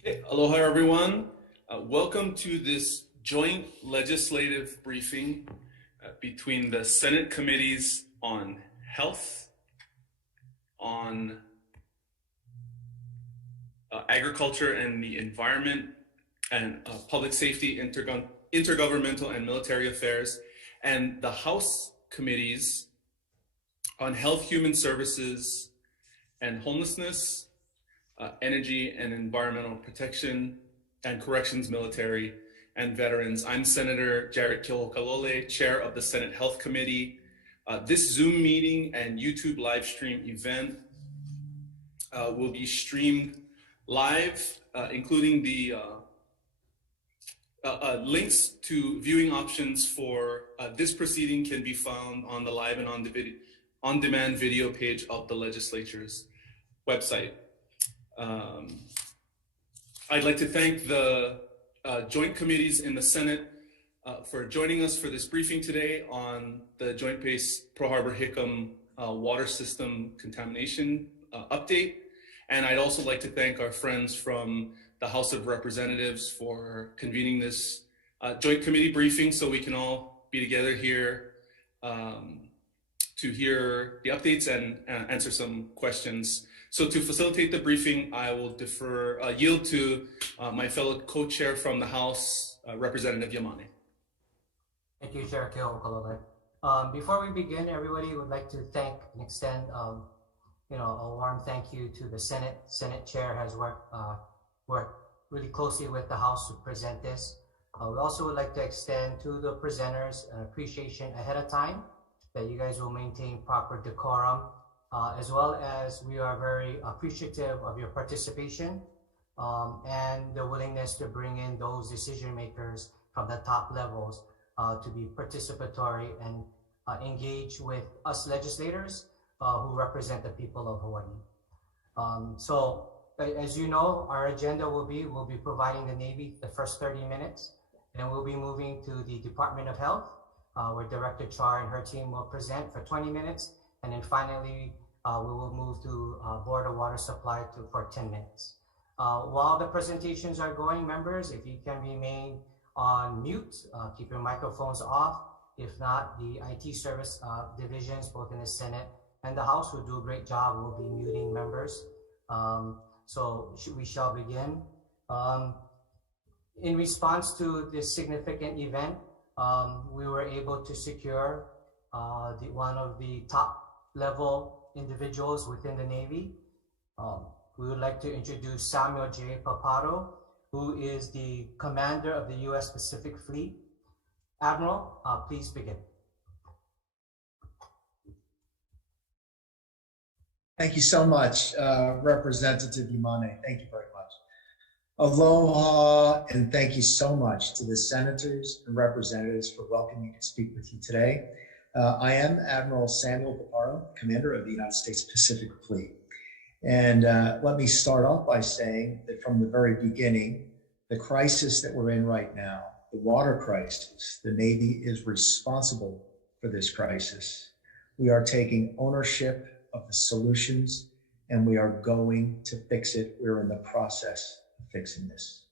Okay, aloha everyone. Welcome to this joint legislative briefing between the Senate Committees on Health, on Agriculture and the Environment, and Public Safety, Intergovernmental and Military Affairs, and the House Committees on Health, Human Services, and Homelessness, Energy and Environmental Protection, and Corrections, Military, and Veterans. I'm Senator Jared Kihokalole, Chair of the Senate Health Committee. This Zoom meeting and YouTube live stream event will be streamed live, including the links to viewing options for this proceeding can be found on the live and on-demand video page of the legislature's website. I'd like to thank the joint committees in the Senate for joining us for this briefing today on the Joint Base Pearl Harbor Hickam water system contamination update. And I'd also like to thank our friends from the House of Representatives for convening this joint committee briefing so we can all be together here to hear the updates and answer some questions. So to facilitate the briefing, I will yield to my fellow co-chair from the House, Representative Yamane. Thank you, Chair Kihokalole. Before we begin, everybody would like to thank and extend a warm thank you to the Senate. Senate Chair has worked really closely with the House to present this. We also would like to extend to the presenters an appreciation ahead of time that you guys will maintain proper decorum. As well as we are very appreciative of your participation and the willingness to bring in those decision makers from the top levels to be participatory and engage with us legislators who represent the people of Hawaii. So as you know, our agenda will be, we'll be providing the Navy the first 30 minutes, and we'll be moving to the Department of Health, where Director Char and her team will present for 20 minutes. And then finally, we will move to Board of Water Supply for 10 minutes. While the presentations are going, members, if you can remain on mute, keep your microphones off. If not, the IT service divisions, both in the Senate and the House, who do a great job, will be muting members. So we shall begin. In response to this significant event, we were able to secure one of the top level individuals within the Navy. We would like to introduce Samuel J. Paparo, who is the commander of the U.S. Pacific Fleet. Admiral, please begin. Thank you so much, Representative Yamane. Thank you very much. Aloha, and thank you so much to the senators and representatives for welcoming me to speak with you today. I am Admiral Samuel Paparo, Commander of the United States Pacific Fleet. And let me start off by saying that from the very beginning, the crisis that we're in right now, the water crisis, the Navy is responsible for this crisis. We are taking ownership of the solutions, and we are going to fix it. We're in the process of fixing this.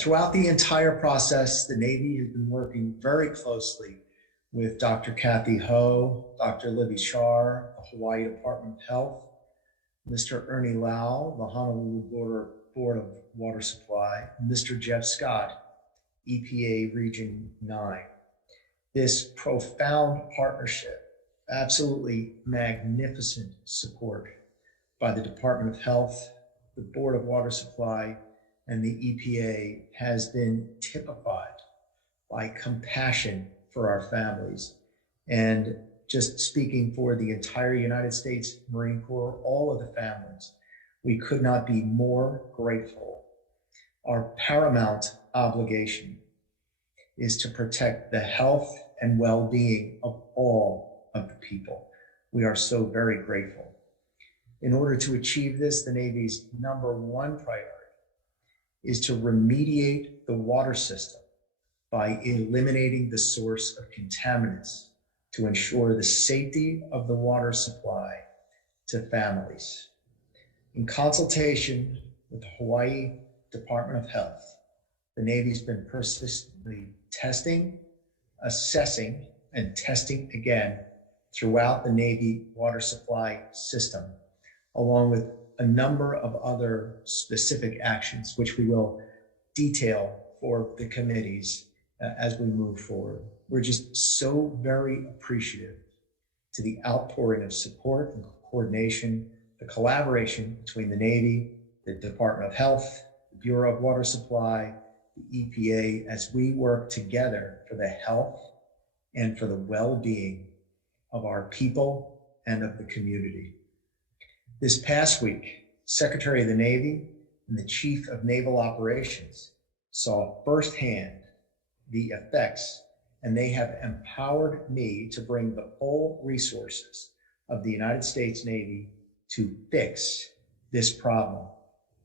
Throughout the entire process, the Navy has been working very closely with Dr. Kathy Ho, Dr. Libby Char, the Hawaii Department of Health, Mr. Ernie Lau, the Honolulu Board of Water Supply, Mr. Jeff Scott, EPA Region 9. This profound partnership, absolutely magnificent support by the Department of Health, the Board of Water Supply, and the EPA has been typified by compassion for our families. And just speaking for the entire United States Marine Corps, all of the families, we could not be more grateful. Our paramount obligation is to protect the health and well-being of all of the people. We are so very grateful. In order to achieve this, the Navy's #1 priority is to remediate the water system by eliminating the source of contaminants to ensure the safety of the water supply to families. In consultation with the Hawaii Department of Health, the Navy's been persistently testing, assessing, and testing again throughout the Navy water supply system, along with a number of other specific actions, which we will detail for the committees as we move forward. We're just so very appreciative to the outpouring of support and coordination, the collaboration between the Navy, the Department of Health, the Bureau of Water Supply, the EPA, as we work together for the health and for the well-being of our people and of the community. This past week, Secretary of the Navy and the Chief of Naval Operations saw firsthand the effects, and they have empowered me to bring the full resources of the United States Navy to fix this problem.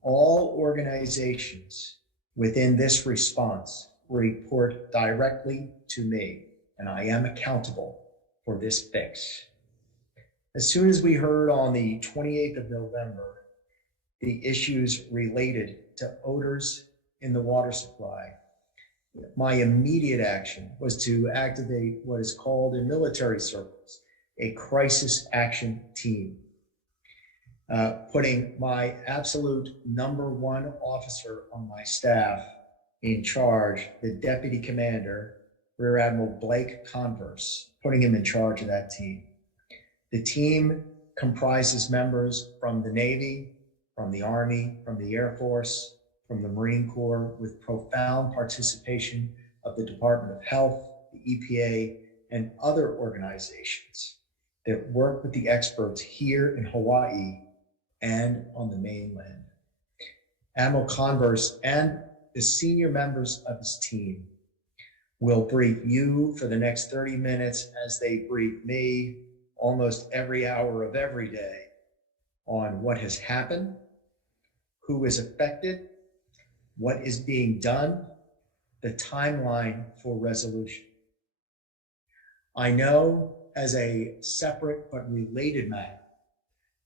All organizations within this response report directly to me, and I am accountable for this fix. As soon as we heard on the 28th of November, the issues related to odors in the water supply, my immediate action was to activate what is called in military circles a crisis action team, putting my absolute #1 officer on my staff in charge, the Deputy Commander, Rear Admiral Blake Converse, putting him in charge of that team. The team comprises members from the Navy, from the Army, from the Air Force, from the Marine Corps, with profound participation of the Department of Health, the EPA, and other organizations that work with the experts here in Hawaii and on the mainland. Admiral Converse and the senior members of his team will brief you for the next 30 minutes as they brief me almost every hour of every day on what has happened, who is affected, what is being done, the timeline for resolution. I know as a separate but related matter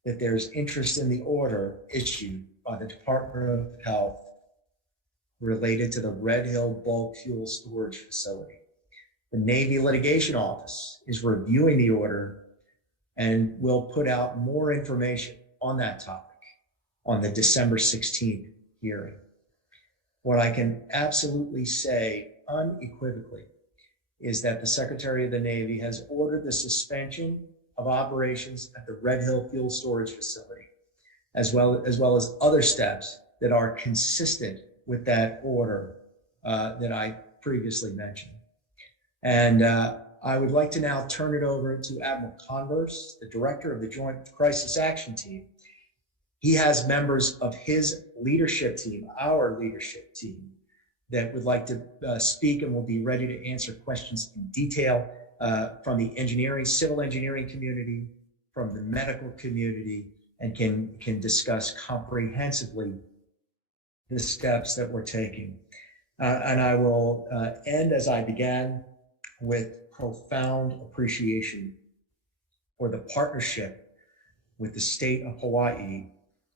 that there's interest in the order issued by the Department of Health related to the Red Hill bulk fuel storage facility. The Navy Litigation Office is reviewing the order and will put out more information on that topic on the December 16th hearing. What I can absolutely say unequivocally is that the Secretary of the Navy has ordered the suspension of operations at the Red Hill fuel storage facility, as well as other steps that are consistent with that order that I previously mentioned. And I would like to now turn it over to Admiral Converse, the director of the Joint Crisis Action Team. He has members of his leadership team, our leadership team, that would like to speak and will be ready to answer questions in detail from the engineering, civil engineering community, from the medical community, and can discuss comprehensively the steps that we're taking. And I will end as I began with profound appreciation for the partnership with the state of Hawaii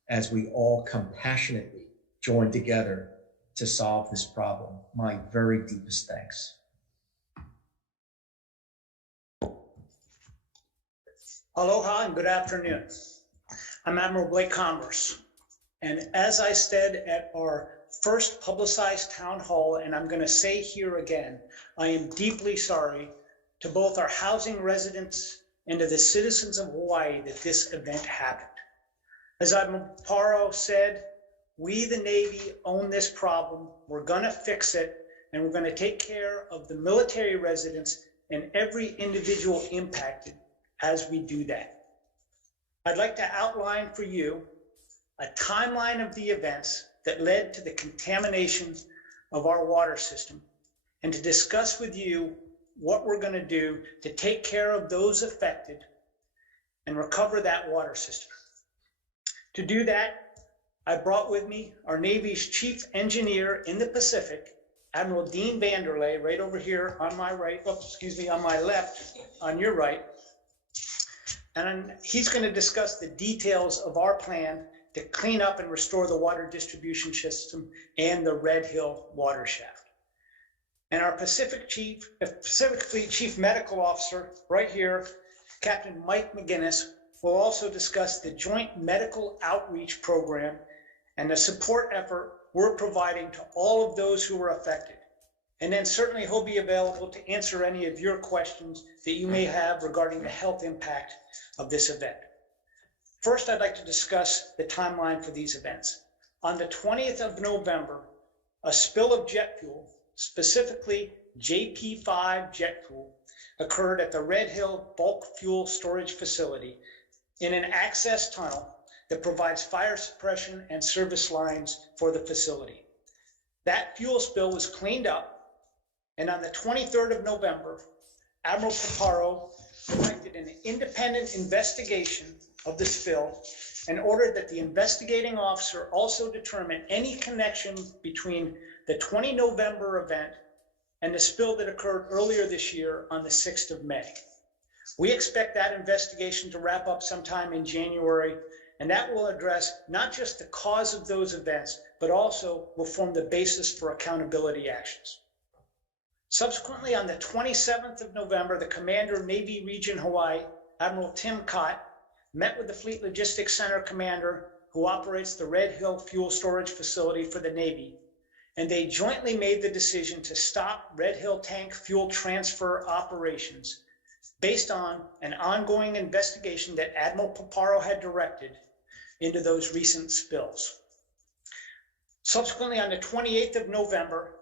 as we all compassionately join together to solve this problem. My very deepest thanks. Aloha and good afternoon. I'm Admiral Blake Converse. And as I said at our first publicized town hall, and I'm going to say here again, I am deeply sorry to both our housing residents and to the citizens of Hawaii that this event happened. As Admiral Paro said, we, the Navy, own this problem. We're going to fix it, and we're going to take care of the military residents and every individual impacted as we do that. I'd like to outline for you a timeline of the events that led to the contamination of our water system, and to discuss with you what we're going to do to take care of those affected and recover that water system. To do that, I brought with me our Navy's chief engineer in the Pacific, Admiral Dean Vanderlei, right over here on my right, on my left, on your right. And he's going to discuss the details of our plan to clean up and restore the water distribution system and the Red Hill water shaft. And our Pacific Fleet Chief Medical Officer right here, Captain Mike McGinnis, will also discuss the Joint Medical Outreach Program and the support effort we're providing to all of those who were affected. And then certainly he'll be available to answer any of your questions that you may have regarding the health impact of this event. First, I'd like to discuss the timeline for these events. On the 20th of November, a spill of jet fuel, specifically JP5 jet fuel, occurred at the Red Hill Bulk Fuel Storage Facility in an access tunnel that provides fire suppression and service lines for the facility. That fuel spill was cleaned up, and on the 23rd of November, Admiral Paparo directed an independent investigation of the spill and ordered that the investigating officer also determine any connection between the 20 November event and the spill that occurred earlier this year on the 6th of May. We expect that investigation to wrap up sometime in January, and that will address not just the cause of those events, but also will form the basis for accountability actions. Subsequently, on the 27th of November, the Commander, Navy Region Hawaii, Admiral Tim Cott, met with the Fleet Logistics Center Commander, who operates the Red Hill Fuel Storage Facility for the Navy, and they jointly made the decision to stop Red Hill tank fuel transfer operations based on an ongoing investigation that Admiral Paparo had directed into those recent spills. Subsequently, on the 28th of November,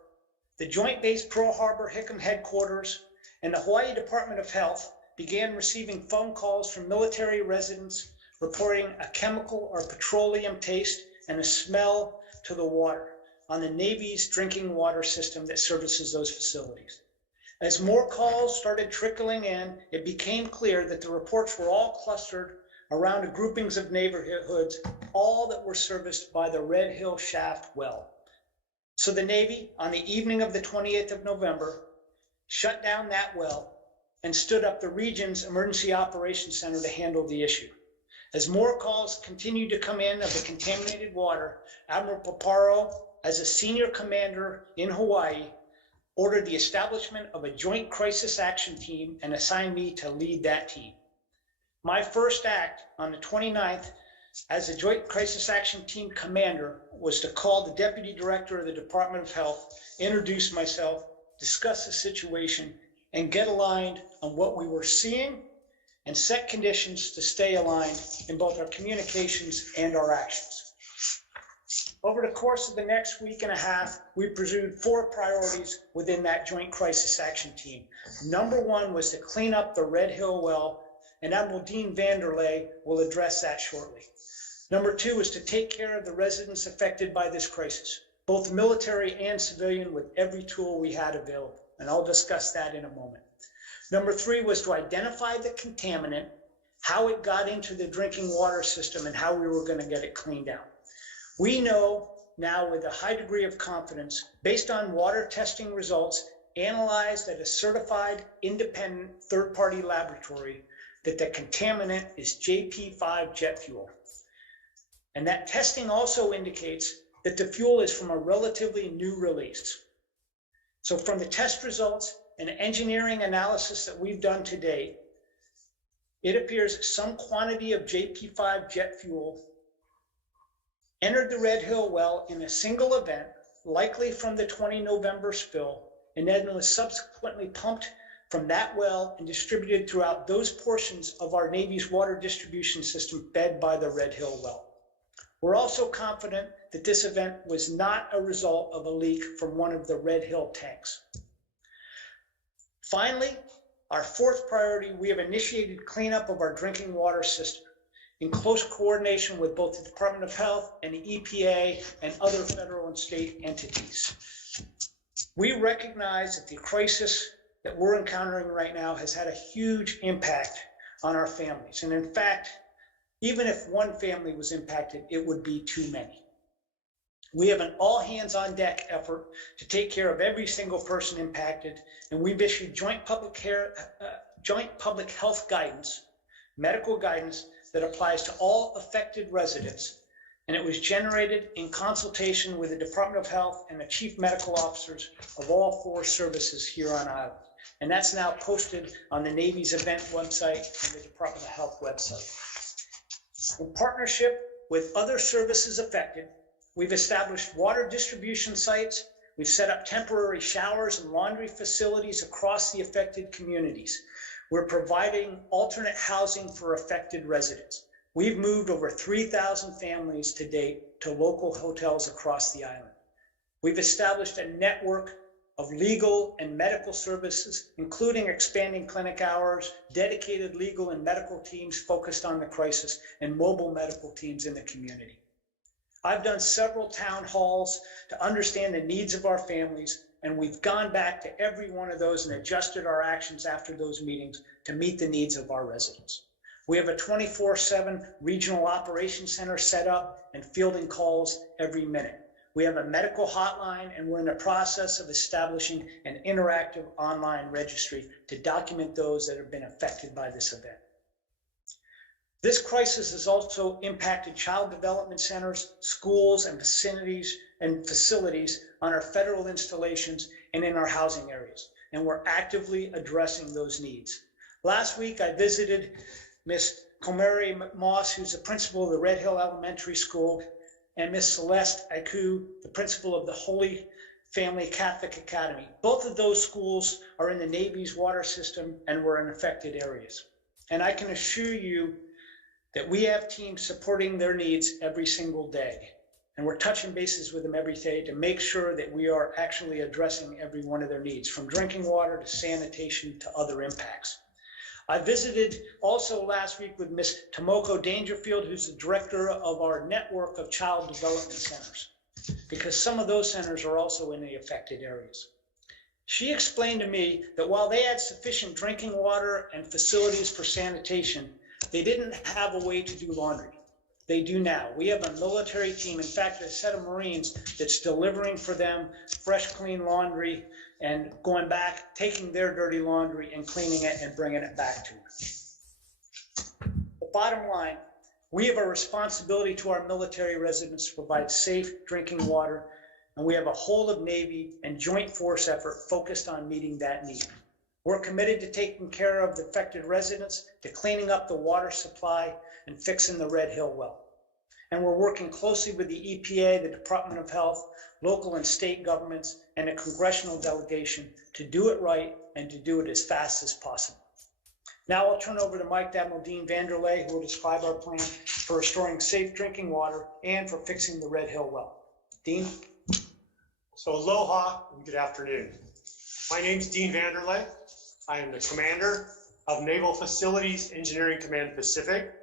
the Joint Base Pearl Harbor Hickam headquarters and the Hawaii Department of Health began receiving phone calls from military residents reporting a chemical or petroleum taste and a smell to the water on the Navy's drinking water system that services those facilities. As more calls started trickling in, it became clear that the reports were all clustered around groupings of neighborhoods, all that were serviced by the Red Hill Shaft well. So the Navy, on the evening of the 28th of November, shut down that well and stood up the region's Emergency Operations Center to handle the issue. As more calls continued to come in of the contaminated water, Admiral Paparo, as a senior commander in Hawaii, ordered the establishment of a joint crisis action team and assigned me to lead that team. My first act on the 29th as a Joint Crisis Action Team commander was to call the Deputy Director of the Department of Health, introduce myself, discuss the situation, and get aligned on what we were seeing and set conditions to stay aligned in both our communications and our actions. Over the course of the next week and a half, we pursued 4 priorities within that Joint Crisis Action Team. Number 1 was to clean up the Red Hill well, and Admiral Dean Vanderlei will address that shortly. Number 2 was to take care of the residents affected by this crisis, both military and civilian, with every tool we had available, and I'll discuss that in a moment. Number 3 was to identify the contaminant, how it got into the drinking water system, and how we were going to get it cleaned out. We know now with a high degree of confidence, based on water testing results analyzed at a certified independent third-party laboratory, that the contaminant is JP5 jet fuel. And that testing also indicates that the fuel is from a relatively new release. So from the test results and engineering analysis that we've done to date, it appears some quantity of JP5 jet fuel entered the Red Hill well in a single event, likely from the 20 November spill, and then was subsequently pumped from that well and distributed throughout those portions of our Navy's water distribution system fed by the Red Hill well. We're also confident that this event was not a result of a leak from one of the Red Hill tanks. Finally, our 4th priority, we have initiated cleanup of our drinking water system in close coordination with both the Department of Health and the EPA and other federal and state entities. We recognize that the crisis that we're encountering right now has had a huge impact on our families. And in fact, even if one family was impacted, it would be too many. We have an all-hands-on-deck effort to take care of every single person impacted, and we've issued joint public health guidance, medical guidance that applies to all affected residents and it was generated in consultation with the Department of Health and the chief medical officers of all 4 services here on island. And that's now posted on the Navy's event website and the Department of Health website. In partnership with other services affected, we've established water distribution sites. We've set up temporary showers and laundry facilities across the affected communities. We're providing alternate housing for affected residents. We've moved over 3,000 families to date to local hotels across the island. We've established a network of legal and medical services, including expanding clinic hours, dedicated legal and medical teams focused on the crisis, and mobile medical teams in the community. I've done several town halls to understand the needs of our families, and we've gone back to every one of those and adjusted our actions after those meetings to meet the needs of our residents. We have a 24/7 regional operations center set up and fielding calls every minute. We have a medical hotline, and we're in the process of establishing an interactive online registry to document those that have been affected by this event. This crisis has also impacted child development centers, schools, and facilities on our federal installations and in our housing areas, and we're actively addressing those needs. Last week, I visited Ms. Comary Moss, who's the principal of the Red Hill Elementary School, and Ms. Celeste Aku, the principal of the Holy Family Catholic Academy. Both of those schools are in the Navy's water system and were in affected areas. And I can assure you that we have teams supporting their needs every single day. And we're touching bases with them every day to make sure that we are actually addressing every one of their needs, from drinking water to sanitation to other impacts. I visited also last week with Ms. Tomoko Dangerfield, who's the director of our network of child development centers, because some of those centers are also in the affected areas. She explained to me that while they had sufficient drinking water and facilities for sanitation, they didn't have a way to do laundry. They do now. We have a military team, in fact, a set of Marines that's delivering for them fresh, clean laundry and going back, taking their dirty laundry and cleaning it and bringing it back to us. The bottom line, we have a responsibility to our military residents to provide safe drinking water, and we have a whole of Navy and joint force effort focused on meeting that need. We're committed to taking care of the affected residents, to cleaning up the water supply and fixing the Red Hill well. And we're working closely with the EPA, the Department of Health, local and state governments, and a congressional delegation to do it right and to do it as fast as possible. Now I'll turn over to Mike Admiral Dean Vanderlei, who will describe our plan for restoring safe drinking water and for fixing the Red Hill well. Dean? So aloha and good afternoon. My name's Dean Vanderlei. I am the commander of Naval Facilities Engineering Command Pacific.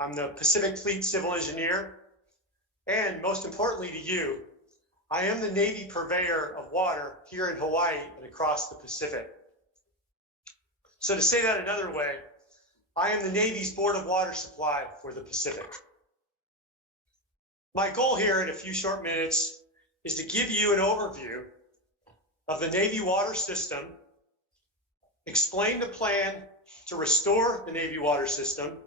I'm the Pacific Fleet Civil Engineer. And most importantly to you, I am the Navy purveyor of water here in Hawaii and across the Pacific. So to say that another way, I am the Navy's Board of Water Supply for the Pacific. My goal here in a few short minutes is to give you an overview of the Navy water system, explain the plan to restore the Navy water system,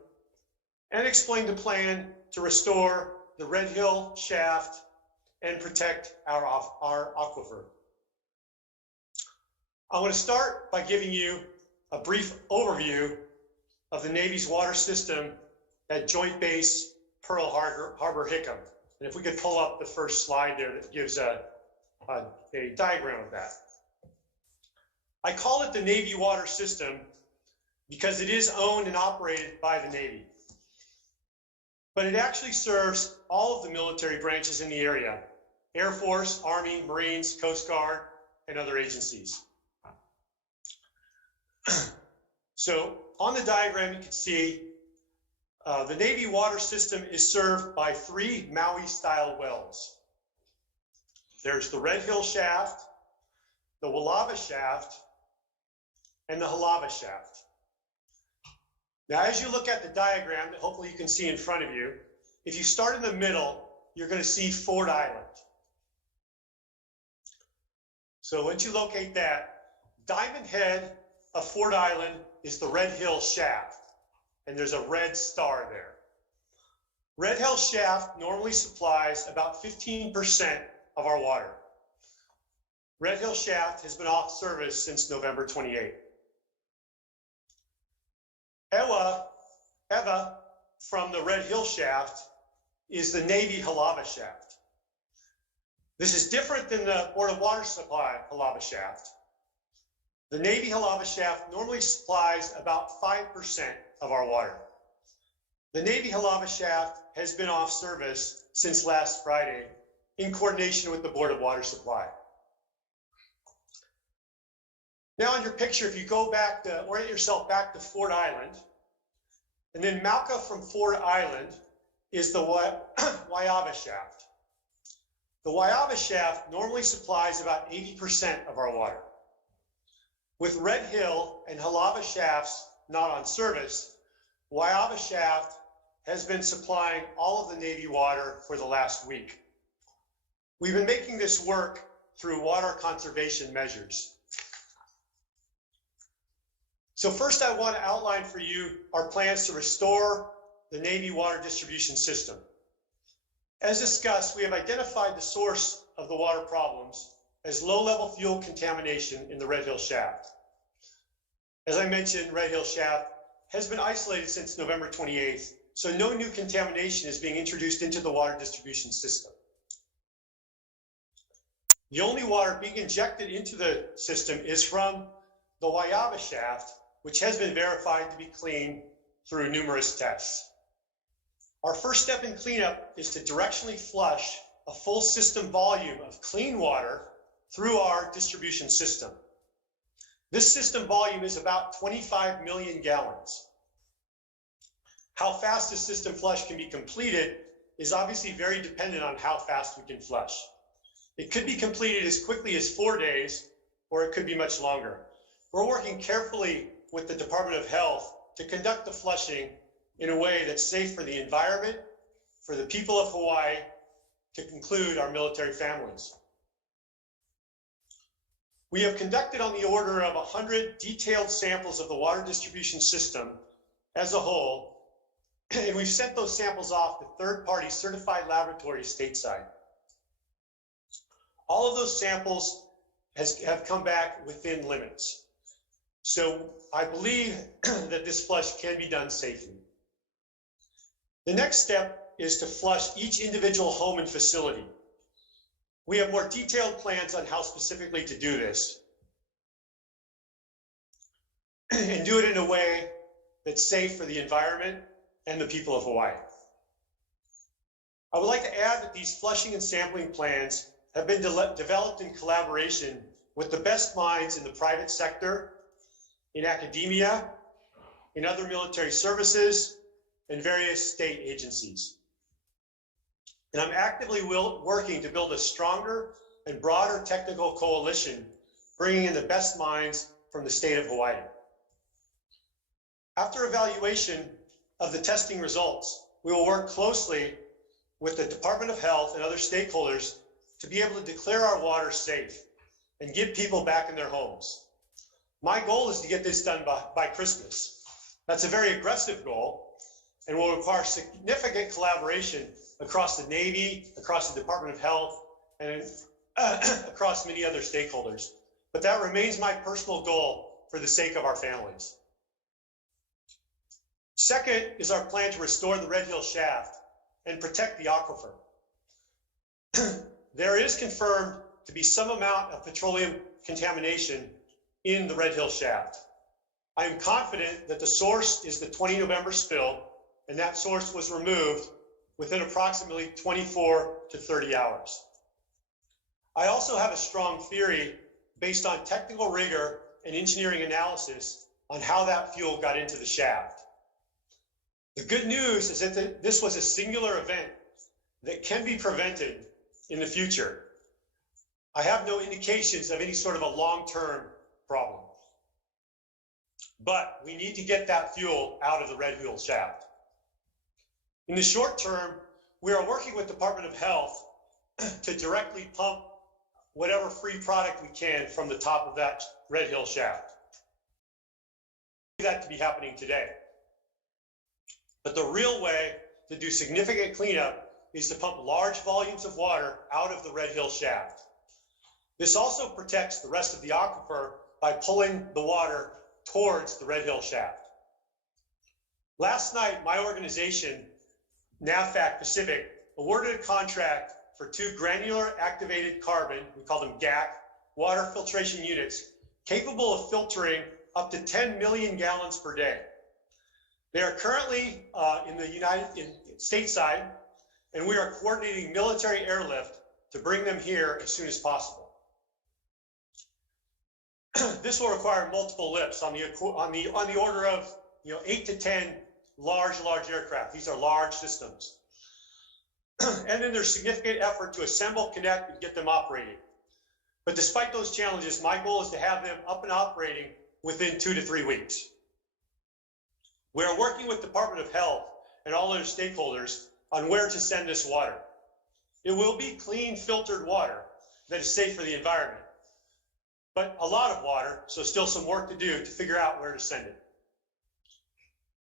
and explain the plan to restore the Red Hill shaft and protect our aquifer. I want to start by giving you a brief overview of the Navy's water system at Joint Base Pearl Harbor Hickam. And if we could pull up the first slide there that gives a diagram of that. I call it the Navy water system because it is owned and operated by the Navy. But it actually serves all of the military branches in the area: Air Force, Army, Marines, Coast Guard, and other agencies. So on the diagram, you can see the Navy water system is served by 3 Maui-style wells. There's the Red Hill shaft, the Walava shaft, and the Halava shaft. Now, as you look at the diagram that hopefully you can see in front of you, if you start in the middle, you're going to see Ford Island. So once you locate that, diamond head of Ford Island is the Red Hill shaft, and there's a red star there. Red Hill Shaft normally supplies about 15% of our water. Red Hill Shaft has been off service since November 28. EVA from the Red Hill Shaft is the Navy Halava Shaft. This is different than the Board of Water Supply Halava Shaft. The Navy Halava Shaft normally supplies about 5% of our water. The Navy Halava Shaft has been off service since last Friday in coordination with the Board of Water Supply. Now on your picture, if you go back to, orient yourself back to Ford Island, and then Malka from Ford Island is the Waiava Shaft. The Waiava Shaft normally supplies about 80% of our water. With Red Hill and Halava Shafts not on service, Waiava Shaft has been supplying all of the Navy water for the last week. We've been making this work through water conservation measures. So first I want to outline for you our plans to restore the Navy water distribution system. As discussed, we have identified the source of the water problems as low-level fuel contamination in the Red Hill Shaft. As I mentioned, Red Hill Shaft has been isolated since November 28th, so no new contamination is being introduced into the water distribution system. The only water being injected into the system is from the Waiava Shaft, which has been verified to be clean through numerous tests. Our first step in cleanup is to directionally flush a full system volume of clean water through our distribution system. This system volume is about 25 million gallons. How fast this system flush can be completed is obviously very dependent on how fast we can flush. It could be completed as quickly as 4 days, or it could be much longer. We're working carefully with the Department of Health to conduct the flushing in a way that's safe for the environment, for the people of Hawaii, to conclude our military families. We have conducted on the order of 100 detailed samples of the water distribution system as a whole, and we've sent those samples off to third-party certified laboratories stateside. All of those samples have come back within limits. So I believe that this flush can be done safely. The next step is to flush each individual home and facility. We have more detailed plans on how specifically to do this and do it in a way that's safe for the environment and the people of Hawaii. I would like to add that these flushing and sampling plans have been developed in collaboration with the best minds in the private sector, in academia, in other military services, and various state agencies. And I'm actively working to build a stronger and broader technical coalition, bringing in the best minds from the state of Hawaii. After evaluation of the testing results, we will work closely with the Department of Health and other stakeholders to be able to declare our water safe and get people back in their homes. My goal is to get this done by Christmas. That's a very aggressive goal and will require significant collaboration across the Navy, across the Department of Health, and across many other stakeholders. But that remains my personal goal for the sake of our families. Second is our plan to restore the Red Hill Shaft and protect the aquifer. There is confirmed to be some amount of petroleum contamination in the Red Hill Shaft. I am confident that the source is the 20 November spill, and that source was removed within approximately 24 to 30 hours. I also have a strong theory based on technical rigor and engineering analysis on how that fuel got into the shaft. The good news is that this was a singular event that can be prevented in the future. I have no indications of any sort of a long-term problem. But we need to get that fuel out of the Red Hill Shaft. In the short term, we are working with the Department of Health to directly pump whatever free product we can from the top of that Red Hill Shaft. That to be happening today. But the real way to do significant cleanup is to pump large volumes of water out of the Red Hill shaft. This also protects the rest of the aquifer by pulling the water towards the Red Hill shaft. Last night, my organization, NAVFAC Pacific, awarded a contract for 2 granular activated carbon, we call them GAC, water filtration units, capable of filtering up to 10 million gallons per day. They are currently in stateside, and we are coordinating military airlift to bring them here as soon as possible. This will require multiple lifts on the order of 8 to 10 large aircraft. These are large systems. And then there's significant effort to assemble, connect, and get them operating. But despite those challenges, my goal is to have them up and operating within 2 to 3 weeks. We are working with Department of Health and all other stakeholders on where to send this water. It will be clean, filtered water that is safe for the environment, but a lot of water, so still some work to do to figure out where to send it.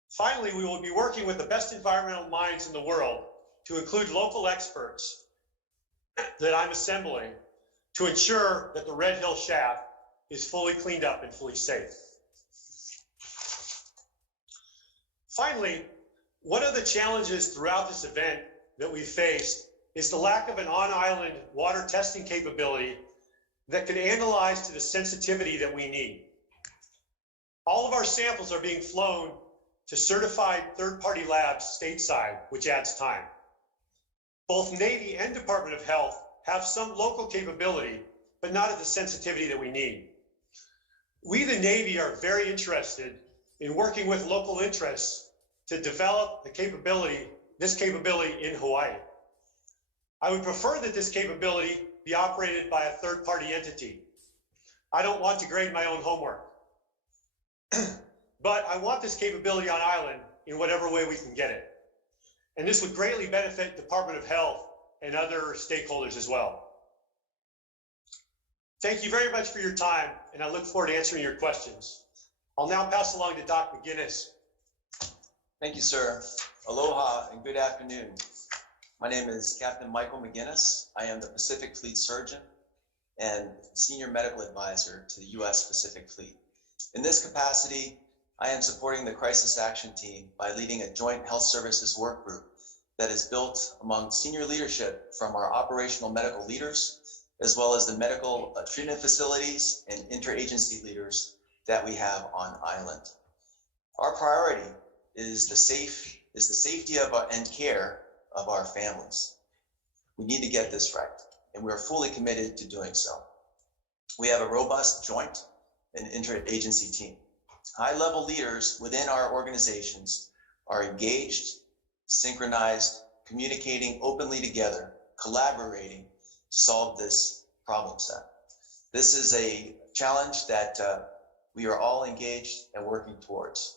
Finally, we will be working with the best environmental minds in the world to include local experts that I'm assembling to ensure that the Red Hill shaft is fully cleaned up and fully safe. Finally, one of the challenges throughout this event that we faced is the lack of an on-island water testing capability that can analyze to the sensitivity that we need. All of our samples are being flown to certified third-party labs stateside, which adds time. Both Navy and Department of Health have some local capability, but not at the sensitivity that we need. We, the Navy, are very interested in working with local interests to develop this capability in Hawaii. I would prefer that this capability be operated by a third-party entity. I don't want to grade my own homework, but I want this capability on island in whatever way we can get it. And this would greatly benefit Department of Health and other stakeholders as well. Thank you very much for your time, and I look forward to answering your questions. I'll now pass along to Doc McGinnis. Thank you, sir. Aloha and good afternoon. My name is Captain Michael McGinnis. I am the Pacific Fleet Surgeon and Senior Medical Advisor to the U.S. Pacific Fleet. In this capacity, I am supporting the Crisis Action Team by leading a joint health services work group that is built among senior leadership from our operational medical leaders, as well as the medical treatment facilities and interagency leaders that we have on island. Our priority is the safety of and care of our families. We need to get this right, and we're fully committed to doing so. We have a robust joint and interagency team. High-level leaders within our organizations are engaged, synchronized, communicating openly together, collaborating to solve this problem set. This is a challenge that we are all engaged and working towards.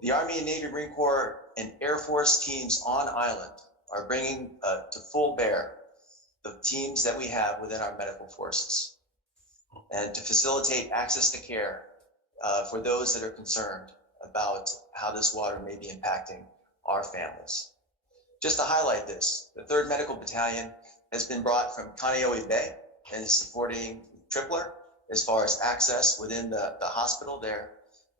The Army and Navy, Marine Corps, and Air Force teams on island are bringing to full bear the teams that we have within our medical forces, and to facilitate access to care for those that are concerned about how this water may be impacting our families. Just to highlight this, the 3rd Medical Battalion has been brought from Kaneohe Bay and is supporting Tripler as far as access within the hospital there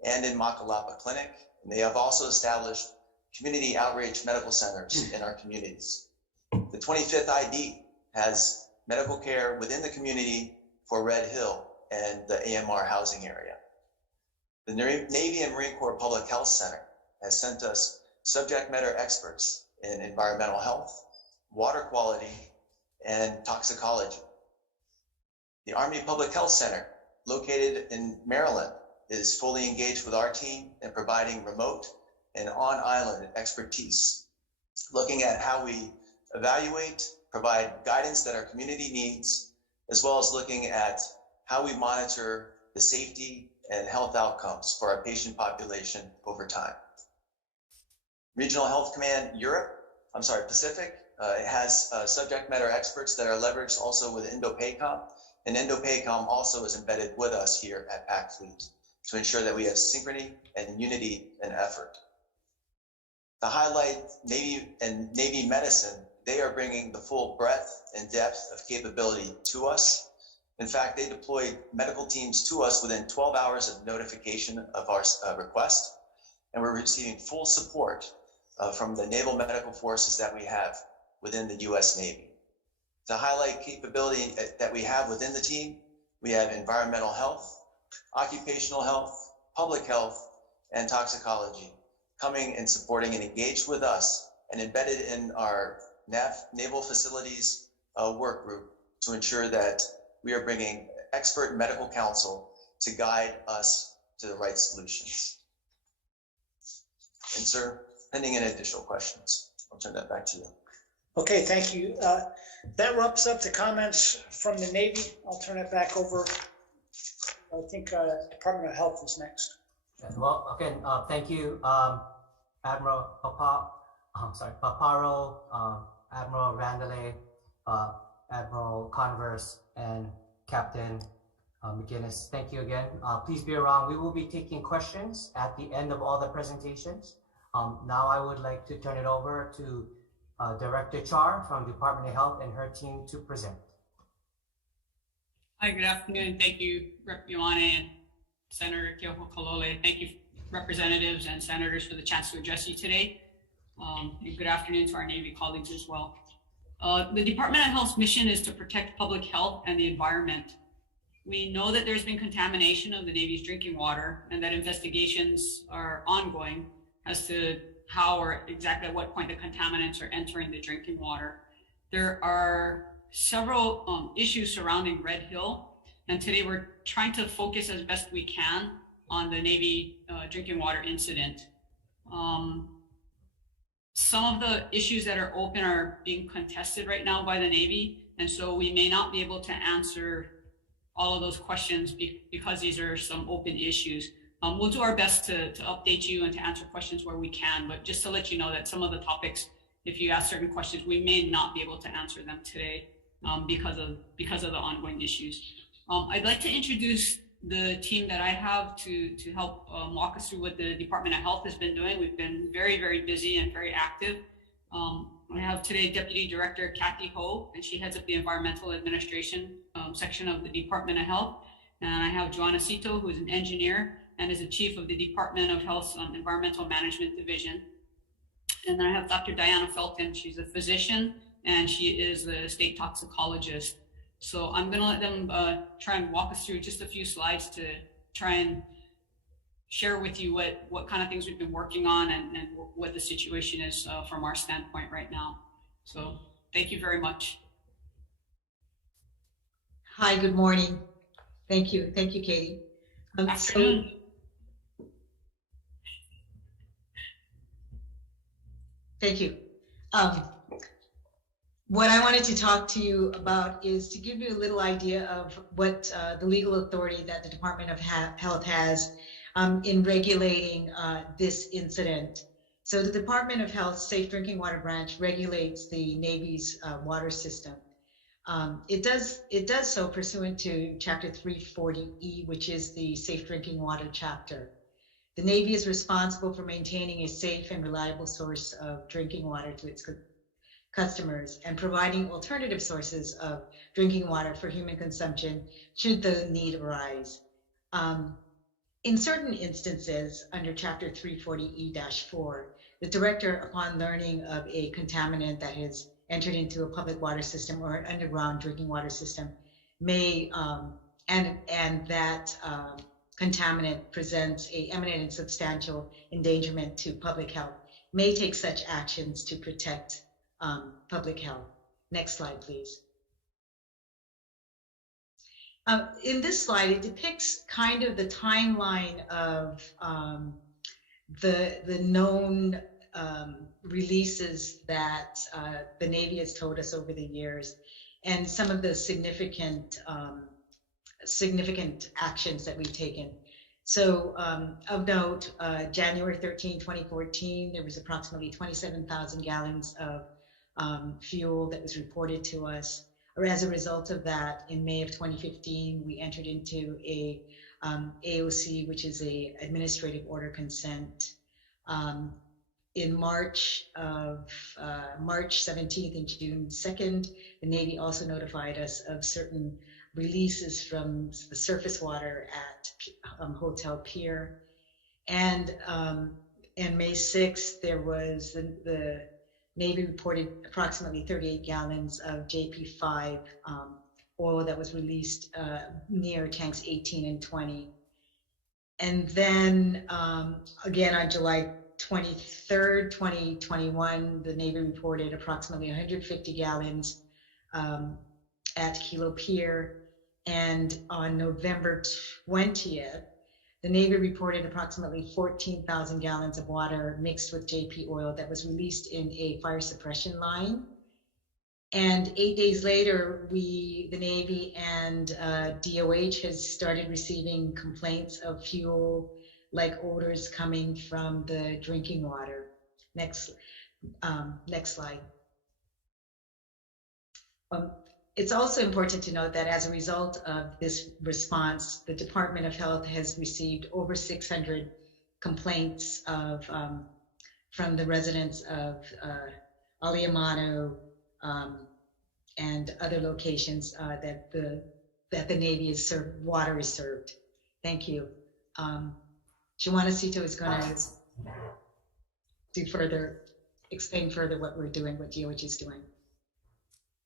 and in Makalapa Clinic. And they have also established community outreach medical centers in our communities. The 25th ID has medical care within the community for Red Hill and the AMR housing area. The Navy and Marine Corps Public Health Center has sent us subject matter experts in environmental health, water quality, and toxicology. The Army Public Health Center, located in Maryland, is fully engaged with our team in providing remote and on-island expertise, looking at how we evaluate, provide guidance that our community needs, as well as looking at how we monitor the safety and health outcomes for our patient population over time. Regional Health Command Pacific has subject matter experts that are leveraged also with INDOPACOM, and INDOPACOM also is embedded with us here at PAC Fleet to ensure that we have synchrony and unity in effort. To highlight Navy medicine, they are bringing the full breadth and depth of capability to us. In fact, they deployed medical teams to us within 12 hours of notification of our request, and we're receiving full support from the naval medical forces that we have within the U.S. Navy. To highlight capability that we have within the team, we have environmental health, occupational health, public health, and toxicology coming and supporting and engaged with us and embedded in our naval facilities work group to ensure that we are bringing expert medical counsel to guide us to the right solutions. And sir, pending any additional questions, I'll turn that back to you. Okay, thank you. That wraps up the comments from the Navy. I'll turn it back over. I think Department of Health is next. Well, again, thank you, Admiral Paparo, Admiral Randale, Admiral Converse, and Captain McGinnis. Thank you again. Please be around. We will be taking questions at the end of all the presentations. Now I would like to turn it over to Director Char from Department of Health and her team to present. Hi, good afternoon. Thank you, Rep. Ioane and Senator Keohokalole. Thank you, representatives and senators, for the chance to address you today. And good afternoon to our Navy colleagues as well. The Department of Health's mission is to protect public health and the environment. We know that there's been contamination of the Navy's drinking water and that investigations are ongoing as to how or exactly at what point the contaminants are entering the drinking water. There are several issues surrounding Red Hill, and today we're trying to focus as best we can on the Navy drinking water incident. Some of the issues that are open are being contested right now by the Navy, and so we may not be able to answer all of those questions because these are some open issues. We'll do our best to update you and to answer questions where we can, but just to let you know that some of the topics, if you ask certain questions, we may not be able to answer them today because of the ongoing issues. I'd like to introduce the team that I have to help walk us through what the Department of Health has been doing. We've been very, very busy and very active. I have today Deputy Director Kathy Ho, and she heads up the Environmental Administration section of the Department of Health. And I have Joanna Cito, who is an engineer and is the chief of the Department of Health's Environmental Management Division. And then I have Dr. Diana Felton. She's a physician and she is the state toxicologist. So I'm gonna let them try and walk us through just a few slides to try and share with you what kind of things we've been working on and what the situation is from our standpoint right now. So thank you very much. Hi, good morning. Thank you, Katie. Afternoon. Thank you. What I wanted to talk to you about is to give you a little idea of what the legal authority that the Department of Health has in regulating this incident. So the Department of Health Safe Drinking Water Branch regulates the Navy's water system. It does so pursuant to Chapter 340E, which is the Safe Drinking Water chapter. The Navy is responsible for maintaining a safe and reliable source of drinking water to its customers and providing alternative sources of drinking water for human consumption should the need arise. In certain instances, under Chapter 340E-4, the director, upon learning of a contaminant that has entered into a public water system or an underground drinking water system, may, and that contaminant presents a imminent and substantial endangerment to public health, may take such actions to protect public health. Next slide, please. In this slide, it depicts kind of the timeline of the known releases that the Navy has told us over the years, and some of the significant actions that we've taken. So of note, January 13, 2014, there was approximately 27,000 gallons of fuel that was reported to us. Or as a result of that, in May of 2015, we entered into a AOC, which is a administrative order consent. in March 17th and June 2nd, the Navy also notified us of certain releases from the surface water at Hotel Pier. And May 6th, there was the Navy reported approximately 38 gallons of JP5 oil that was released near tanks 18 and 20. And then again on July 23rd, 2021, the Navy reported approximately 150 gallons at Kilo Pier. And on November 20th, the Navy reported approximately 14,000 gallons of water mixed with JP oil that was released in a fire suppression line. And 8 days later, the Navy and DOH has started receiving complaints of fuel-like odors coming from the drinking water. Next slide. It's also important to note that as a result of this response, the Department of Health has received over 600 complaints from the residents of Aliamano and other locations that the Navy is water is served. Thank you. Juanicito is going to explain further what we're doing, what DOH is doing.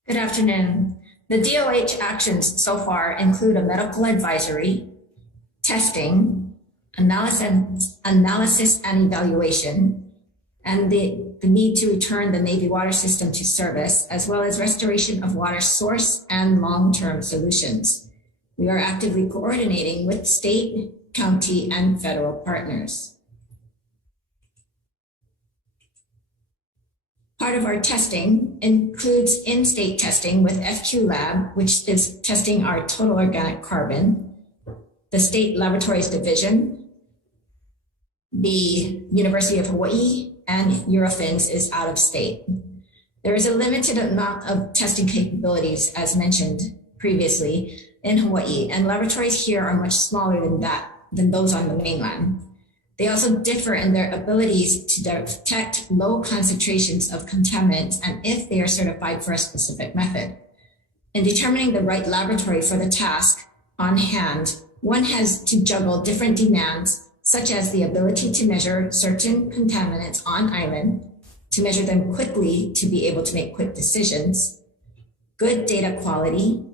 Good afternoon. The DOH actions so far include a medical advisory, testing, analysis and evaluation, and the need to return the Navy water system to service, as well as restoration of water source and long-term solutions. We are actively coordinating with state, county, and federal partners. Part of our testing includes in-state testing with FQ Lab, which is testing our total organic carbon, the State Laboratories Division, the University of Hawaii, and Eurofins is out of state. There is a limited amount of testing capabilities, as mentioned previously, in Hawaii, and laboratories here are much smaller than those on the mainland. They also differ in their abilities to detect low concentrations of contaminants and if they are certified for a specific method. In determining the right laboratory for the task on hand, one has to juggle different demands, such as the ability to measure certain contaminants on island, to measure them quickly to be able to make quick decisions, good data quality,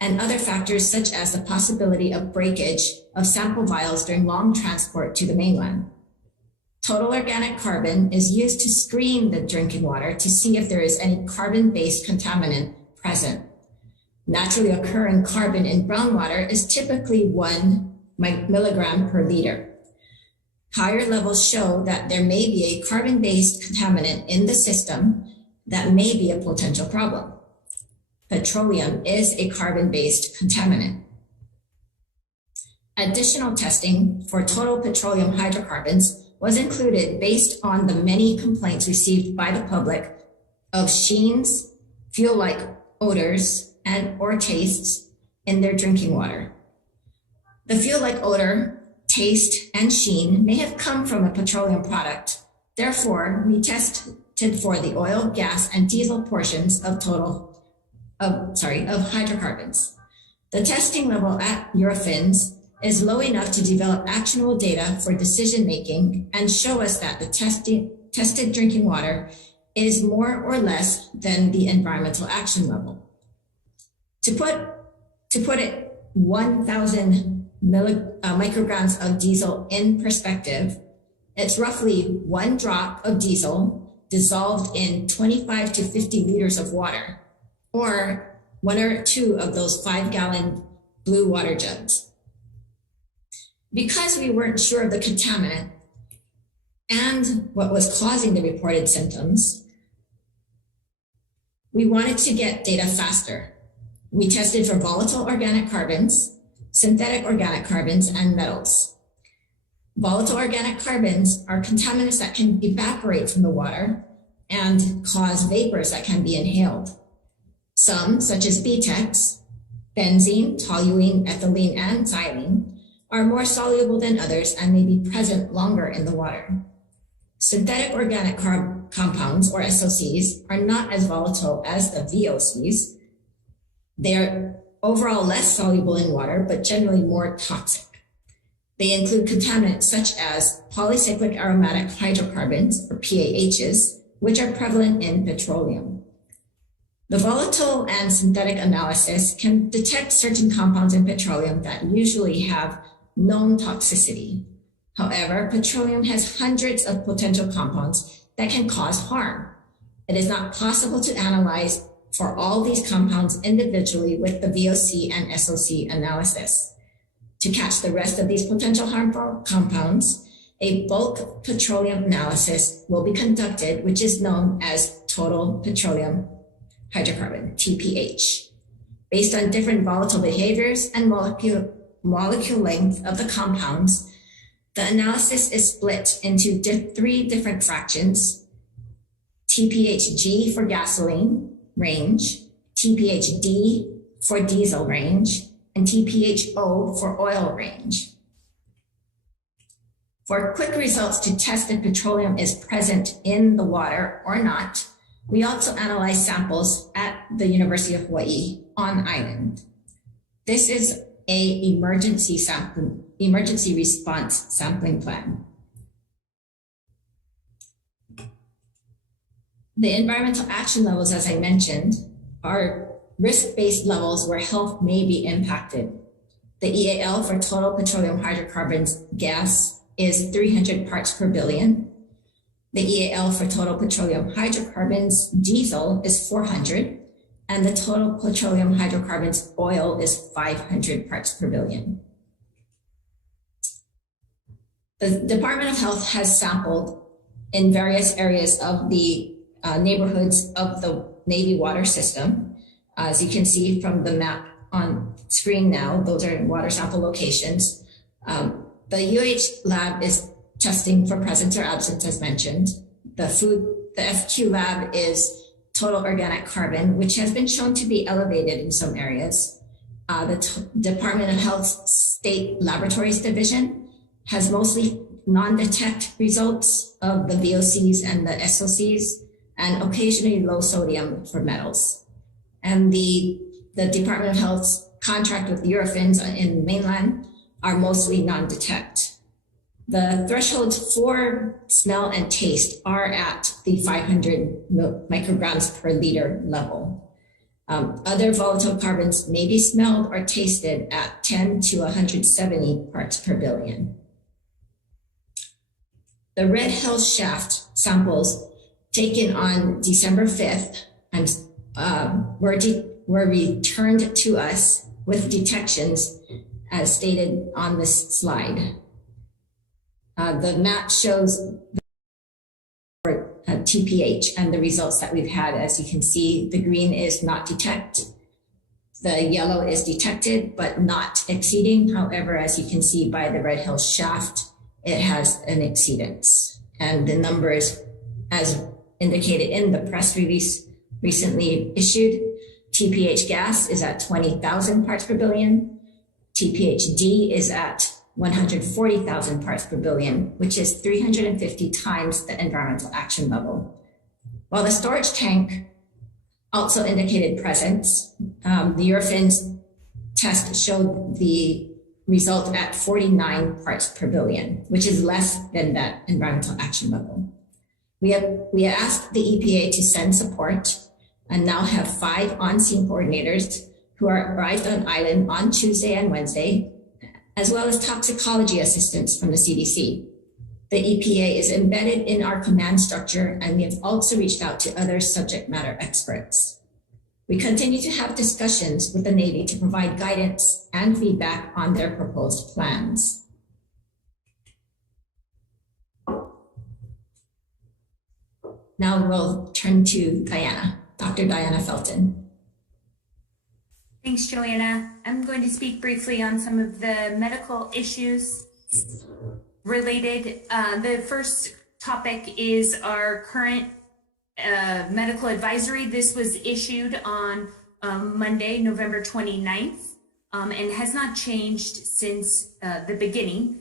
and other factors such as the possibility of breakage of sample vials during long transport to the mainland. Total organic carbon is used to screen the drinking water to see if there is any carbon-based contaminant present. Naturally occurring carbon in brown water is typically 1 milligram per liter. Higher levels show that there may be a carbon-based contaminant in the system that may be a potential problem. Petroleum is a carbon-based contaminant. Additional testing for total petroleum hydrocarbons was included based on the many complaints received by the public of sheens, fuel-like odors, or tastes in their drinking water. The fuel-like odor, taste, and sheen may have come from a petroleum product. Therefore, we tested for the oil, gas, and diesel portions of hydrocarbons. The testing level at Eurofins is low enough to develop actionable data for decision-making and show us that the tested drinking water is more or less than the environmental action level. To put it 1,000 micrograms of diesel in perspective, it's roughly 1 drop of diesel dissolved in 25 to 50 liters of water, or 1 or 2 of those 5-gallon blue water jugs. Because we weren't sure of the contaminant and what was causing the reported symptoms, we wanted to get data faster. We tested for volatile organic carbons, synthetic organic carbons, and metals. Volatile organic carbons are contaminants that can evaporate from the water and cause vapors that can be inhaled. Some, such as BTEX, benzene, toluene, ethylene, and xylene, are more soluble than others and may be present longer in the water. Synthetic organic compounds, or SOCs, are not as volatile as the VOCs. They're overall less soluble in water, but generally more toxic. They include contaminants such as polycyclic aromatic hydrocarbons, or PAHs, which are prevalent in petroleum. The volatile and synthetic analysis can detect certain compounds in petroleum that usually have known toxicity. However, petroleum has hundreds of potential compounds that can cause harm. It is not possible to analyze for all these compounds individually with the VOC and SOC analysis. To catch the rest of these potential harmful compounds, a bulk petroleum analysis will be conducted, which is known as total petroleum hydrocarbon, TPH. Based on different volatile behaviors and molecule length of the compounds, the analysis is split into three different fractions: TPHG for gasoline range, TPHD for diesel range, and TPHO for oil range. For quick results to test if petroleum is present in the water or not, we also analyze samples at the University of Hawaii on island. This is an emergency response sampling plan. The environmental action levels, as I mentioned, are risk-based levels where health may be impacted. The EAL for total petroleum hydrocarbons gas is 300 parts per billion. The EAL for total petroleum hydrocarbons diesel is 400, and the total petroleum hydrocarbons oil is 500 parts per billion. The Department of Health has sampled in various areas of the neighborhoods of the Navy water system. As you can see from the map on screen now, those are water sample locations. The UH lab is testing for presence or absence, as mentioned. The FQ lab is total organic carbon, which has been shown to be elevated in some areas. The Department of Health State Laboratories Division has mostly non-detect results of the VOCs and the SOCs, and occasionally low sodium for metals. And the Department of Health's contract with Eurofins in mainland are mostly non-detect. The thresholds for smell and taste are at the 500 micrograms per liter level. Other volatile carbons may be smelled or tasted at 10 to 170 parts per billion. The Red Hill shaft samples taken on December 5th were returned to us with detections as stated on this slide. The map shows the TPH and the results that we've had. As you can see, the green is not detect. The yellow is detected, but not exceeding. However, as you can see by the Red Hill shaft, it has an exceedance. And the numbers, as indicated in the press release recently issued, TPH gas is at 20,000 parts per billion. TPHD is at 140,000 parts per billion, which is 350 times the environmental action level. While the storage tank also indicated presence, the Eurofins test showed the result at 49 parts per billion, which is less than that environmental action level. We asked the EPA to send support and now have 5 on-scene coordinators who are arrived on island on Tuesday and Wednesday, as well as toxicology assistants from the CDC. The EPA is embedded in our command structure, and we have also reached out to other subject matter experts. We continue to have discussions with the Navy to provide guidance and feedback on their proposed plans. Now we'll turn to Diana, Dr. Diana Felton. Thanks, Joanna. I'm going to speak briefly on some of the medical issues related. The first topic is our current medical advisory. This was issued on Monday, November 29th, and has not changed since the beginning.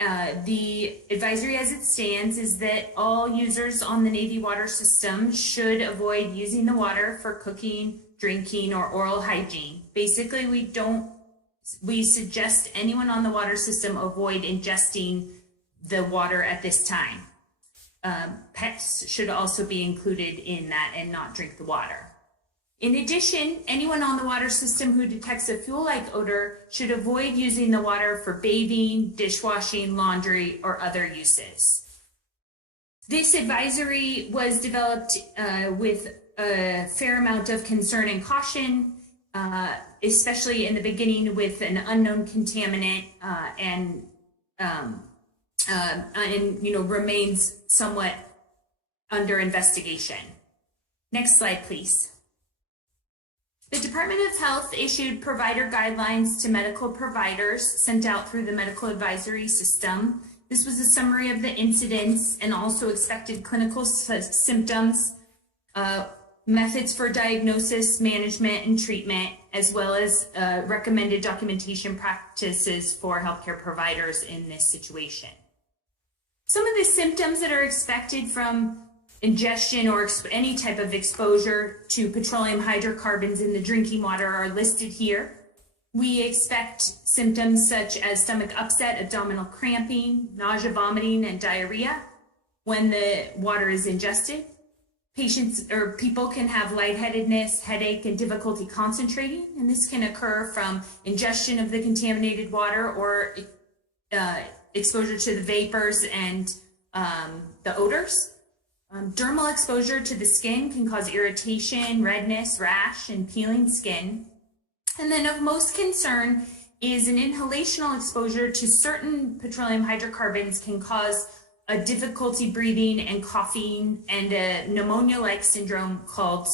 The advisory as it stands is that all users on the Navy water system should avoid using the water for cooking, drinking, or oral hygiene. Basically, we suggest anyone on the water system avoid ingesting the water at this time. Pets should also be included in that and not drink the water. In addition, anyone on the water system who detects a fuel-like odor should avoid using the water for bathing, dishwashing, laundry, or other uses. This advisory was developed with a fair amount of concern and caution, especially in the beginning with an unknown contaminant and remains somewhat under investigation. Next slide, please. The Department of Health issued provider guidelines to medical providers sent out through the medical advisory system. This was a summary of the incidents and also expected clinical symptoms, methods for diagnosis, management, and treatment, as well as recommended documentation practices for healthcare providers in this situation. Some of the symptoms that are expected from ingestion or any type of exposure to petroleum hydrocarbons in the drinking water are listed here. We expect symptoms such as stomach upset, abdominal cramping, nausea, vomiting, and diarrhea when the water is ingested. Patients or people can have lightheadedness, headache, and difficulty concentrating, and this can occur from ingestion of the contaminated water or exposure to the vapors and the odors. Dermal exposure to the skin can cause irritation, redness, rash, and peeling skin. And then of most concern is an inhalational exposure to certain petroleum hydrocarbons can cause a difficulty breathing and coughing and a pneumonia-like syndrome called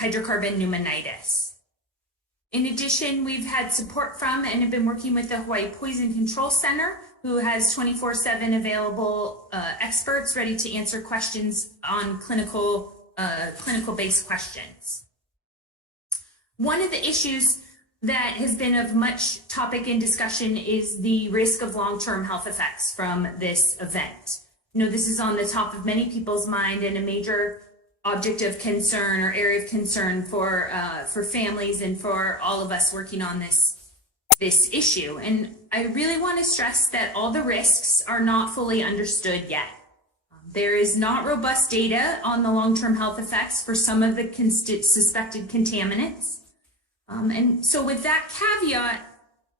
hydrocarbon pneumonitis. In addition, we've had support from and have been working with the Hawaii Poison Control Center, who has 24/7 available experts ready to answer questions on clinical-based questions. One of the issues that has been of much topic and discussion is the risk of long-term health effects from this event. You know, this is on the top of many people's mind and a major object of concern or area of concern for families and for all of us working on this issue. And I really want to stress that all the risks are not fully understood yet. There is not robust data on the long-term health effects for some of the suspected contaminants. And so with that caveat,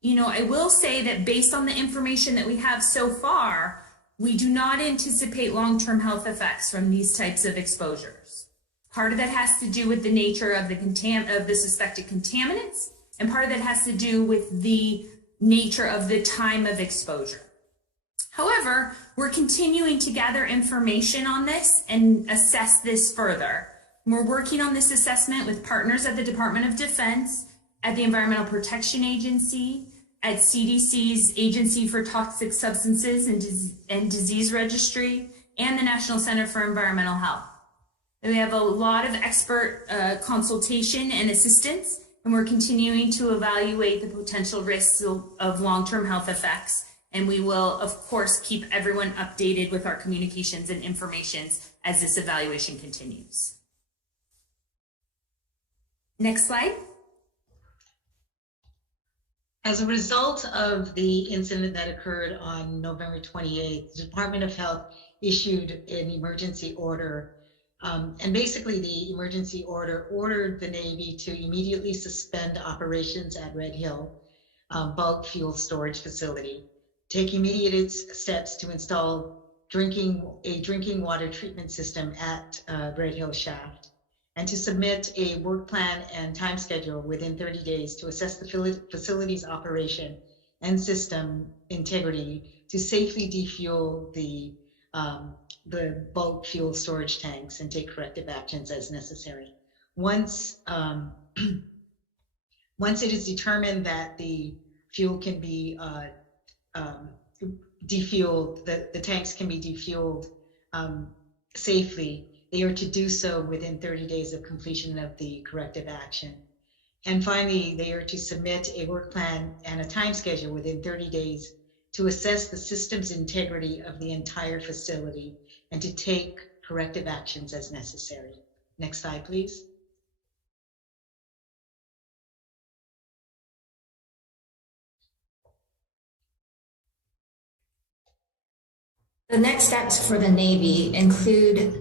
you know, I will say that based on the information that we have so far, we do not anticipate long-term health effects from these types of exposures. Part of that has to do with the nature of the suspected contaminants, and part of that has to do with the nature of the time of exposure. However, we're continuing to gather information on this and assess this further. We're working on this assessment with partners at the Department of Defense, at the Environmental Protection Agency, at CDC's Agency for Toxic Substances and Disease Registry, and the National Center for Environmental Health. We have a lot of expert consultation and assistance, and we're continuing to evaluate the potential risks of long-term health effects. And we will, of course, keep everyone updated with our communications and informations as this evaluation continues. Next slide. As a result of the incident that occurred on November 28th, the Department of Health issued an emergency order. And basically the emergency order ordered the Navy to immediately suspend operations at Red Hill bulk fuel storage facility, take immediate steps to install a drinking water treatment system at Red Hill Shaft, and to submit a work plan and time schedule within 30 days to assess the facility's operation and system integrity to safely defuel the bulk fuel storage tanks and take corrective actions as necessary. Once it is determined that the fuel can be defueled, the tanks can be defueled safely, they are to do so within 30 days of completion of the corrective action. And finally, they are to submit a work plan and a time schedule within 30 days to assess the system's integrity of the entire facility and to take corrective actions as necessary. Next slide, please. The next steps for the Navy include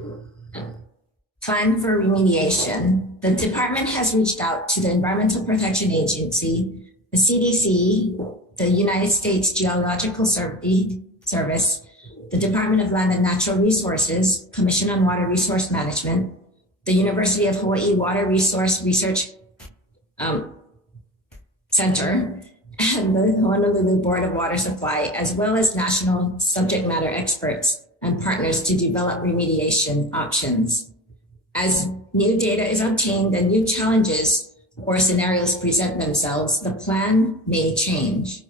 plan for remediation. The department has reached out to the Environmental Protection Agency, the CDC, the United States Geological Service, the Department of Land and Natural Resources, Commission on Water Resource Management, the University of Hawaii Water Resource Research Center, and the Honolulu Board of Water Supply, as well as national subject matter experts and partners to develop remediation options. As new data is obtained and new challenges or scenarios present themselves, the plan may change.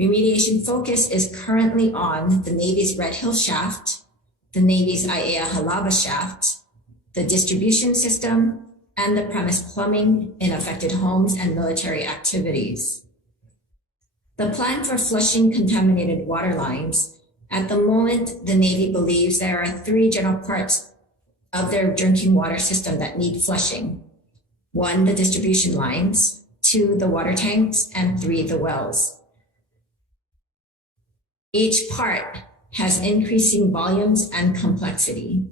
Remediation focus is currently on the Navy's Red Hill shaft, the Navy's Aiea Halava shaft, the distribution system, and the premise plumbing in affected homes and military activities. The plan for flushing contaminated water lines. At the moment, the Navy believes there are 3 general parts of their drinking water system that need flushing. 1, the distribution lines, 2, the water tanks, and 3, the wells. Each part has increasing volumes and complexity.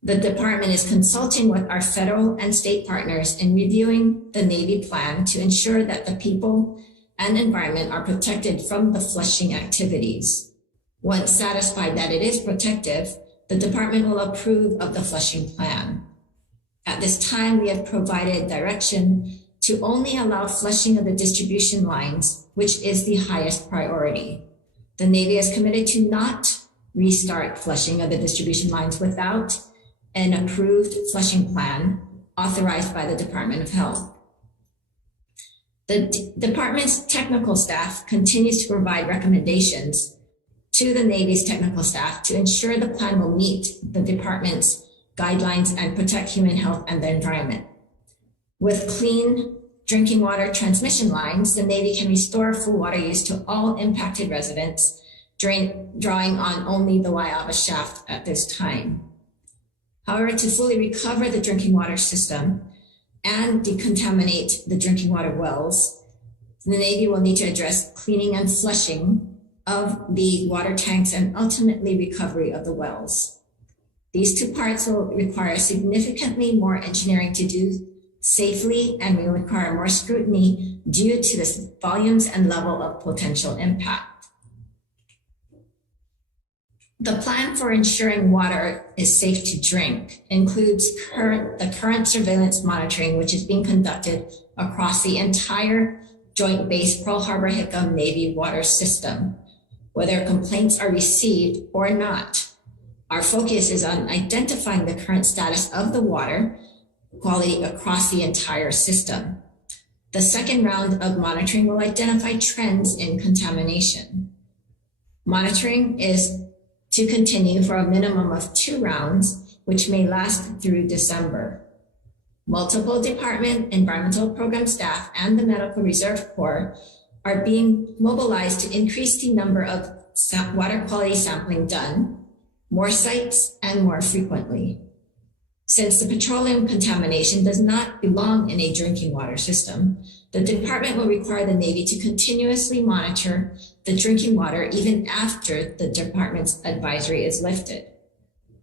The department is consulting with our federal and state partners in reviewing the Navy plan to ensure that the people and environment are protected from the flushing activities. Once satisfied that it is protective, the department will approve of the flushing plan. At this time, we have provided direction to only allow flushing of the distribution lines, which is the highest priority. The Navy is committed to not restart flushing of the distribution lines without an approved flushing plan authorized by the Department of Health. The department's technical staff continues to provide recommendations to the Navy's technical staff to ensure the plan will meet the department's guidelines and protect human health and the environment. With clean drinking water transmission lines, the Navy can restore full water use to all impacted residents, drawing on only the Waiawa shaft at this time. However, to fully recover the drinking water system and decontaminate the drinking water wells, the Navy will need to address cleaning and flushing of the water tanks and ultimately recovery of the wells. These 2 parts will require significantly more engineering to do safely and will require more scrutiny due to the volumes and level of potential impact. The plan for ensuring water is safe to drink includes the current surveillance monitoring, which is being conducted across the entire Joint Base Pearl Harbor Hickam Navy water system, whether complaints are received or not. Our focus is on identifying the current status of the water quality across the entire system. The second round of monitoring will identify trends in contamination. Monitoring is to continue for a minimum of 2 rounds, which may last through December. Multiple department environmental program staff and the Medical Reserve Corps are being mobilized to increase the number of water quality sampling done, more sites, and more frequently. Since the petroleum contamination does not belong in a drinking water system, the department will require the Navy to continuously monitor the drinking water even after the department's advisory is lifted.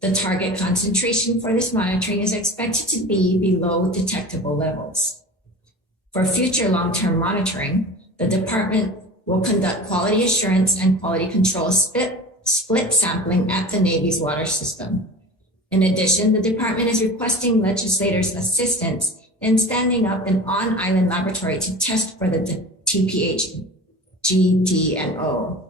The target concentration for this monitoring is expected to be below detectable levels. For future long-term monitoring, the department will conduct quality assurance and quality control split sampling at the Navy's water system. In addition, the department is requesting legislators' assistance in standing up an on-island laboratory to test for the TPH, GDNO.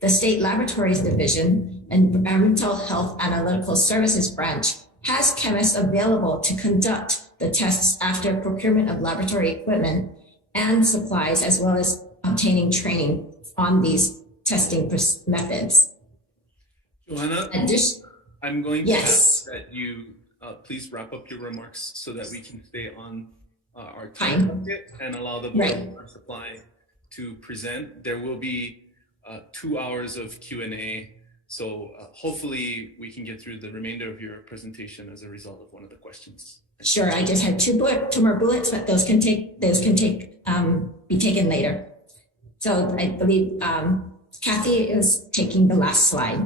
The State Laboratories Division, Environmental Health Analytical Services Branch, has chemists available to conduct the tests after procurement of laboratory equipment and supplies, as well as obtaining training on these testing methods. Joanna, I'm going to ask that you please wrap up your remarks so that we can stay on our time target and allow the Board of Water Supply to present. There will be 2 hours of Q&A. So hopefully we can get through the remainder of your presentation as a result of one of the questions. Sure, I just had two more bullets, but those can be taken later. So I believe Kathy is taking the last slide.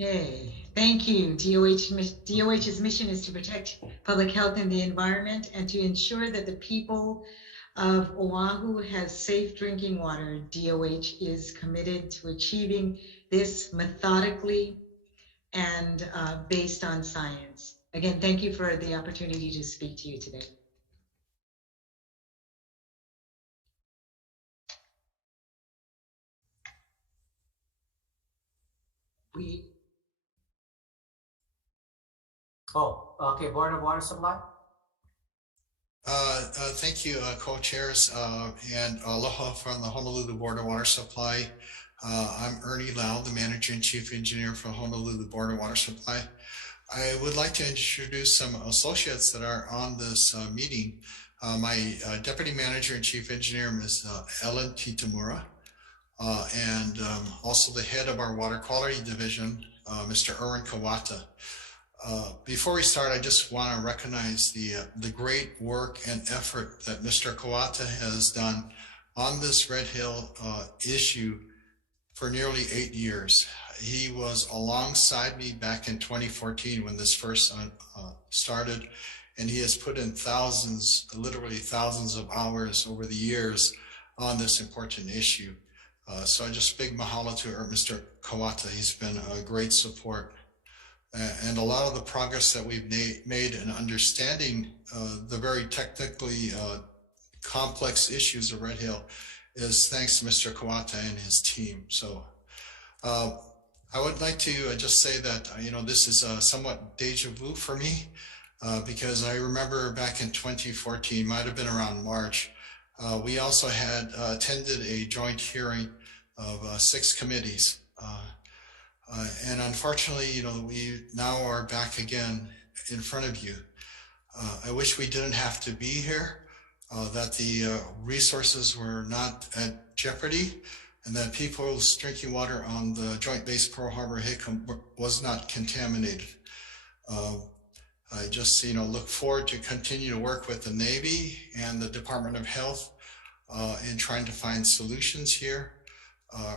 Okay, thank you. DOH's mission is to protect public health and the environment and to ensure that the people of Oahu has safe drinking water. DOH is committed to achieving this methodically and based on science. Again, thank you for the opportunity to speak to you today. Okay, Board of Water Supply. Thank you, co-chairs, and aloha from the Honolulu Board of Water Supply. I'm Ernie Lau, the Manager and Chief Engineer for Honolulu Board of Water Supply. I would like to introduce some associates that are on this meeting. My Deputy Manager and Chief Engineer, Ms. Ellen Kitamura, and also the head of our Water Quality Division, Mr. Erwin Kawata. Before we start, I just want to recognize the great work and effort that Mr. Kawata has done on this Red Hill issue for nearly 8 years. He was alongside me back in 2014 when this first started, and he has put in thousands, literally thousands of hours over the years on this important issue. So just big mahalo to Mr. Kawata. He's been a great support. And a lot of the progress that we've made in understanding the very technically complex issues of Red Hill is thanks to Mr. Kawata and his team. So I would like to just say that, this is somewhat deja vu for me because I remember back in 2014, might have been around March, we also had attended a joint hearing of 6 committees. And unfortunately, we now are back again in front of you. I wish we didn't have to be here, that the resources were not at jeopardy, and that people's drinking water on the Joint Base Pearl Harbor Hickam was not contaminated. I just, look forward to continue to work with the Navy and the Department of Health in trying to find solutions here.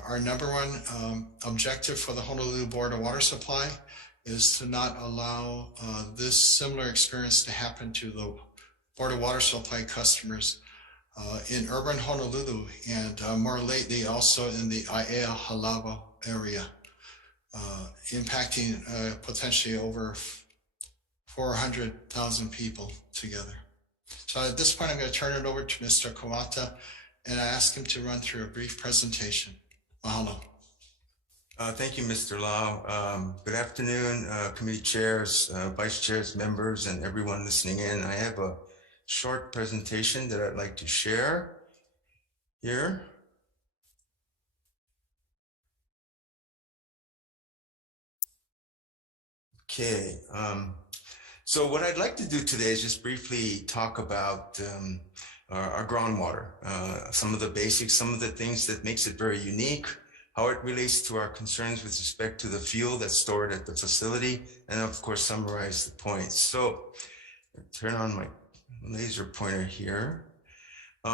Our number one objective for the Honolulu Board of Water Supply is to not allow this similar experience to happen to the Board of Water Supply customers in urban Honolulu and more lately also in the Aiea Halava area, impacting potentially over 400,000 people together. So at this point, I'm going to turn it over to Mr. Kawata and I ask him to run through a brief presentation. Mahalo. Thank you, Mr. Lau. Good afternoon, committee chairs, vice chairs, members, and everyone listening in. I have a short presentation that I'd like to share here. Okay. So what I'd like to do today is just briefly talk about our groundwater, some of the basics, some of the things that makes it very unique, how it relates to our concerns with respect to the fuel that's stored at the facility, and of course, summarize the points. So turn on my laser pointer here.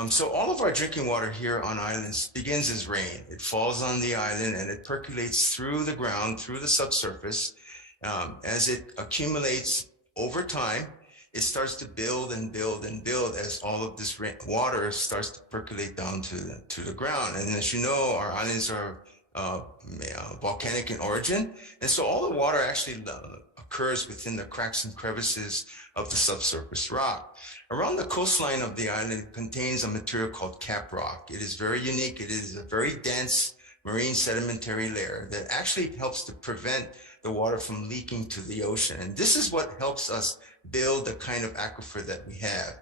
So all of our drinking water here on islands begins as rain. It falls on the island and it percolates through the ground, through the subsurface. As it accumulates over time, it starts to build and build and build as all of this water starts to percolate down to the ground. And as you know, our islands are volcanic in origin. And so all the water actually occurs within the cracks and crevices of the subsurface rock. Around the coastline of the island, it contains a material called cap rock. It is very unique. It is a very dense marine sedimentary layer that actually helps to prevent the water from leaking to the ocean. And this is what helps us build the kind of aquifer that we have.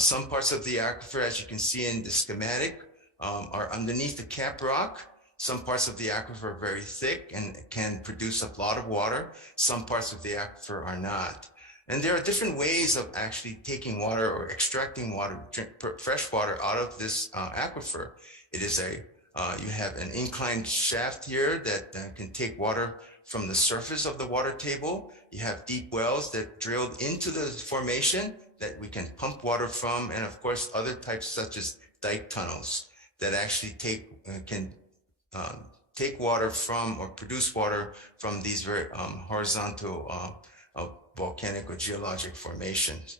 Some parts of the aquifer, as you can see in the schematic, are underneath the cap rock. Some parts of the aquifer are very thick and can produce a lot of water. Some parts of the aquifer are not. And there are different ways of actually taking water or extracting water, fresh water out of this aquifer. It is a You have an inclined shaft here that can take water from the surface of the water table. You have deep wells that drilled into the formation that we can pump water from, and of course other types such as dike tunnels that actually can take water from or produce water from these very horizontal volcanic or geologic formations.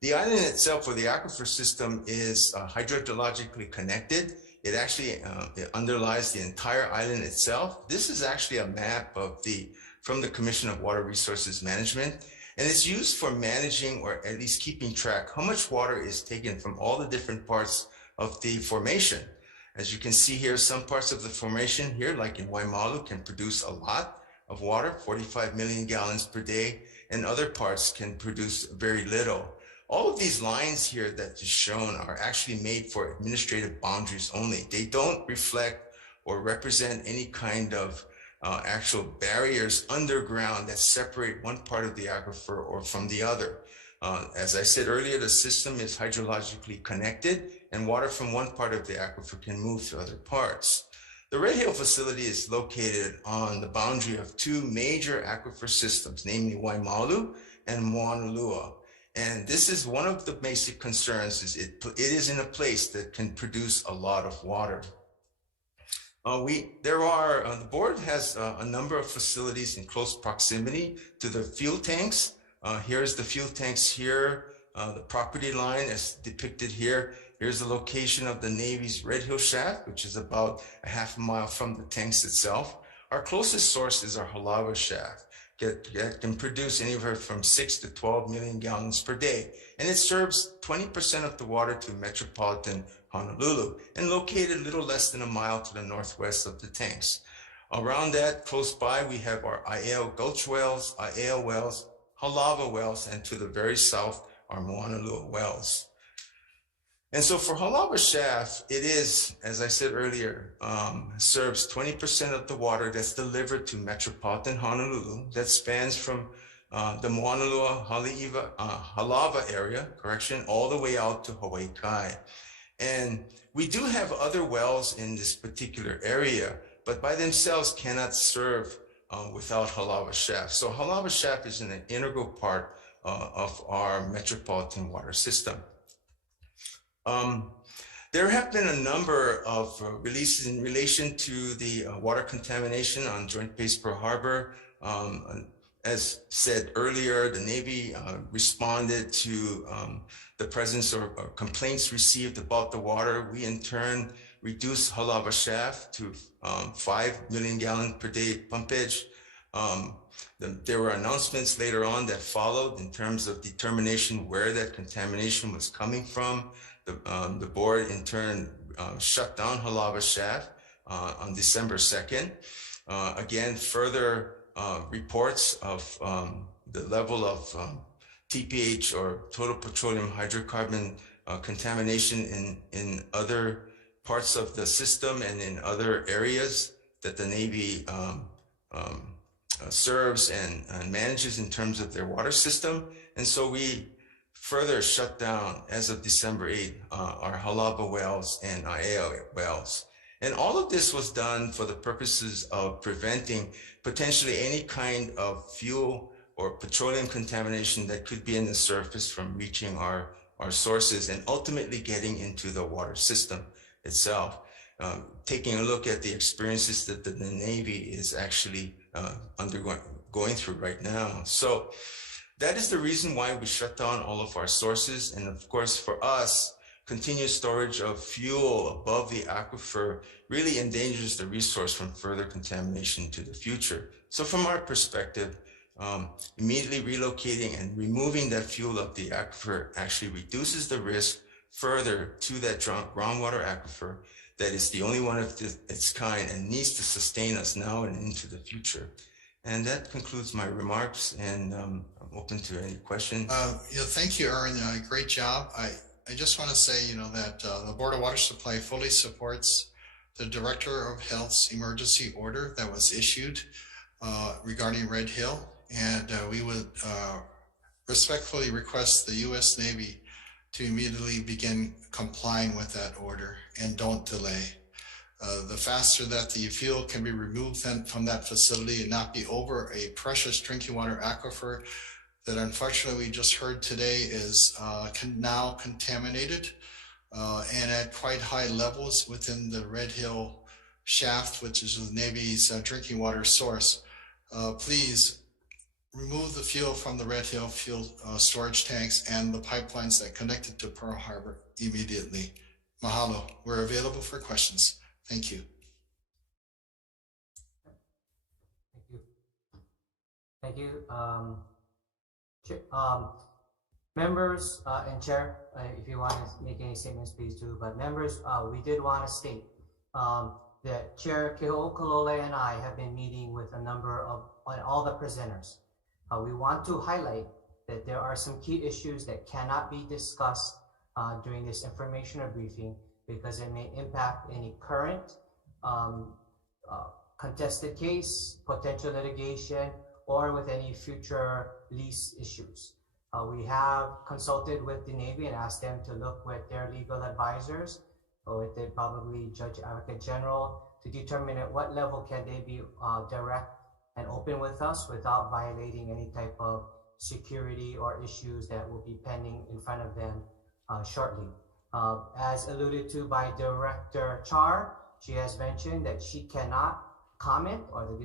The island itself, or the aquifer system, is hydrogeologically connected. It actually it underlies the entire island itself. This is actually a map from the Commission of Water Resources Management, and it's used for managing, or at least keeping track, how much water is taken from all the different parts of the formation. As you can see here, some parts of the formation here, like in Waimalu, can produce a lot of water, 45 million gallons per day, and other parts can produce very little. All of these lines here that is shown are actually made for administrative boundaries only. They don't reflect or represent any kind of actual barriers underground that separate one part of the aquifer or from the other. As I said earlier, the system is hydrologically connected, and water from one part of the aquifer can move to other parts. The Red Hill facility is located on the boundary of two major aquifer systems, namely Waimalu and Moanalua. And this is one of the basic concerns, is it is in a place that can produce a lot of water. The board has a number of facilities in close proximity to the fuel tanks. Here's the fuel tanks here, the property line is depicted here. Here's the location of the Navy's Red Hill shaft, which is about a half a mile from the tanks itself. Our closest source is our Halawa shaft that can produce anywhere from 6 to 12 million gallons per day. And it serves 20% of the water to metropolitan Honolulu and located a little less than a mile to the northwest of the tanks. Around that, close by, we have our Aiel Gulch wells, Aiel wells, Halawa wells, and to the very south, our Moanalua wells. And so for Halawa shaft, it is, as I said earlier, serves 20% of the water that's delivered to metropolitan Honolulu. That spans from the Moanalua Halawa area, all the way out to Hawaii Kai. And we do have other wells in this particular area, but by themselves cannot serve without Halawa shaft. So Halawa shaft is an integral part of our metropolitan water system. There have been a number of releases in relation to the water contamination on Joint Base Pearl Harbor. As said earlier, the Navy responded to the presence or complaints received about the water. We in turn reduced Halawa shaft to 5 million gallon per day pumpage. There were announcements later on that followed in terms of determination where that contamination was coming from. The board in turn shut down Halawa shaft on December 2nd. Again, further reports of the level of TPH, or total petroleum hydrocarbon contamination in other parts of the system and in other areas that the Navy serves and manages in terms of their water system. And so we further shut down, as of December 8th, our Halawa wells and Aiel wells. And all of this was done for the purposes of preventing potentially any kind of fuel or petroleum contamination that could be in the surface from reaching our sources and ultimately getting into the water system itself. Taking a look at the experiences that the Navy is actually going through right now. So that is the reason why we shut down all of our sources. And of course, for us, continuous storage of fuel above the aquifer really endangers the resource from further contamination to the future. So from our perspective, immediately relocating and removing that fuel of the aquifer actually reduces the risk further to that groundwater aquifer that is the only one of its kind and needs to sustain us now and into the future. And that concludes my remarks, and I'm open to any questions. Thank you, Aaron. Great job. I just want to say, that the Board of Water Supply fully supports the Director of Health's emergency order that was issued regarding Red Hill. And we would respectfully request the U.S. Navy to immediately begin complying with that order and don't delay. The faster that the fuel can be removed from that facility and not be over a precious drinking water aquifer that unfortunately we just heard today is now contaminated and at quite high levels within the Red Hill shaft, which is the Navy's drinking water source. Please remove the fuel from the Red Hill fuel storage tanks and the pipelines that connect it to Pearl Harbor immediately. Mahalo. We're available for questions. Thank you. Thank you. Thank you. Members and Chair, if you want to make any statements, please do. But members, we did want to state that Chair Keho'okalole and I have been meeting with a number of all the presenters. We want to highlight that there are some key issues that cannot be discussed during this informational briefing because it may impact any current contested case, potential litigation, or with any future lease issues. We have consulted with the Navy and asked them to look with their legal advisors, or with probably Judge Advocate General, to determine at what level can they be direct and open with us without violating any type of security or issues that will be pending in front of them shortly. As alluded to by Director Char, she has mentioned that she cannot comment, or the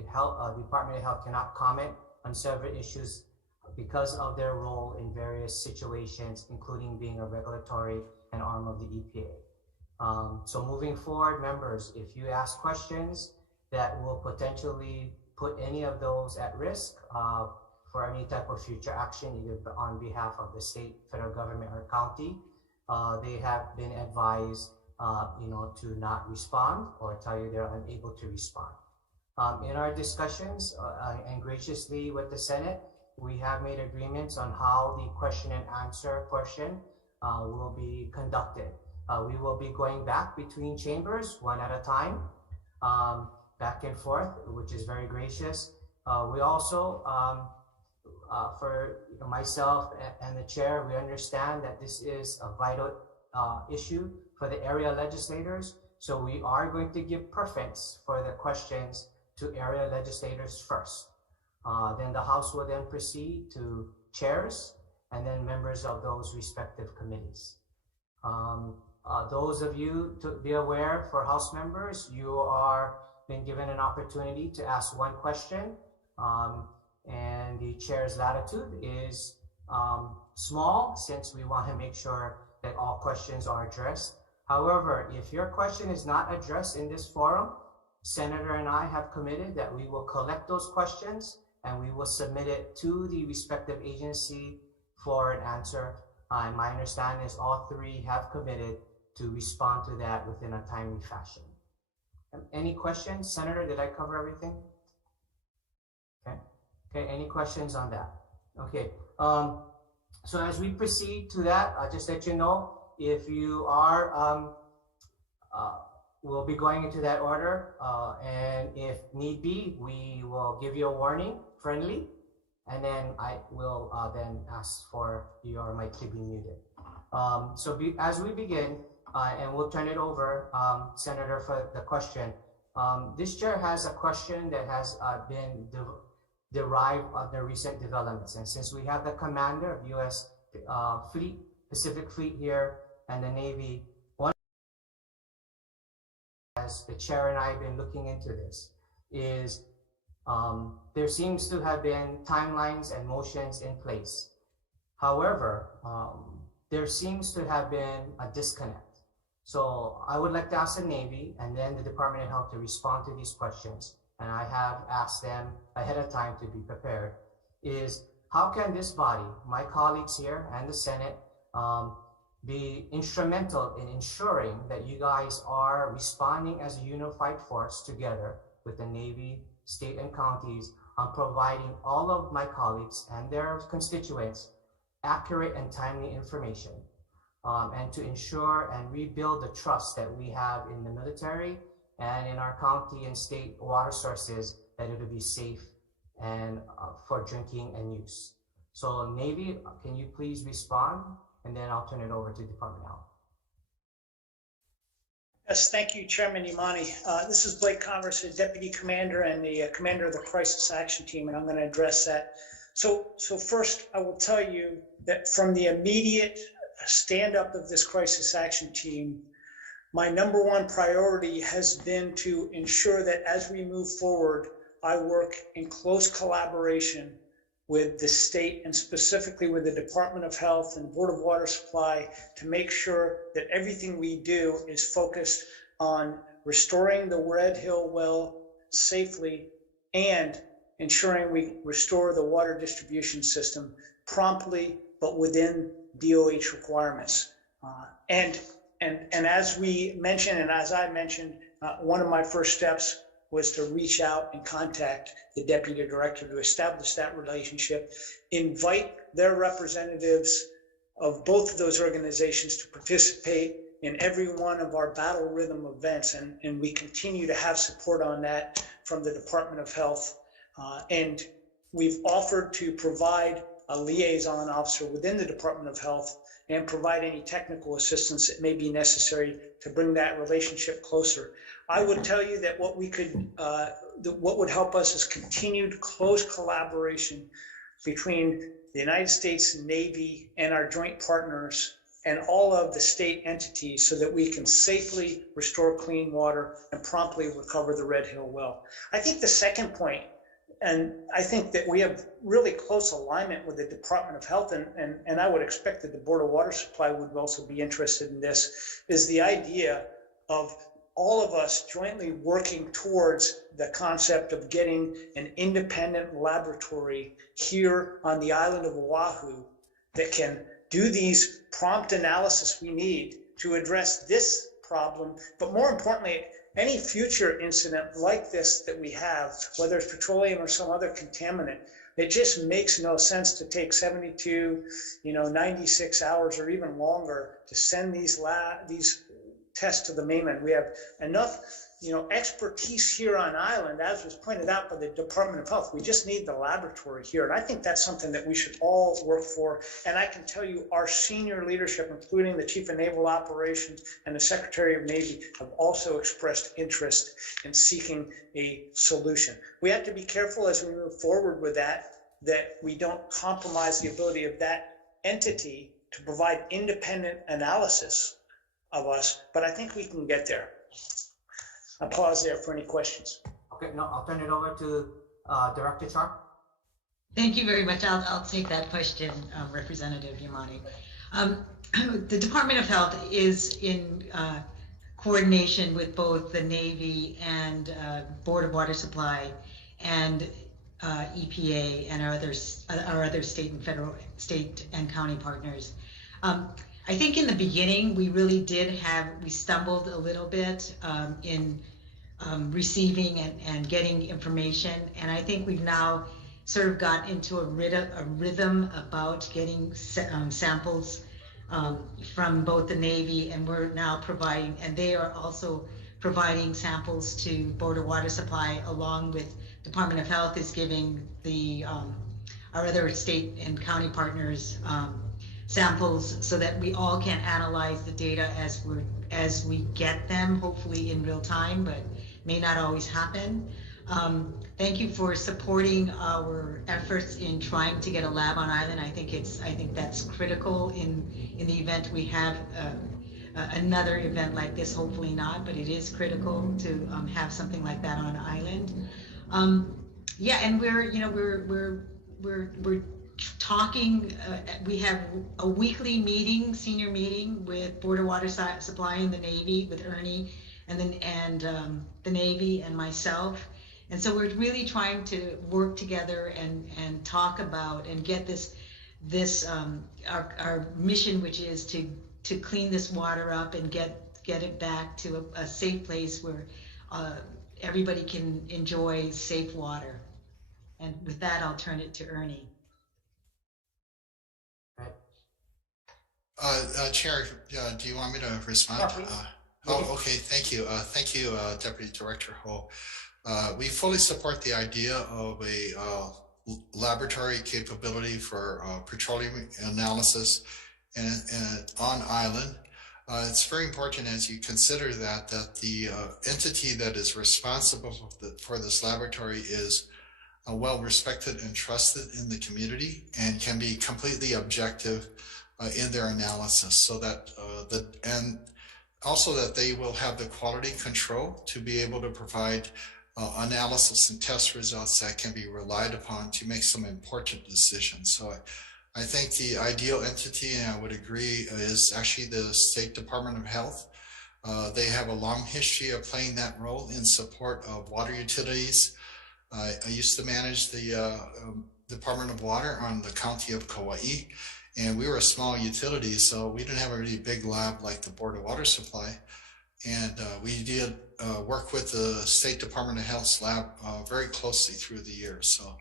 Department of Health cannot comment on several issues because of their role in various situations, including being a regulatory and arm of the EPA. So moving forward, members, if you ask questions that will potentially put any of those at risk for any type of future action, either on behalf of the state, federal government, or county, they have been advised to not respond or tell you they're unable to respond. In our discussions and graciously with the Senate, we have made agreements on how the question and answer portion will be conducted. We will be going back between chambers one at a time, back and forth, which is very gracious. We also, for myself and the chair, we understand that this is a vital issue for the area legislators. So we are going to give preference for the questions to area legislators first. Then the House will then proceed to chairs and then members of those respective committees. Those of you to be aware, for House members, you are been given an opportunity to ask one question, and the chair's latitude is small, since we want to make sure that all questions are addressed. However, if your question is not addressed in this forum, Senator and I have committed that we will collect those questions and we will submit it to the respective agency for an answer. My understanding is all three have committed to respond to that within a timely fashion. Any questions? Senator, did I cover everything? Okay, any questions on that? Okay, so as we proceed to that, I'll just let you know, if you are, we'll be going into that order, and if need be, we will give you a warning, friendly, and then I will then ask for your mic to be muted. As we begin, and we'll turn it over, Senator, for the question. This chair has a question that has been derived of the recent developments. And since we have the commander of U.S. Fleet, Pacific Fleet here, and the Navy, one, as the chair and I have been looking into this, is there seems to have been timelines and motions in place. However, there seems to have been a disconnect. So I would like to ask the Navy and then the Department of Health to respond to these questions. And I have asked them ahead of time to be prepared, is how can this body, my colleagues here and the Senate, be instrumental in ensuring that you guys are responding as a unified force together with the Navy, state, and counties on providing all of my colleagues and their constituents accurate and timely information, and to ensure and rebuild the trust that we have in the military and in our county and state water sources, that it will be safe and for drinking and use. So Navy, can you please respond? And then I'll turn it over to Department of Health. Yes, thank you, Chairman Imani. This is Blake Converse, the Deputy Commander and the Commander of the Crisis Action Team, and I'm going to address that. So first, I will tell you that from the immediate stand-up of this Crisis Action Team, my number one priority has been to ensure that as we move forward, I work in close collaboration with the state and specifically with the Department of Health and Board of Water Supply to make sure that everything we do is focused on restoring the Red Hill well safely and ensuring we restore the water distribution system promptly, but within DOH requirements. And as we mentioned, and as I mentioned, one of my first steps was to reach out and contact the deputy director to establish that relationship, invite their representatives of both of those organizations to participate in every one of our battle rhythm events. And we continue to have support on that from the Department of Health. And we've offered to provide a liaison officer within the Department of Health and provide any technical assistance that may be necessary to bring that relationship closer. I would tell you that what would help us is continued close collaboration between the United States Navy and our joint partners and all of the state entities so that we can safely restore clean water and promptly recover the Red Hill well. I think the second point, and I think that we have really close alignment with the Department of Health, and I would expect that the Board of Water Supply would also be interested in this, is the idea of all of us jointly working towards the concept of getting an independent laboratory here on the island of Oahu that can do these prompt analysis we need to address this problem, but more importantly, any future incident like this that we have, whether it's petroleum or some other contaminant, it just makes no sense to take 72, 96 hours or even longer to send these tests to the mainland. We have enough, expertise here on island, as was pointed out by the Department of Health. We just need the laboratory here. And I think that's something that we should all work for. And I can tell you our senior leadership, including the Chief of Naval Operations and the Secretary of Navy, have also expressed interest in seeking a solution. We have to be careful as we move forward with that we don't compromise the ability of that entity to provide independent analysis of us, but I think we can get there. I'll pause there for any questions. Okay, no, I'll turn it over to Director Char. Thank you very much. I'll take that question, Representative Yamani. The Department of Health is in coordination with both the Navy and Board of Water Supply and EPA and our other state and federal, state and county partners. I think in the beginning, we really we stumbled a little bit in receiving and getting information. And I think we've now sort of got into a rhythm about getting samples from both the Navy, and we're now providing, and they are also providing samples to Board of Water Supply, along with Department of Health is giving the our other state and county partners samples so that we all can analyze the data as we get them, hopefully in real time, but may not always happen. Thank you for supporting our efforts in trying to get a lab on island. I think that's critical in the event we have another event like this. Hopefully not, but it is critical to have something like that on island. Yeah, and we're talking. We have a weekly meeting, senior meeting with Board of Water Supply and the Navy, with Ernie and the Navy and myself. And so we're really trying to work together and talk about and get our mission, which is to clean this water up and get it back to a safe place where everybody can enjoy safe water. And with that, I'll turn it to Ernie. Chair, do you want me to respond? Okay, thank you. Thank you, Deputy Director Ho. We fully support the idea of a laboratory capability for petroleum analysis and on island. It's very important as you consider that the entity that is responsible for this laboratory is well respected and trusted in the community and can be completely objective in their analysis, so that and also that they will have the quality control to be able to provide analysis and test results that can be relied upon to make some important decisions. So I think the ideal entity, and I would agree, is actually the State Department of Health. They have a long history of playing that role in support of water utilities. I used to manage the Department of Water on the County of Kauai, and we were a small utility, so we didn't have a really big lab like the Board of Water Supply. And we did work with the State Department of Health's lab very closely through the years. So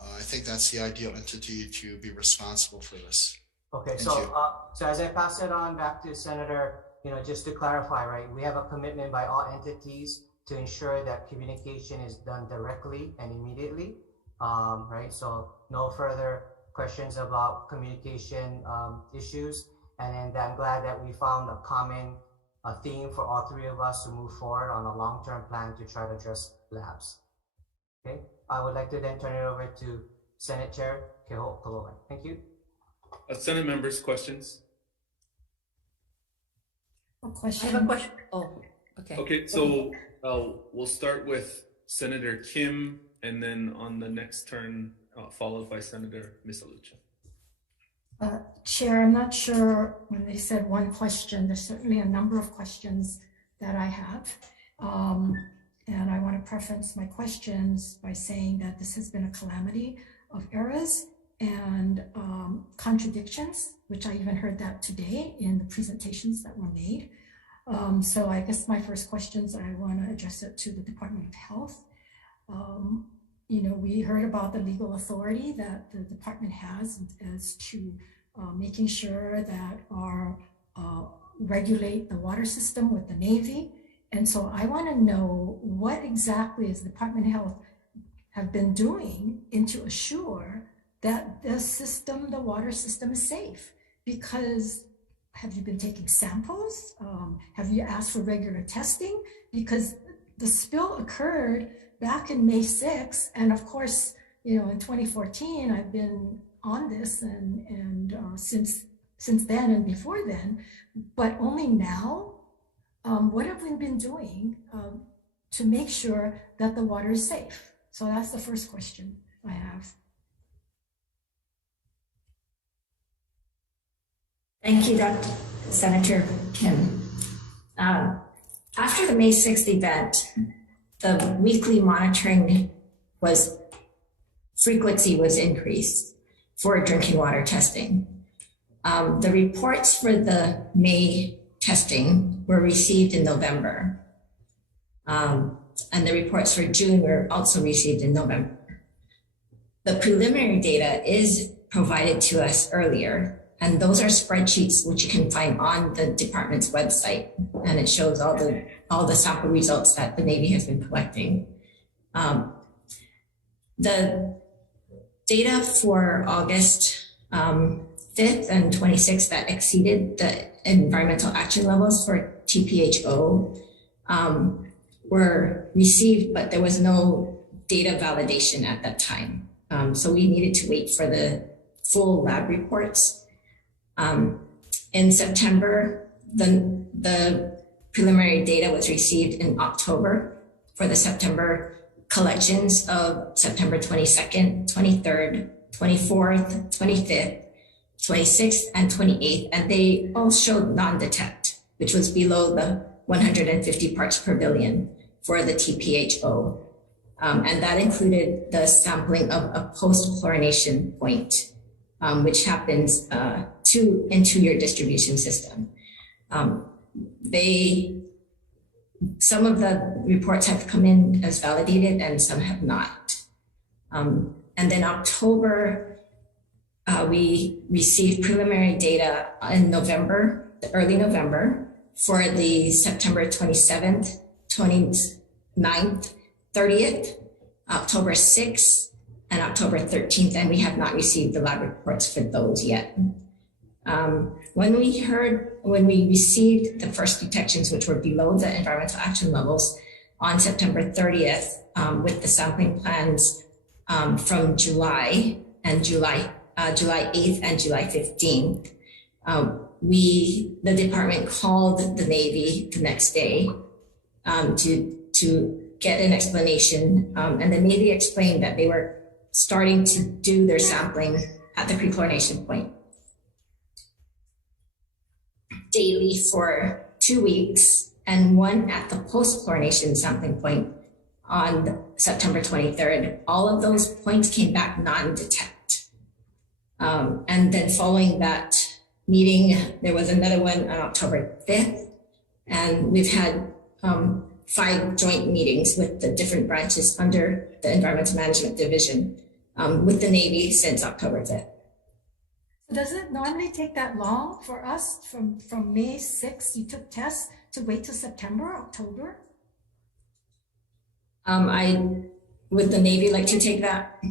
I think that's the ideal entity to be responsible for this. Okay, so as I pass it on back to Senator, just to clarify, right, we have a commitment by all entities to ensure that communication is done directly and immediately, right? So no further questions about communication issues. And then I'm glad that we found a common theme for all three of us to move forward on a long-term plan to try to address labs. Okay, I would like to then turn it over to Senate Chair Keho Koloe. Thank you. Senate members, questions? A question. I have a question. Oh, okay. Okay, so we'll start with Senator Kim, and then on the next turn, followed by Senator Misalucha. Chair, I'm not sure when they said one question, there's certainly a number of questions that I have. And I want to preference my questions by saying that this has been a calamity of errors and contradictions, which I even heard that today in the presentations that were made. So I guess my first questions, I want to address it to the Department of Health. We heard about the legal authority that the department has as to making sure that our regulate the water system with the Navy. And so I want to know what exactly is the Department of Health have been doing to assure that the water system is safe. Because have you been taking samples? Have you asked for regular testing? Because the spill occurred back in May 6th. And of course, in 2014, I've been on this and since then and before then, but only now, what have we been doing to make sure that the water is safe? So that's the first question I have. Thank you, Dr. Senator Kim. After the May 6th event, the weekly monitoring frequency was increased for drinking water testing. The reports for the May testing were received in November. And the reports for June were also received in November. The preliminary data is provided to us earlier, and those are spreadsheets which you can find on the department's website, and it shows all the sample results that the Navy has been collecting. The data for August 5th and 26th that exceeded the environmental action levels for TPHO were received, but there was no data validation at that time. So we needed to wait for the full lab reports. In September, the preliminary data was received in October for the September collections of September 22nd, 23rd, 24th, 25th, 26th, and 28th, and they all showed non-detect, which was below the 150 parts per billion for the TPHO. And that included the sampling of a post-chlorination point, which happens into your distribution system. Some of the reports have come in as validated and some have not. And then October, we received preliminary data in November, early November, for the September 27th, 29th, 30th, October 6th, and October 13th, and we have not received the lab reports for those yet. When we heard when we received the first detections, which were below the environmental action levels on September 30th, with the sampling plans from July 8th and July 15th, the department called the Navy the next day to get an explanation. And the Navy explained that they were starting to do their sampling at the pre-chlorination point daily for 2 weeks, and one at the post-chlorination sampling point on September 23rd. All of those points came back non-detect. And then following that meeting, there was another one on October 5th, and we've had 5 joint meetings with the different branches under the Environmental Management Division with the Navy since October 5th. Does it normally take that long for us from May 6th, you took tests, to wait till September, October? Would the Navy like to take that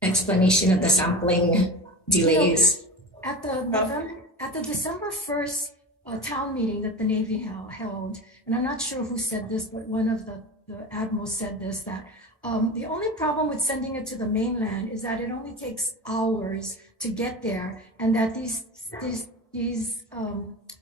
explanation of the sampling delays? At the December 1st town meeting that the Navy held, and I'm not sure who said this, but one of the admirals said this, that the only problem with sending it to the mainland is that it only takes hours to get there, and that these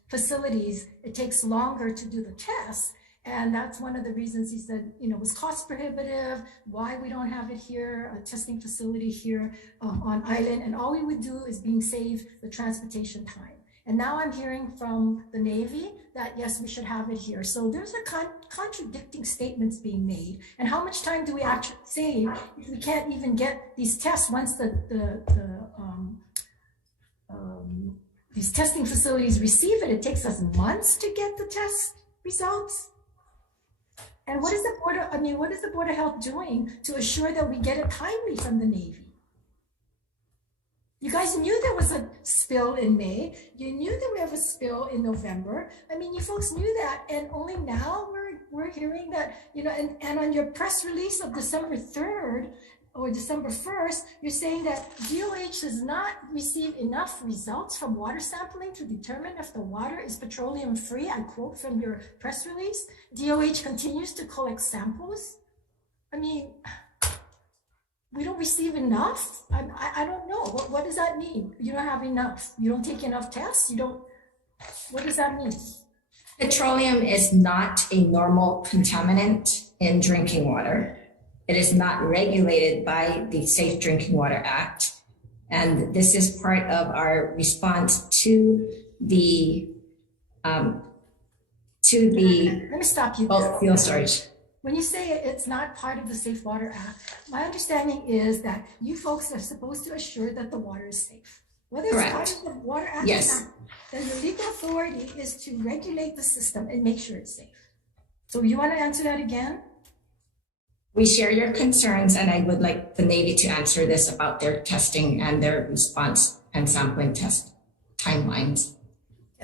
facilities, it takes longer to do the tests. And that's one of the reasons he said, it was cost prohibitive, why we don't have it here, a testing facility here on island. And all we would do is save the transportation time. And now I'm hearing from the Navy that, yes, we should have it here. So there's a contradicting statements being made. And how much time do we actually save if we can't even get these tests once these testing facilities receive it? It takes us months to get the test results. And what is the Board of Health doing to assure that we get it timely from the Navy? You guys knew there was a spill in May. You knew that we have a spill in November. You folks knew that, and only now we're hearing that, and on your press release of December 3rd or December 1st, you're saying that DOH does not receive enough results from water sampling to determine if the water is petroleum free. I quote from your press release. DOH continues to collect samples. We don't receive enough? I don't know. What does that mean? You don't have enough. You don't take enough tests? What does that mean? Petroleum is not a normal contaminant in drinking water. It is not regulated by the Safe Drinking Water Act. And this is part of our response to the Let me stop you there. Fuel storage. When you say it's not part of the Safe Water Act, my understanding is that you folks are supposed to assure that the water is safe. Whether it's Correct. part of the Water Act Yes. or not, then your legal authority is to regulate the system and make sure it's safe. So you want to answer that again? We share your concerns, and I would like the Navy to answer this about their testing and their response and sampling test timelines.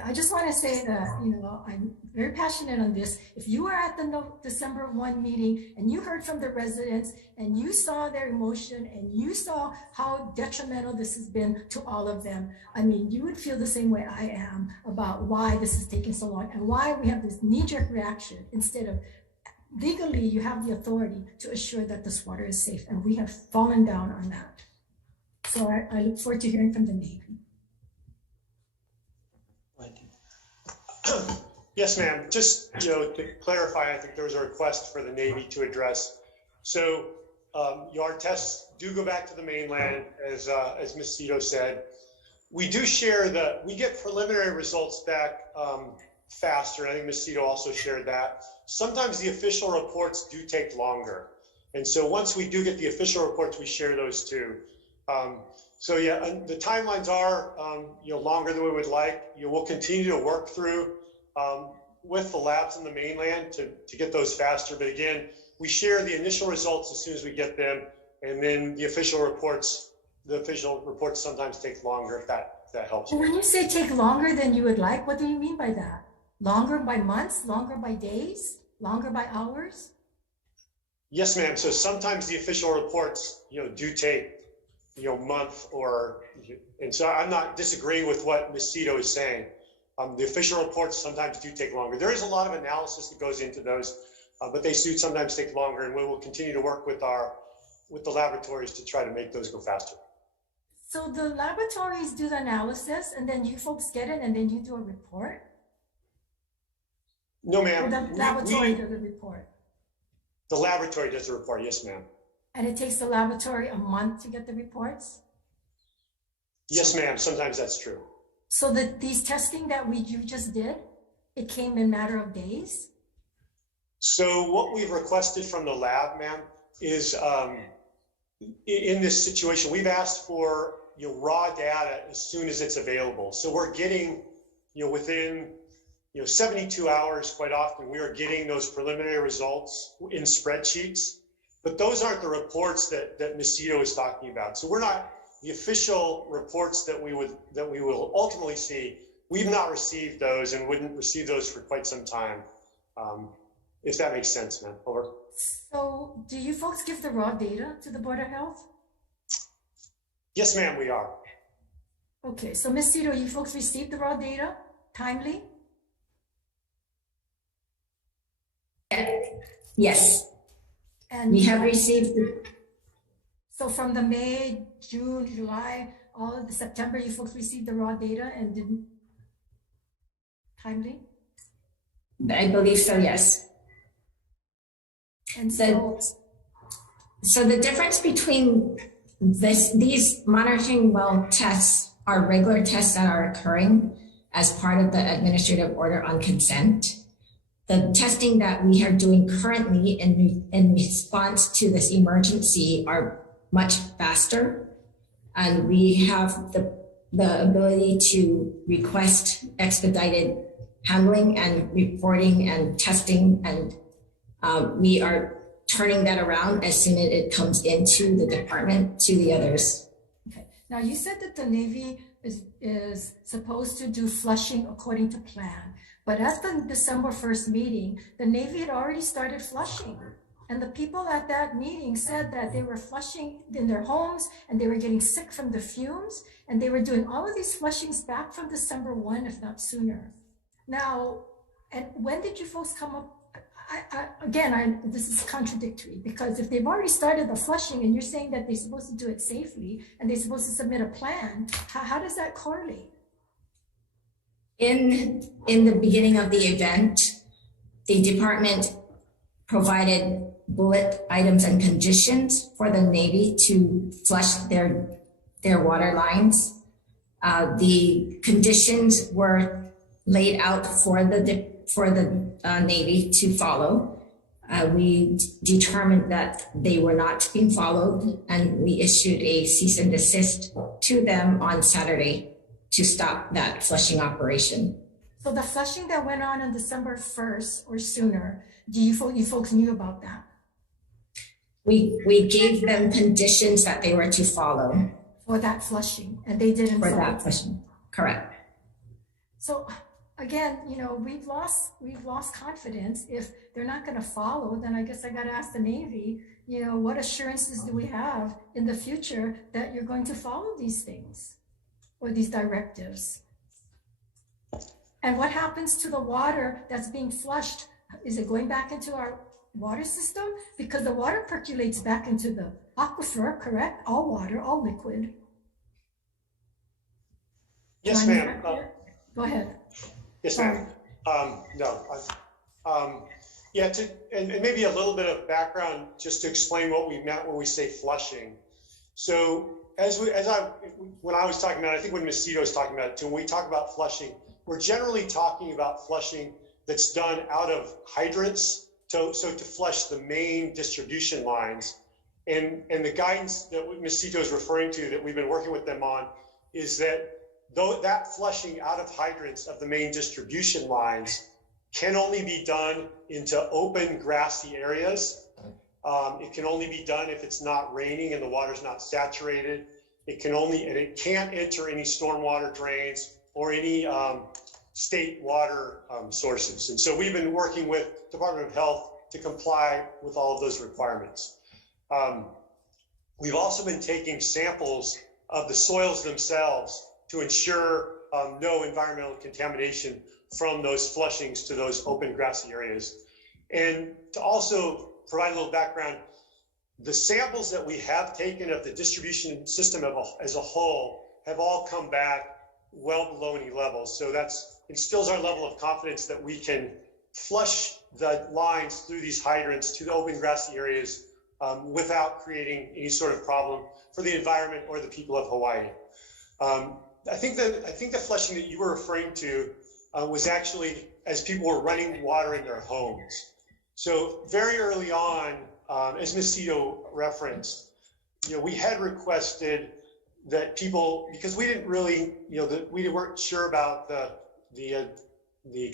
I just want to say that, I'm very passionate on this. If you were at the December 1 meeting and you heard from the residents and you saw their emotion and you saw how detrimental this has been to all of them, you would feel the same way I am about why this is taking so long and why we have this knee-jerk reaction instead of legally you have the authority to assure that this water is safe, and we have fallen down on that. So I look forward to hearing from the Navy. Yes, ma'am. Just, to clarify, I think there was a request for the Navy to address. So our tests do go back to the mainland, as Ms. Cito said. We do share we get preliminary results back faster. I think Ms. Cito also shared that. Sometimes the official reports do take longer. And so once we do get the official reports, we share those too. So yeah, the timelines are longer than we would like. We'll continue to work through with the labs in the mainland to get those faster. But again, we share the initial results as soon as we get them, and then the official reports sometimes take longer, if that helps. When you say take longer than you would like, what do you mean by that? Longer by months, longer by days, longer by hours? Yes, ma'am. So sometimes the official reports, do take month and so I'm not disagreeing with what Ms. Cito is saying. The official reports sometimes do take longer. There is a lot of analysis that goes into those, but they do sometimes take longer, and we will continue to work with the laboratories to try to make those go faster. So the laboratories do the analysis, and then you folks get it, and then you do a report? No, Or ma'am. the laboratory does the report? The laboratory does the report, yes, ma'am. And it takes the laboratory a month to get the reports? Yes, ma'am. Sometimes that's true. So these testing that you just did, it came in a matter of days? So what we've requested from the lab, ma'am, is in this situation, we've asked for raw data as soon as it's available. So we're getting, within 72 hours, quite often, we are getting those preliminary results in spreadsheets. But those aren't the reports that Ms. Cito is talking about. So we're not the official reports that we will ultimately see. We've not received those and wouldn't receive those for quite some time. If that makes sense, ma'am. Over. So do you folks give the raw data to the Board of Health? Yes, ma'am, we are. Okay, so Ms. Cito, you folks received the raw data timely? Yes. And we have received. So from the May, June, July, all of the September, you folks received the raw data and didn't timely? I believe so, yes. And so the difference between these monitoring well tests are regular tests that are occurring as part of the administrative order on consent. The testing that we are doing currently in response to this emergency are much faster, and we have the ability to request expedited handling and reporting and testing, and we are turning that around as soon as it comes into the department to the others. Okay. Now you said that the Navy is supposed to do flushing according to plan, but at the December 1st meeting, the Navy had already started flushing. And the people at that meeting said that they were flushing in their homes and they were getting sick from the fumes, and they were doing all of these flushings back from December 1, if not sooner. Now, and when did you folks come up? This is contradictory, because if they've already started the flushing and you're saying that they're supposed to do it safely and they're supposed to submit a plan, how does that correlate? In the beginning of the event, the department provided bullet items and conditions for the Navy to flush their water lines. The conditions were laid out for the Navy to follow. We determined that they were not being followed, and we issued a cease and desist to them on Saturday to stop that flushing operation. So the flushing that went on December 1st or sooner, you folks knew about that? We gave them conditions that they were to follow. For that flushing, and they didn't For follow. that flushing, correct. So again, we've lost confidence. If they're not going to follow, then I guess I got to ask the Navy, what assurances do we have in the future that you're going to follow these things or these directives? And what happens to the water that's being flushed? Is it going back into our water system? Because the water percolates back into the aquifer, correct? All water, all liquid. Yes, ma'am. Go ahead. Yes, ma'am. And maybe a little bit of background just to explain what we meant when we say flushing. So when I was talking about, I think when Ms. Cito was talking about it too, when we talk about flushing, we're generally talking about flushing that's done out of hydrants, so to flush the main distribution lines. And the guidance that Ms. Cito is referring to that we've been working with them on is that that flushing out of hydrants of the main distribution lines can only be done into open grassy areas. It can only be done if it's not raining and the water's not saturated. It can't enter any stormwater drains or any state water sources. And so we've been working with Department of Health to comply with all of those requirements. We've also been taking samples of the soils themselves to ensure no environmental contamination from those flushings to those open grassy areas. And to also provide a little background, the samples that we have taken of the distribution system as a whole have all come back well below any levels. So that instills our level of confidence that we can flush the lines through these hydrants to the open grassy areas without creating any sort of problem for the environment or the people of Hawaii. I think the flushing that you were referring to was actually as people were running water in their homes. So very early on, as Ms. Cito referenced, we had requested that people, because we didn't really, we weren't sure about the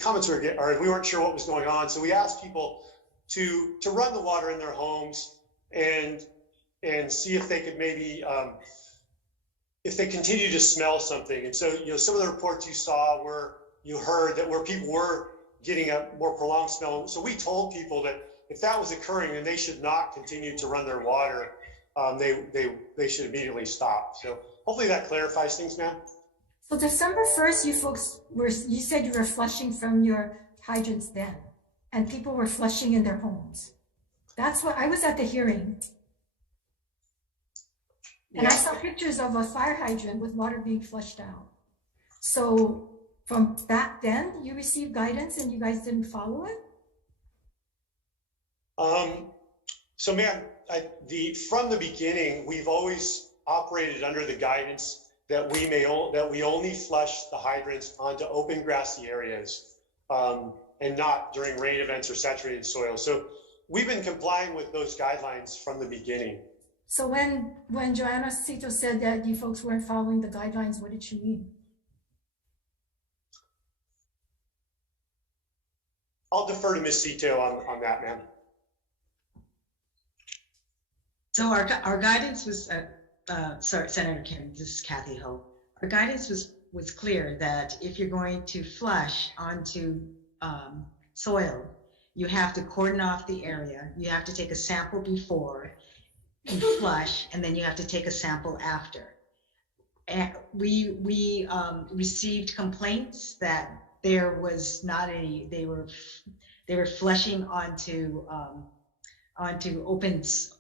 comments we were getting, or we weren't sure what was going on. So we asked people to run the water in their homes and see if they could maybe, if they continue to smell something. And so, some of the reports you saw you heard that where people were getting a more prolonged smell. So we told people that if that was occurring, then they should not continue to run their water. They should immediately stop. So hopefully that clarifies things, ma'am. So December 1st, you said you were flushing from your hydrants then, and people were flushing in their homes. That's what I was at the hearing. And I saw pictures of a fire hydrant with water being flushed out. So from back then, you received guidance and you guys didn't follow it? So ma'am, from the beginning, we've always operated under the guidance that we only flush the hydrants onto open grassy areas and not during rain events or saturated soil. So we've been complying with those guidelines from the beginning. So when Joanna Cito said that you folks weren't following the guidelines, what did she mean? I'll defer to Ms. Cito on that, ma'am. So our guidance was, sorry, Senator Kim, this is Kathy Ho. Our guidance was clear that if you're going to flush onto soil, you have to cordon off the area. You have to take a sample before you flush, and then you have to take a sample after. And we received complaints that there was not any. They were flushing onto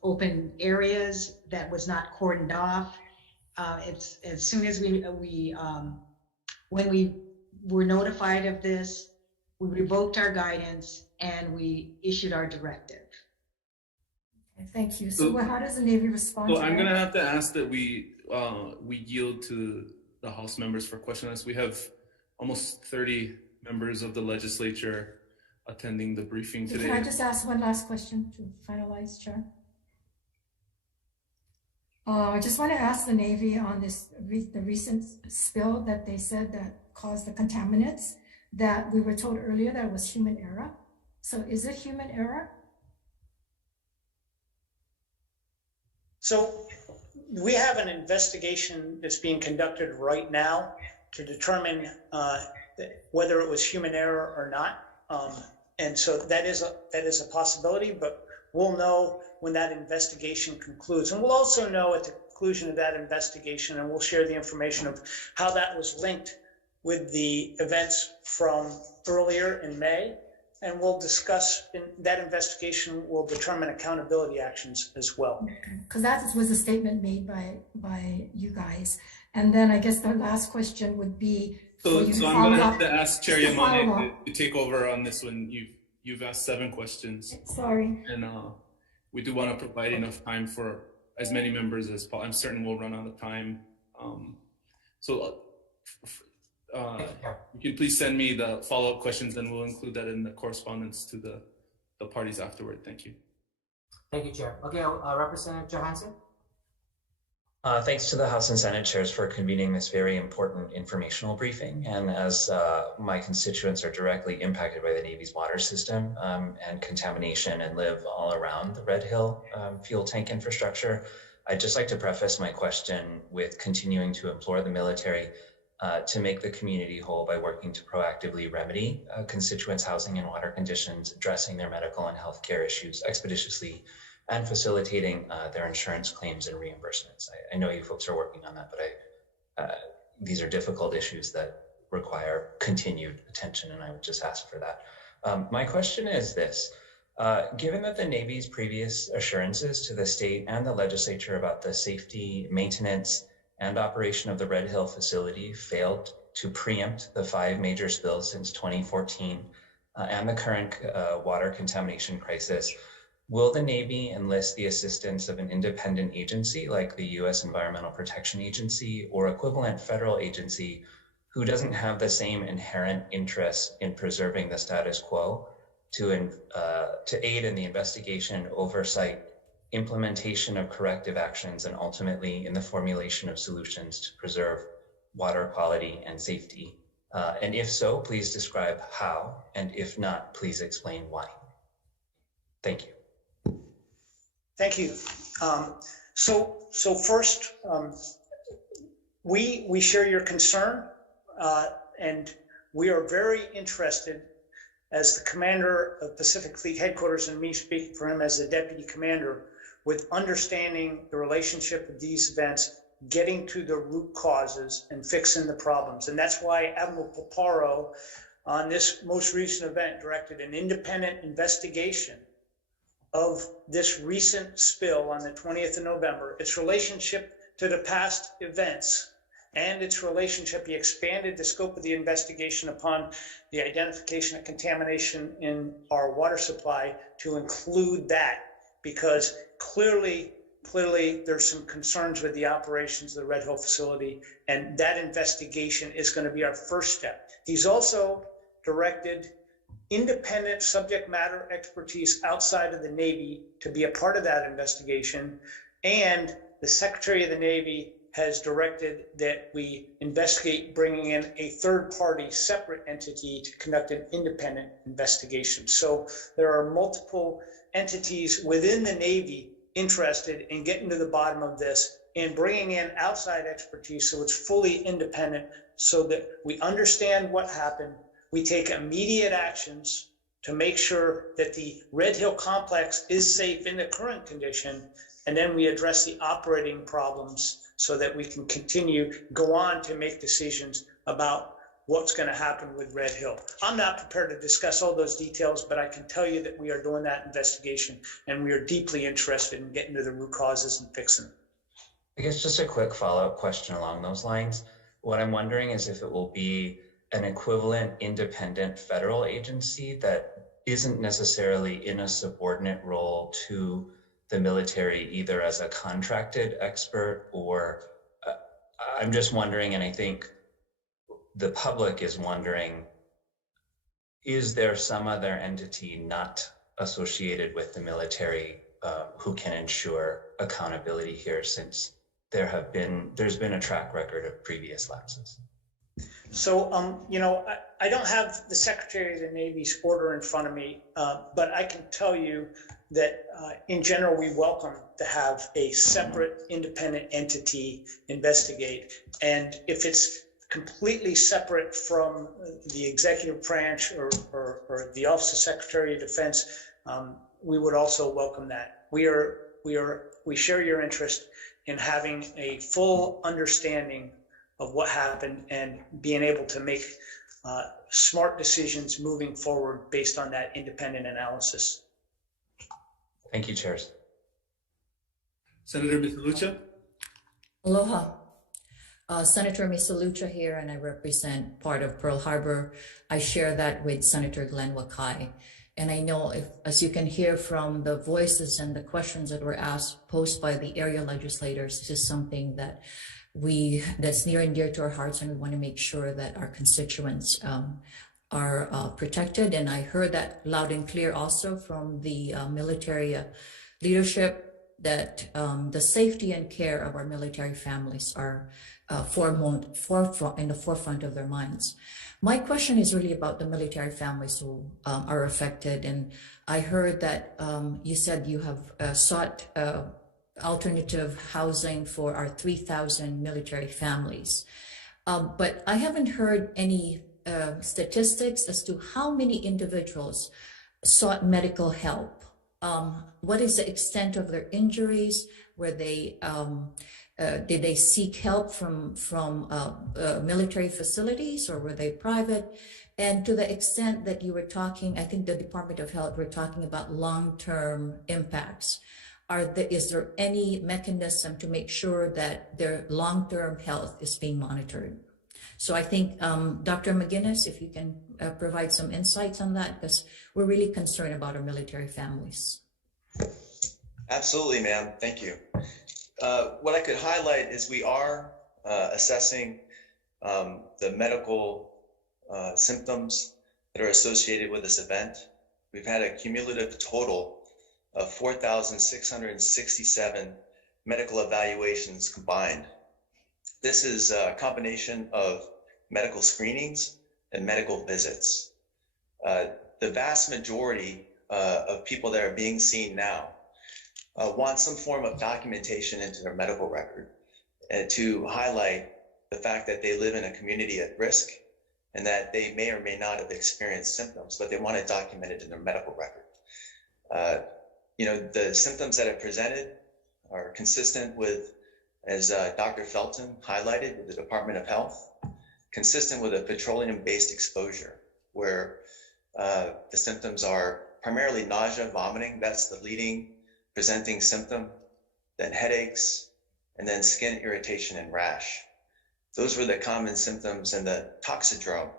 open areas that was not cordoned off. It's as soon as when we were notified of this, we revoked our guidance and we issued our directive. Okay, thank you. So how does the Navy respond to that? I'm gonna have to ask that we yield to the House members for questions. We have almost 30 members of the legislature attending the briefing today. Can I just ask one last question to finalize, Chair? I just want to ask the Navy on the recent spill that they said that caused the contaminants, that we were told earlier that it was human error. So is it human error? So we have an investigation that's being conducted right now to determine whether it was human error or not. And so that is a possibility, but we'll know when that investigation concludes. And we'll also know at the conclusion of that investigation, and we'll share the information of how that was linked with the events from earlier in May. And we'll discuss, in that investigation will determine accountability actions as well. Because that was a statement made by you guys. And then I guess the last question would be, So I'm going to have to ask Chair Yamane to take over on this one. You've asked 7 questions. Sorry. And we do want to provide enough time for as many members as possible. I'm certain we'll run out of time. You can please send me the follow-up questions and we'll include that in the correspondence to the parties afterward. Thank you. Thank you, Chair. Okay, Representative Johansson. Thanks to the House and Senate chairs for convening this very important informational briefing. And as my constituents are directly impacted by the Navy's water system and contamination and live all around the Red Hill fuel tank infrastructure, I'd just like to preface my question with continuing to implore the military to make the community whole by working to proactively remedy constituents' housing and water conditions, addressing their medical and healthcare issues expeditiously and facilitating their insurance claims and reimbursements. I know you folks are working on that, but these are difficult issues that require continued attention, and I would just ask for that. My question is this. Given that the Navy's previous assurances to the state and the legislature about the safety, maintenance, and operation of the Red Hill facility failed to preempt the 5 major spills since 2014 and the current water contamination crisis, will the Navy enlist the assistance of an independent agency like the U.S. Environmental Protection Agency or equivalent federal agency who doesn't have the same inherent interest in preserving the status quo to aid in the investigation, oversight, implementation of corrective actions, and ultimately in the formulation of solutions to preserve water quality and safety? And if so, please describe how, and if not, please explain why. Thank you. Thank you. So first, we share your concern, and we are very interested, as the commander of Pacific Fleet Headquarters and me speaking for him as the deputy commander, with understanding the relationship of these events, getting to the root causes and fixing the problems. And that's why Admiral Paparo, on this most recent event, directed an independent investigation of this recent spill on the 20th of November, its relationship to the past events, and its relationship. He expanded the scope of the investigation upon the identification of contamination in our water supply to include that, because clearly there's some concerns with the operations of the Red Hill facility, and that investigation is going to be our first step. He's also directed independent subject matter expertise outside of the Navy to be a part of that investigation, and the Secretary of the Navy has directed that we investigate bringing in a third-party separate entity to conduct an independent investigation. So there are multiple entities within the Navy interested in getting to the bottom of this and bringing in outside expertise so it's fully independent, so that we understand what happened, we take immediate actions to make sure that the Red Hill complex is safe in the current condition, and then we address the operating problems so that we can go on to make decisions about what's going to happen with Red Hill. I'm not prepared to discuss all those details, but I can tell you that we are doing that investigation, and we are deeply interested in getting to the root causes and fixing them. I guess just a quick follow-up question along those lines. What I'm wondering is if it will be an equivalent independent federal agency that isn't necessarily in a subordinate role to the military, either as a contracted expert or I'm just wondering, and I think the public is wondering, is there some other entity not associated with the military who can ensure accountability here, since there's been a track record of previous lapses? So, I don't have the Secretary of the Navy's order in front of me, but I can tell you that in general, we welcome to have a separate independent entity investigate. And if it's completely separate from the executive branch or the Office of Secretary of Defense, we would also welcome that. We share your interest in having a full understanding of what happened and being able to make smart decisions moving forward based on that independent analysis. Thank you, Chairs. Senator Misalucha. Aloha. Senator Misalucha here, and I represent part of Pearl Harbor. I share that with Senator Glenn Wakai. And I know, as you can hear from the voices and the questions that were posed by the area legislators, this is something that's near and dear to our hearts, and we want to make sure that our constituents are protected. And I heard that loud and clear also from the military leadership, that the safety and care of our military families are in the forefront of their minds. My question is really about the military families who are affected. And I heard that you said you have sought alternative housing for our 3,000 military families. But I haven't heard any statistics as to how many individuals sought medical help what is the extent of their injuries? Were they did they seek help from military facilities, or were they private? And to the extent that you were talking, I think the Department of Health were talking about long-term impacts. Is there any mechanism to make sure that their long-term health is being monitored? So I think, Dr. McGinnis, if you can provide some insights on that, because we're really concerned about our military families. Absolutely, ma'am. Thank you. What I could highlight is we are assessing the medical symptoms that are associated with this event. We've had a cumulative total of 4,667 medical evaluations combined. This is a combination of medical screenings and medical visits. The vast majority of people that are being seen now want some form of documentation into their medical record to highlight the fact that they live in a community at risk and that they may or may not have experienced symptoms, but they want it documented in their medical record. The symptoms that are presented are consistent with, as Dr. Felton highlighted with the Department of Health, consistent with a petroleum-based exposure, where the symptoms are primarily nausea, vomiting. That's the leading presenting symptom, then headaches, and then skin irritation and rash. Those were the common symptoms in the toxidrome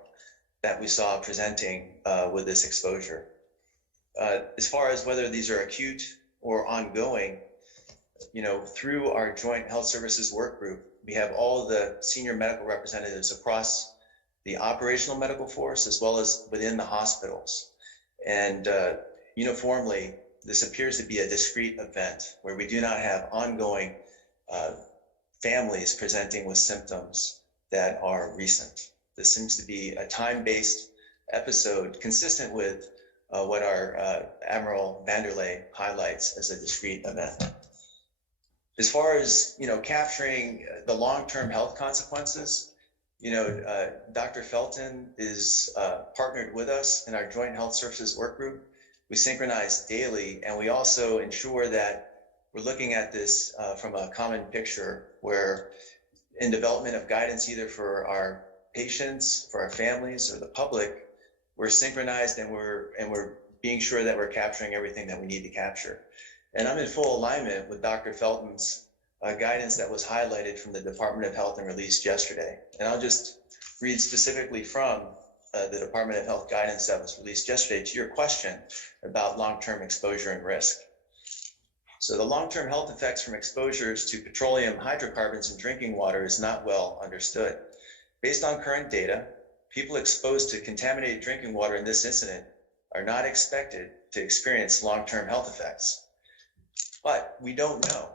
that we saw presenting with this exposure. As far as whether these are acute or ongoing, through our Joint Health Services Work Group, we have all the senior medical representatives across the operational medical force as well as within the hospitals. And uniformly, this appears to be a discrete event where we do not have ongoing families presenting with symptoms that are recent. This seems to be a time-based episode consistent with what our Admiral Vanderlei highlights as a discrete event. As far as capturing the long-term health consequences, Dr. Felton is partnered with us in our Joint Health Services Work Group. We synchronize daily, and we also ensure that we're looking at this from a common picture, where in development of guidance either for our patients, for our families, or the public, we're synchronized and we're being sure that we're capturing everything that we need to capture. And I'm in full alignment with Dr. Felton's guidance that was highlighted from the Department of Health and released yesterday. And I'll just read specifically from the Department of Health guidance that was released yesterday to your question about long-term exposure and risk. So the long-term health effects from exposures to petroleum, hydrocarbons, and drinking water is not well understood. Based on current data, people exposed to contaminated drinking water in this incident are not expected to experience long-term health effects. But we don't know.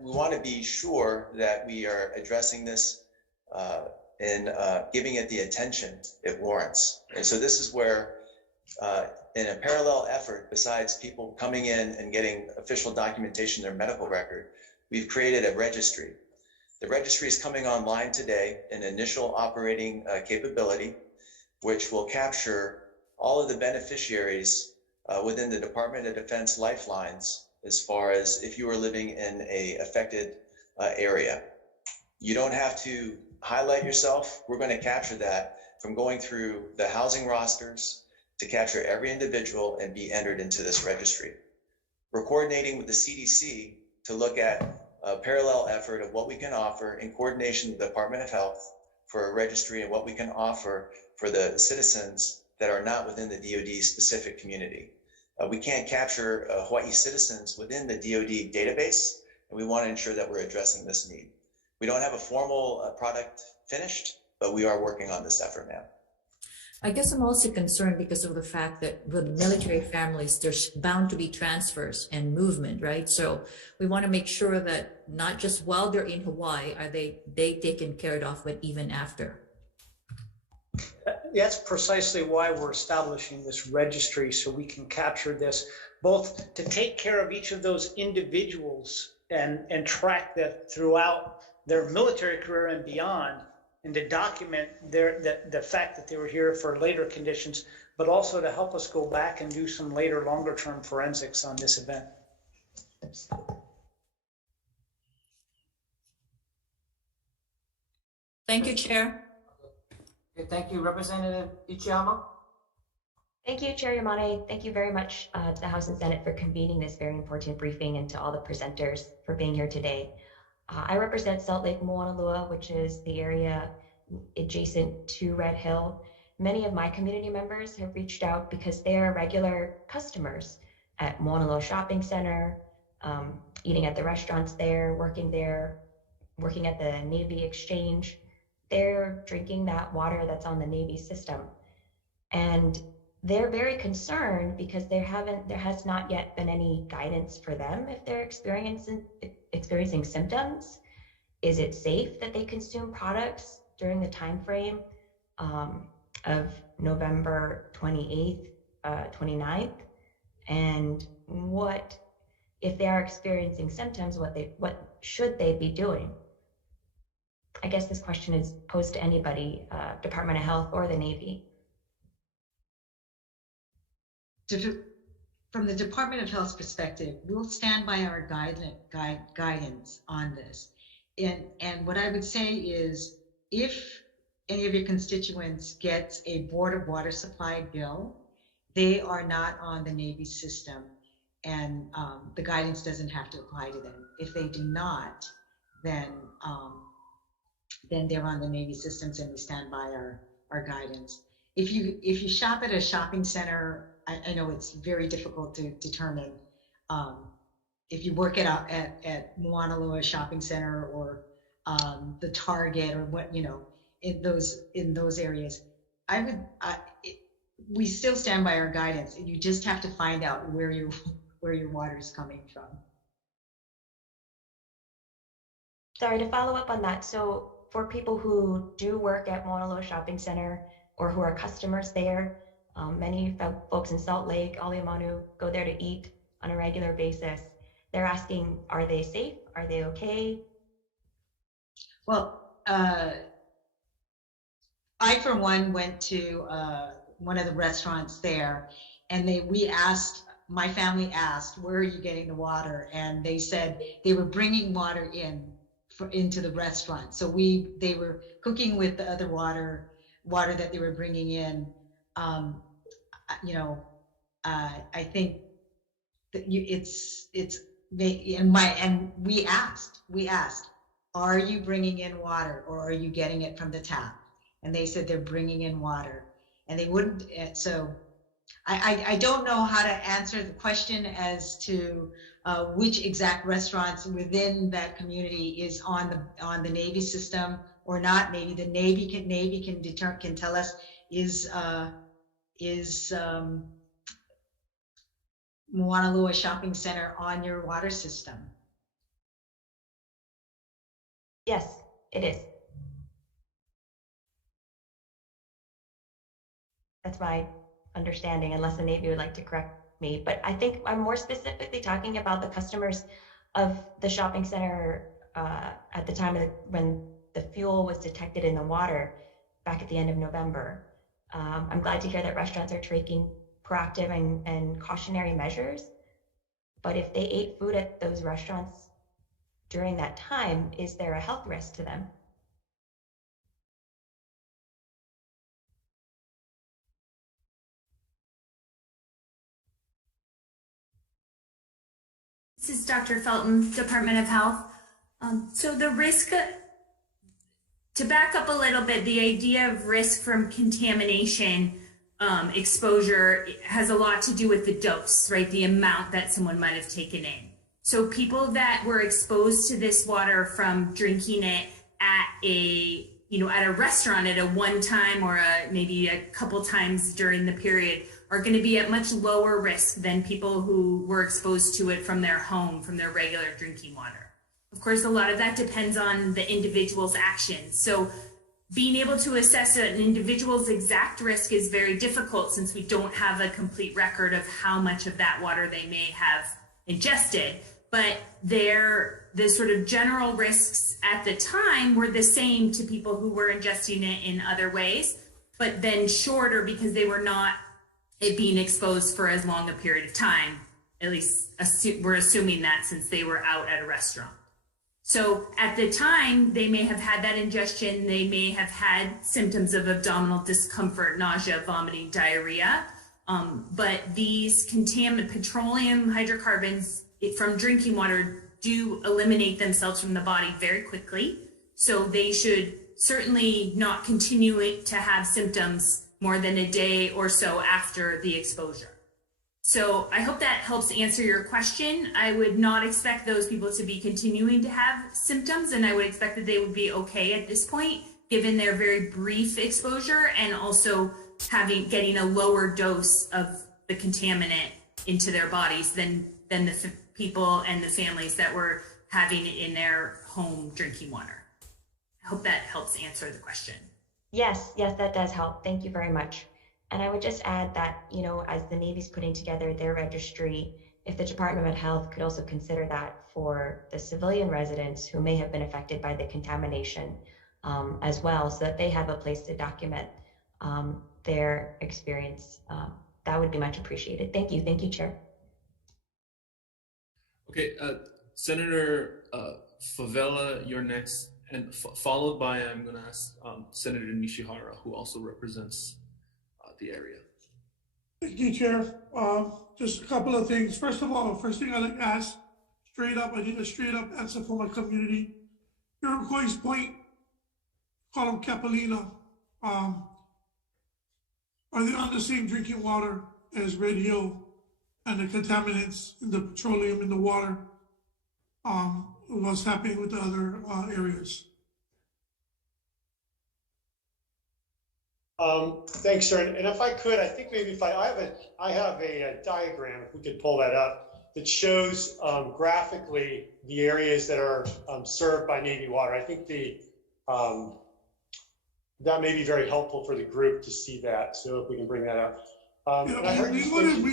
We want to be sure that we are addressing this and giving it the attention it warrants. And so this is where, in a parallel effort, besides people coming in and getting official documentation in their medical record, we've created a registry. The registry is coming online today, an initial operating capability, which will capture all of the beneficiaries within the Department of Defense lifelines, as far as if you are living in a affected area. You don't have to highlight yourself. We're going to capture that from going through the housing rosters to capture every individual and be entered into this registry. We're coordinating with the CDC to look at a parallel effort of what we can offer in coordination with the Department of Health for a registry and what we can offer for the citizens that are not within the DoD specific community. We can't capture Hawaii citizens within the DoD database, and we want to ensure that we're addressing this need. We don't have a formal product finished, but we are working on this effort now. I guess I'm also concerned because of the fact that with military families, there's bound to be transfers and movement, right? So we want to make sure that not just while they're in Hawaii, are they taken care of, but even after. That's precisely why we're establishing this registry, so we can capture this, both to take care of each of those individuals and track that throughout their military career and beyond, and to document the fact that they were here for later conditions, but also to help us go back and do some later longer term forensics on this event. Thank you, Chair. Okay, thank you, Representative Ichiyama. Thank you, Chair Yamane. Thank you very much to the House and Senate for convening this very important briefing, and to all the presenters for being here today. I represent Salt Lake Moanalua, which is the area adjacent to Red Hill. Many of my community members have reached out because they are regular customers at Moanalua Shopping Center, eating at the restaurants there, working at the Navy Exchange. They're drinking that water that's on the Navy system. And they're very concerned because there has not yet been any guidance for them if they're experiencing symptoms. Is it safe that they consume products during the time frame of November 28th, 29th? And what, if they are experiencing symptoms, what should they be doing? I guess this question is posed to anybody, Department of Health or the Navy. From the Department of Health's perspective, we'll stand by our guidance on this. And what I would say is, if any of your constituents gets a Board of Water Supply bill, they are not on the Navy system, and the guidance doesn't have to apply to them. If they do not, then they're on the Navy systems, and we stand by our guidance. If you shop at a shopping center, I know it's very difficult to determine if you work at Moanalua Shopping Center or the Target or what, in those areas. We still stand by our guidance. You just have to find out where your water is coming from. Sorry, to follow up on that. So for people who do work at Moanalua Shopping Center or who are customers there, many folks in Salt Lake, Aliamanu, go there to eat on a regular basis. They're asking, are they safe? Are they okay? Well, I, for one, went to one of the restaurants there, and my family asked, where are you getting the water? And they said they were bringing water into the restaurant. So they were cooking with the other water that they were bringing in. I think that we asked, are you bringing in water, or are you getting it from the tap? And they said they're bringing in water, and they wouldn't. So I don't know how to answer the question as to which exact restaurants within that community is on the Navy system or not. Maybe the Navy can tell us, is Moanalua Shopping Center on your water system? Yes, it is. That's my understanding, unless the Navy would like to correct me. But I think I'm more specifically talking about the customers of the shopping center at the time when the fuel was detected in the water back at the end of November. I'm glad to hear that restaurants are taking proactive and cautionary measures. But if they ate food at those restaurants during that time, is there a health risk to them? This is Dr. Felton, Department of Health. So the risk, to back up a little bit, the idea of risk from contamination exposure has a lot to do with the dose, right? The amount that someone might have taken in. So people that were exposed to this water from drinking it at at a restaurant at a one time or maybe a couple times during the period are going to be at much lower risk than people who were exposed to it from their home, from their regular drinking water. Of course, a lot of that depends on the individual's actions. So being able to assess an individual's exact risk is very difficult since we don't have a complete record of how much of that water they may have ingested. but the sort of general risks at the time were the same to people who were ingesting it in other ways, but then shorter because they were not being exposed for as long a period of time. At least we're assuming that since they were out at a restaurant. So at the time, they may have had that ingestion, they may have had symptoms of abdominal discomfort, nausea, vomiting, diarrhea, but these petroleum hydrocarbons from drinking water do eliminate themselves from the body very quickly. So they should certainly not continue to have symptoms more than a day or so after the exposure. So I hope that helps answer your question. I would not expect those people to be continuing to have symptoms, and I would expect that they would be okay at this point, given their very brief exposure and also getting a lower dose of the contaminant into their bodies than the people and the families that were having it in their home drinking water. I hope that helps answer the question. Yes, that does help. Thank you very much. And I would just add that, as the Navy's putting together their registry, if the Department of Health could also consider that for the civilian residents who may have been affected by the contamination as well, so that they have a place to document their experience, that would be much appreciated. Thank you. Thank you, Chair. Okay, Senator Favela, you're next, and followed by, I'm going to ask Senator Nishihara, who also represents the area. Thank you, Chair. Just a couple of things. First of all, first thing I'd like to ask, straight up, I need a straight up answer for my community. Iroquois Point, call them Capilina. Are they on the same drinking water as Red Hill and the contaminants in the petroleum in the water? What's happening with the other areas? Thanks, sir. And if I could, I think maybe I have a diagram, if we could pull that up, that shows graphically the areas that are served by Navy water. I think that may be very helpful for the group to see that. So if we can bring that up. We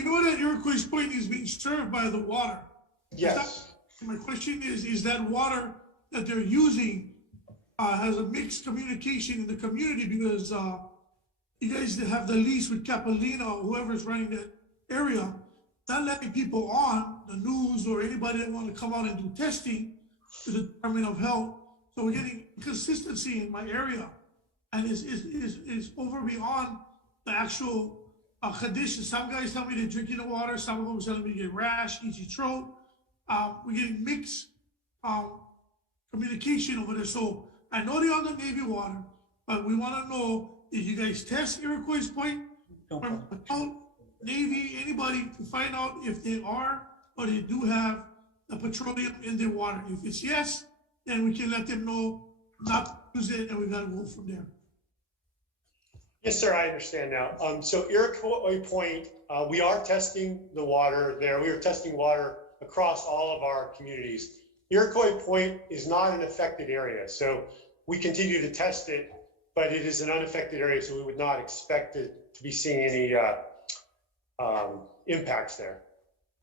know that Iroquois Point is being served by the water. Yes. My question is that water that they're using has a mixed communication in the community, because you guys that have the lease with Capilina or whoever's running that area, not letting people on the news or anybody that want to come out and do testing to the Department of Health. So we're getting consistency in my area, and it's over beyond the actual conditions. Some guys tell me they're drinking the water. Some of them telling me to get rash, itchy throat. We're getting mixed communication over there. So I know they're on the Navy water, but we want to know, did you guys test Iroquois Point? Navy, anybody, to find out if they are or they do have the petroleum in their water. If it's yes, then we can let them know not to use it, and we got to go from there. Yes, sir, I understand now. So Iroquois Point, we are testing the water there. We are testing water across all of our communities. Iroquois Point is not an affected area, so we continue to test it, but it is an unaffected area, so we would not expect it to be seeing any impacts there.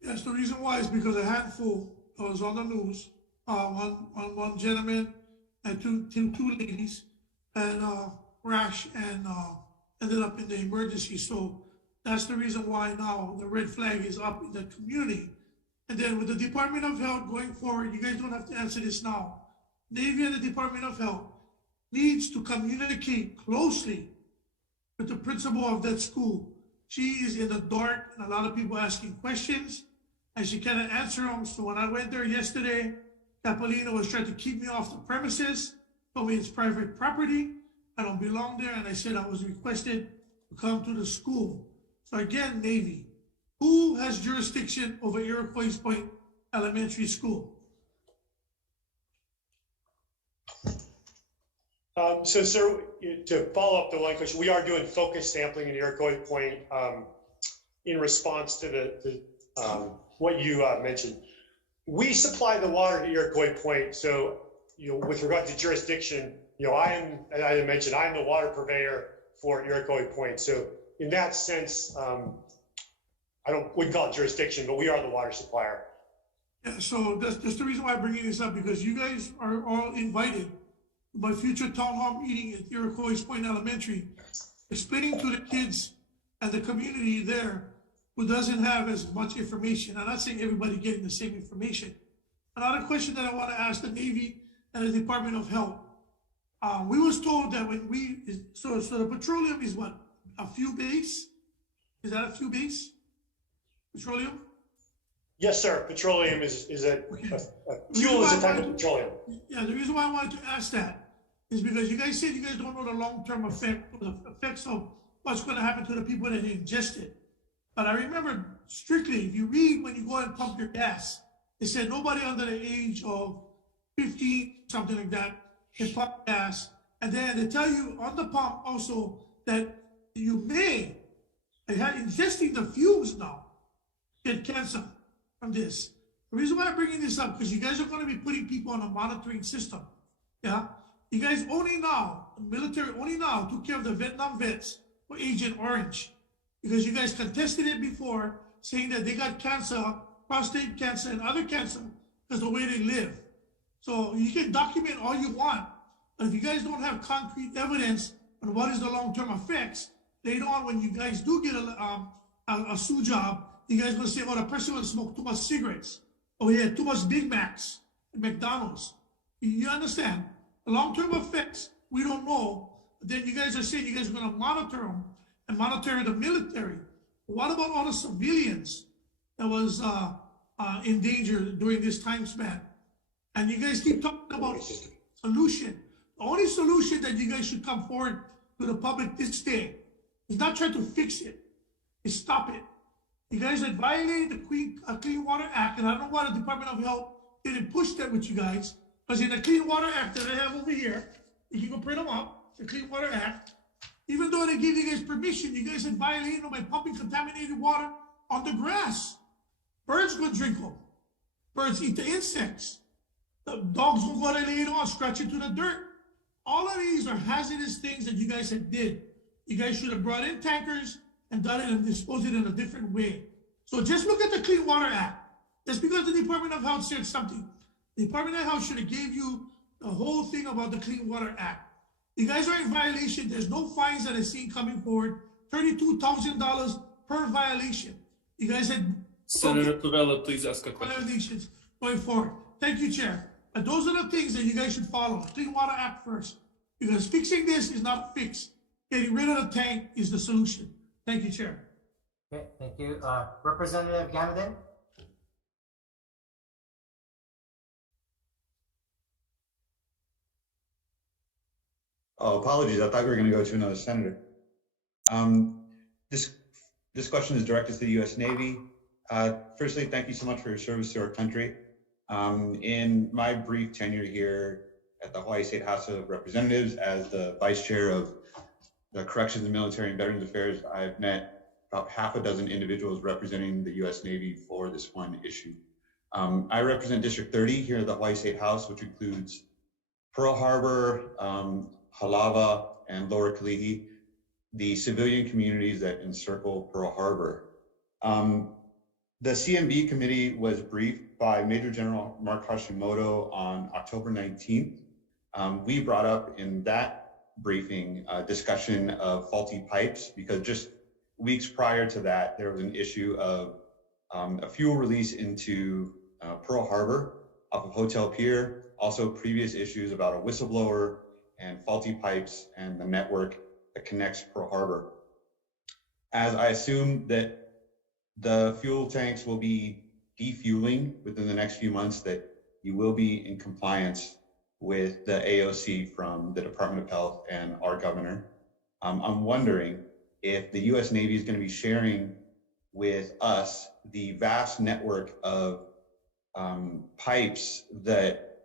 Yes, the reason why is because a handful was on the news, one gentleman and two ladies, and rash, and ended up in the emergency. So that's the reason why now the red flag is up in the community. And then with the Department of Health going forward, you guys don't have to answer this now. Navy and the Department of Health needs to communicate closely with the principal of that school. She is in the dark, and a lot of people asking questions, and she cannot answer them. So when I went there yesterday, Capilina was trying to keep me off the premises, told me it's private property, I don't belong there, and I said I was requested to come to the school. So again, Navy, who has jurisdiction over Iroquois Point Elementary School? So, sir, to follow up the one question, we are doing focus sampling in Iroquois Point in response to what you mentioned. We supply the water to Iroquois Point. So, with regard to jurisdiction, I mentioned I'm the water purveyor for Iroquois Point. So, in that sense, wouldn't call it jurisdiction, but we are the water supplier. Yeah, so that's the reason why I'm bringing this up, because you guys are all invited to my future town hall meeting at Iroquois Point Elementary, explaining to the kids and the community there who doesn't have as much information. I'm not saying everybody getting the same information. Another question that I want to ask the Navy and the Department of Health. We was told that when so the petroleum is what, a fuel base? Is that a fuel base? Petroleum? Yes, sir. Petroleum is a fuel is a type of petroleum. Yeah, the reason why I wanted to ask that is because you guys said you guys don't know the long-term effect or the effects of what's going to happen to the people that ingest it. But I remember strictly, if you read when you go and pump your gas, they said nobody under the age of 15, something like that, can pump gas. And then they tell you on the pump also that you may, ingesting the fumes now, get cancer from this. The reason why I'm bringing this up, because you guys are going to be putting people on a monitoring system. Yeah? You guys only now, the military only now took care of the Vietnam vets for Agent Orange, because you guys contested it before, saying that they got cancer, prostate cancer and other cancer because of the way they live. So you can document all you want, but if you guys don't have concrete evidence on what is the long-term effects, later on when you guys do get a SU job, you guys gonna say, oh, the person will smoke too much cigarettes, or he had too much Big Macs at McDonald's. You understand? The long-term effects, we don't know, but then you guys are saying you guys are gonna monitor them and monitor the military. What about all the civilians that was in danger during this time span? And you guys keep talking about solution. The only solution that you guys should come forward to the public this day is not try to fix it, is stop it. You guys had violated the Clean Water Act, and I don't know why the Department of Health didn't push that with you guys, because in the Clean Water Act that I have over here, you can go print them up, the Clean Water Act, even though they gave you guys permission, you guys had violated them by pumping contaminated water on the grass. Birds go drink them. Birds eat the insects. The dogs will go there later on, scratch into the dirt. All of these are hazardous things that you guys had did. You guys should have brought in tankers and done it and disposed it in a different way. So just look at the Clean Water Act. Just because the Department of Health said something, the Department of Health should have gave you the whole thing about the Clean Water Act. You guys are in violation. There's no fines that I've seen coming forward. $32,000 per violation. You guys had Senator Clavella, please ask a question. Violations going forward. Thank you, Chair. But those are the things that you guys should follow. The Clean Water Act first, because fixing this is not a fix. Getting rid of the tank is the solution. Thank you, Chair. Okay, thank you. Representative Ganaden? Oh, apologies. I thought we were going to go to another senator. This question is directed to the U.S. Navy. Firstly, thank you so much for your service to our country. In my brief tenure here at the Hawaii State House of Representatives as the Vice Chair of the Corrections and Military and Veterans Affairs, I've met about half a dozen individuals representing the U.S. Navy for this one issue. I represent District 30 here at the Hawaii State House, which includes Pearl Harbor, Halawa, and Lower Kalihi, the civilian communities that encircle Pearl Harbor. The CMV committee was briefed by Major General Mark Hashimoto on October 19th. We brought up in that briefing a discussion of faulty pipes, because just weeks prior to that, there was an issue of a fuel release into Pearl Harbor off of Hotel Pier, also previous issues about a whistleblower and faulty pipes and the network that connects Pearl Harbor. As I assume that the fuel tanks will be defueling within the next few months, that you will be in compliance with the AOC from the Department of Health and our governor. I'm wondering if the U.S. Navy is going to be sharing with us the vast network of pipes that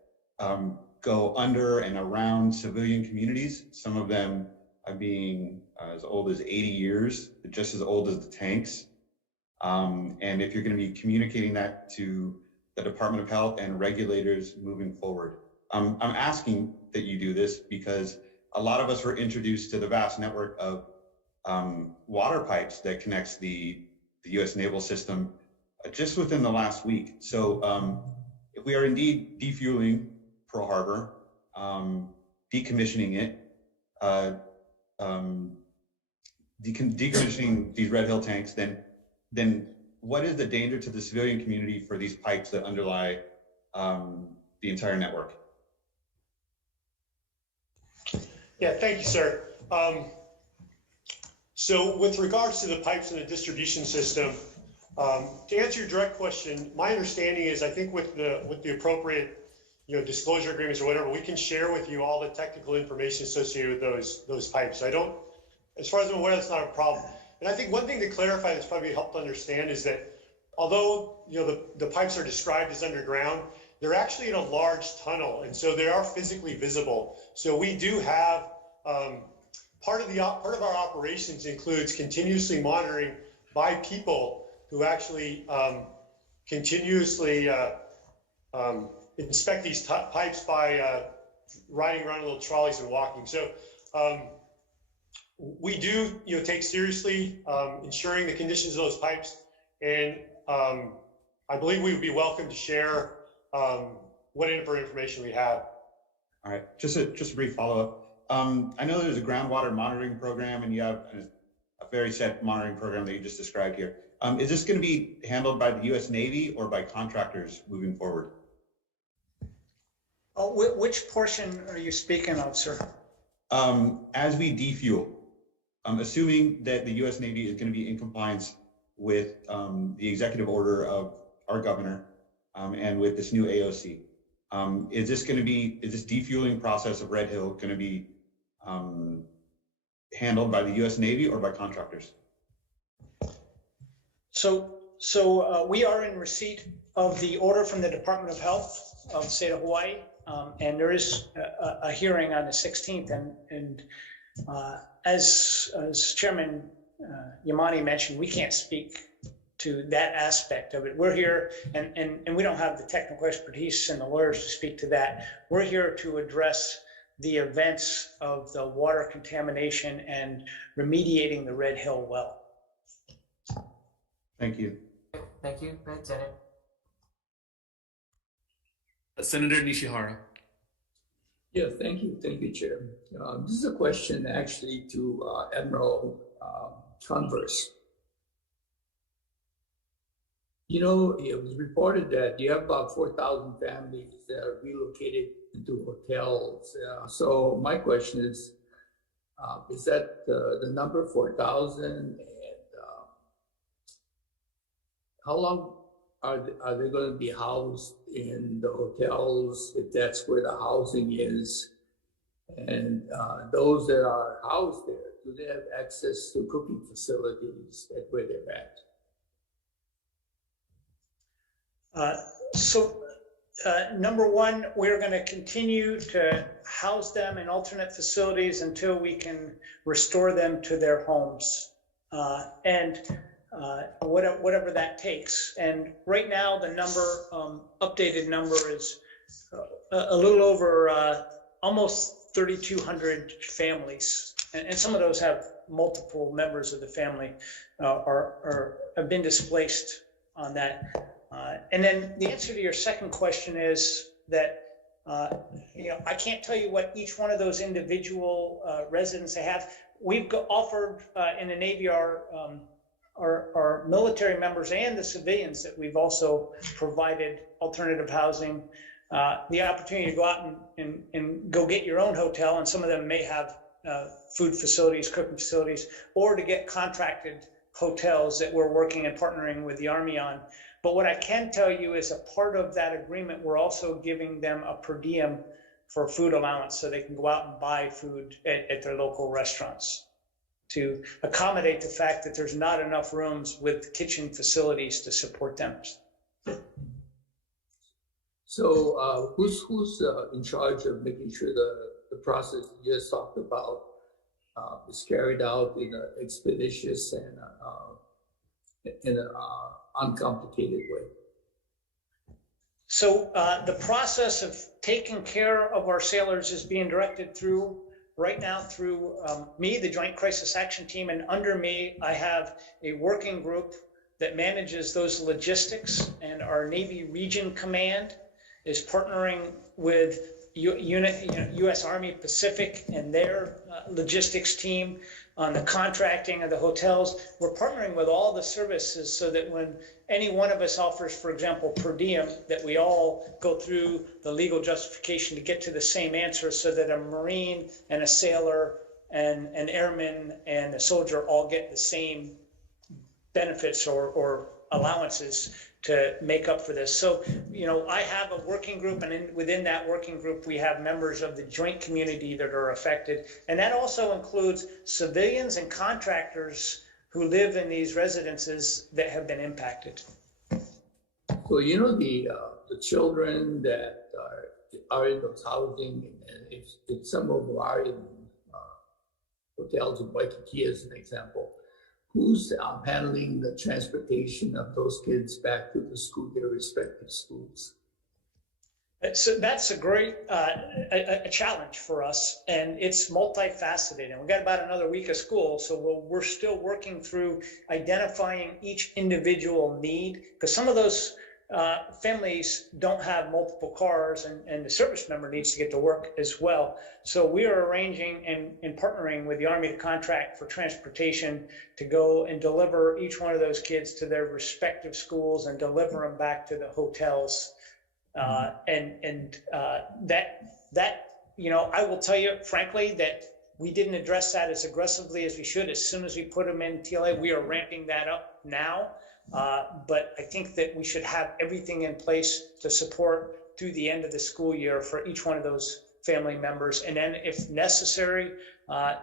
go under and around civilian communities. Some of them are being as old as 80 years, just as old as the tanks. And if you're going to be communicating that to the Department of Health and regulators moving forward. I'm asking that you do this because a lot of us were introduced to the vast network of water pipes that connects the U.S. naval system just within the last week. So if we are indeed defueling Pearl Harbor, decommissioning it, decommissioning these Red Hill tanks, then what is the danger to the civilian community for these pipes that underlie the entire network? Yeah, thank you, sir. So with regards to the pipes in the distribution system, to answer your direct question, my understanding is I think with the appropriate disclosure agreements or whatever, we can share with you all the technical information associated with those pipes. As far as I'm aware, that's not a problem. And I think one thing to clarify that's probably helped understand is that although the pipes are described as underground, they're actually in a large tunnel, and so they are physically visible. So we do have part of our operations includes continuously monitoring by people who actually continuously inspect these pipes by riding around in little trolleys and walking. So we do take seriously ensuring the conditions of those pipes, and I believe we would be welcome to share whatever information we have. All right, just a brief follow-up. I know there's a groundwater monitoring program, and you have a very set monitoring program that you just described here. Is this going to be handled by the U.S. Navy or by contractors moving forward? Oh, which portion are you speaking of, sir? As we defuel, assuming that the U.S. Navy is going to be in compliance with the executive order of our governor and with this new AOC, is this defueling process of Red Hill going to be handled by the U.S. Navy or by contractors? So we are in receipt of the order from the Department of Health of the state of Hawaii, and there is a hearing on the 16th. And as Chairman Yamani mentioned, we can't speak to that aspect of it. We're here, and we don't have the technical expertise and the lawyers to speak to that. We're here to address the events of the water contamination and remediating the Red Hill well. Thank you. Thank you. Go ahead, Senator. Senator Nishihara. Yeah, thank you, Chair. This is a question actually to Admiral Converse. It was reported that you have about 4,000 families that are relocated into hotels. So my question is that the number 4,000? And how long are they going to be housed in the hotels, if that's where the housing is? And those that are housed there, do they have access to cooking facilities at where they're at? Number one, we're going to continue to house them in alternate facilities until we can restore them to their homes, and whatever that takes. And right now, the updated number is a little over almost 3,200 families, and some of those have multiple members of the family have been displaced on that. And then the answer to your second question is that I can't tell you what each one of those individual residents they have. We've offered in the Navy our military members and the civilians that we've also provided alternative housing, the opportunity to go out and go get your own hotel, and some of them may have food facilities, cooking facilities, or to get contracted hotels that we're working and partnering with the Army on. But what I can tell you is a part of that agreement, we're also giving them a per diem for food allowance so they can go out and buy food at their local restaurants to accommodate the fact that there's not enough rooms with kitchen facilities to support them. So who's in charge of making sure the process you just talked about is carried out in an expeditious and in an uncomplicated way? So the process of taking care of our sailors is being directed right now through me, the Joint Crisis Action Team, and under me I have a working group that manages those logistics, and our Navy Region Command is partnering with U.S. Army Pacific and their logistics team on the contracting of the hotels. We're partnering with all the services so that when any one of us offers, for example, per diem, that we all go through the legal justification to get to the same answer, so that a Marine and a sailor and an airman and a soldier all get the same benefits or allowances to make up for this. So, I have a working group, and within that working group, we have members of the joint community that are affected. And that also includes civilians and contractors who live in these residences that have been impacted. So, the children that are in those housing, and if some of them are in hotels in Waikiki, as an example, who's handling the transportation of those kids back to the school, their respective schools? So that's a great a challenge for us, and it's multifaceted. And we've got about another week of school, so we're still working through identifying each individual need, because some of those families don't have multiple cars, and the service member needs to get to work as well. So we are arranging and partnering with the Army to contract for transportation to go and deliver each one of those kids to their respective schools and deliver them back to the hotels. That I will tell you, frankly, that we didn't address that as aggressively as we should. As soon as we put them in TLA, we are ramping that up now. But I think that we should have everything in place to support through the end of the school year for each one of those family members. And then if necessary,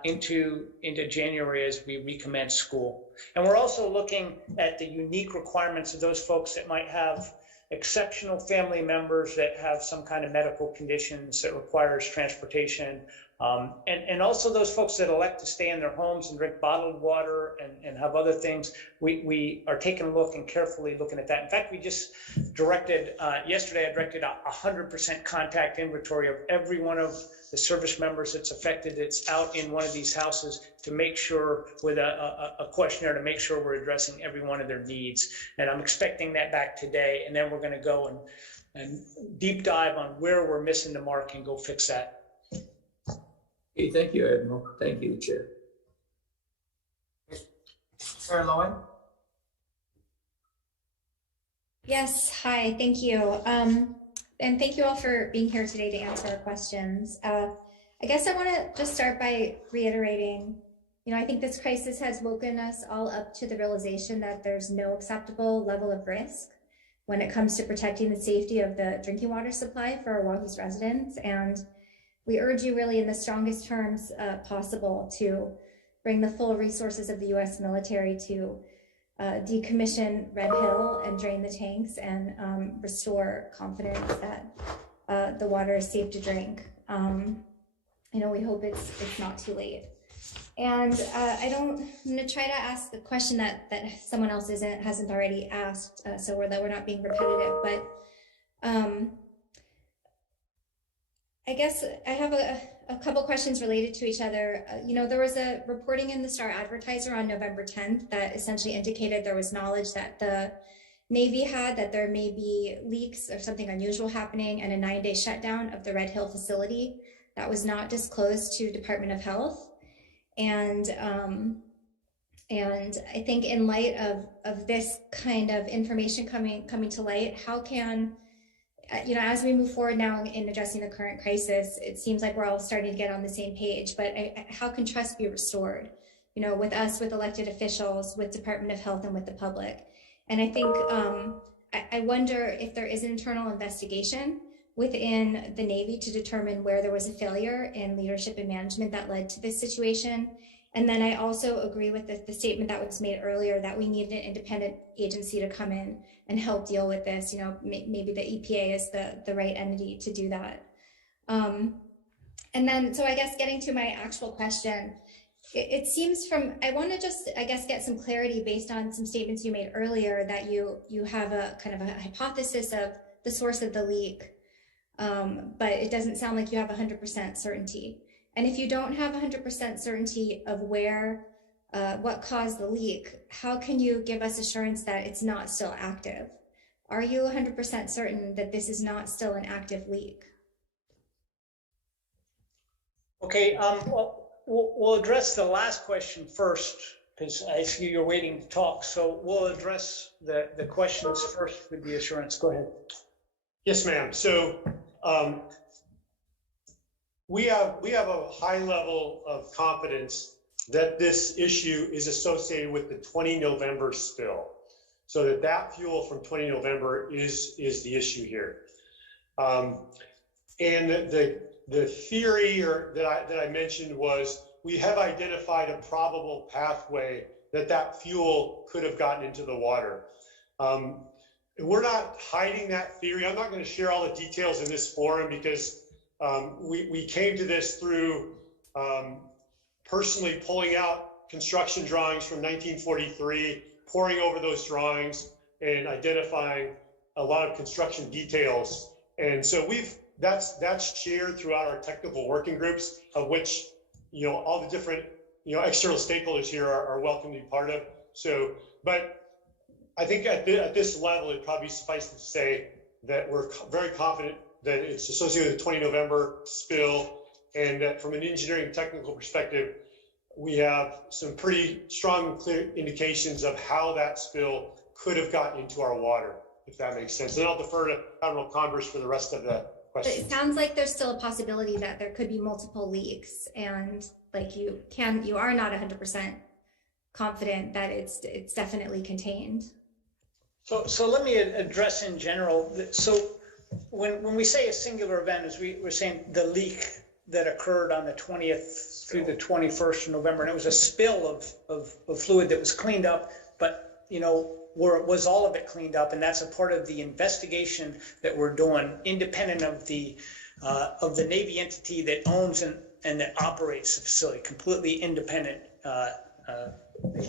into January as we recommence school. And we're also looking at the unique requirements of those folks that might have exceptional family members that have some kind of medical conditions that requires transportation. And also those folks that elect to stay in their homes and drink bottled water and have other things. We are taking a look and carefully looking at that. In fact, we just directed, yesterday I directed 100% contact inventory of every one of the service members that's affected, that's out in one of these houses, to make sure, with a questionnaire, to make sure we're addressing every one of their needs. And I'm expecting that back today, and then we're going to go and deep dive on where we're missing the mark and go fix that. Hey, thank you, Admiral. Thank you, Chair. Sarah Lowen? Yes, hi, thank you. And thank you all for being here today to answer our questions. I guess I want to just start by reiterating, I think this crisis has woken us all up to the realization that there's no acceptable level of risk when it comes to protecting the safety of the drinking water supply for Oahu's residents. And we urge you really in the strongest terms possible to bring the full resources of the U.S. military to decommission Red Hill and drain the tanks and restore confidence that the water is safe to drink. We hope it's not too late. And I'm going to try to ask the question that someone else hasn't already asked, so that we're not being repetitive. But I guess I have a couple questions related to each other. There was a reporting in the Star Advertiser on November 10th that essentially indicated there was knowledge that the Navy had that there may be leaks or something unusual happening, and a 9-day shutdown of the Red Hill facility that was not disclosed to Department of Health. And I think in light of this kind of information coming to light, how can, as we move forward now in addressing the current crisis, it seems like we're all starting to get on the same page, but how can trust be restored, with us, with elected officials, with Department of Health, and with the public? And I think, I wonder if there is an internal investigation within the Navy to determine where there was a failure in leadership and management that led to this situation. And then I also agree with the statement that was made earlier that we need an independent agency to come in and help deal with this. Maybe the EPA is the right entity to do that. And then, so I guess getting to my actual question, it seems I want to just, I guess, get some clarity based on some statements you made earlier that you have a kind of a hypothesis of the source of the leak, but it doesn't sound like you have 100% certainty. And if you don't have 100% certainty of where what caused the leak, how can you give us assurance that it's not still active? Are you 100% certain that this is not still an active leak? Okay, well, we'll address the last question first, because I see you're waiting to talk. So we'll address the questions first with the assurance. Go ahead. Yes, ma'am. So we have a high level of confidence that this issue is associated with the 20 November spill. So that fuel from 20 November is the issue here. And the theory that I mentioned was we have identified a probable pathway that fuel could have gotten into the water. We're not hiding that theory. I'm not going to share all the details in this forum because we came to this through personally pulling out construction drawings from 1943, poring over those drawings and identifying a lot of construction details. And so that's shared throughout our technical working groups, of which, all the different, external stakeholders here are welcome to be part of. So, but I think at this level, it'd probably suffice to say that we're very confident that it's associated with the 20 November spill, and that from an engineering technical perspective, we have some pretty strong and clear indications of how that spill could have gotten into our water, if that makes sense. And I'll defer to Admiral Converse for the rest of the questions. It sounds like there's still a possibility that there could be multiple leaks, and like you are not 100% confident that it's definitely contained. So let me address in general. So when we say a singular event, as we're saying the leak that occurred on the 20th through the 21st of November, and it was a spill of fluid that was cleaned up, but was all of it cleaned up? And that's a part of the investigation that we're doing, independent of the Navy entity that owns and that operates the facility, completely independent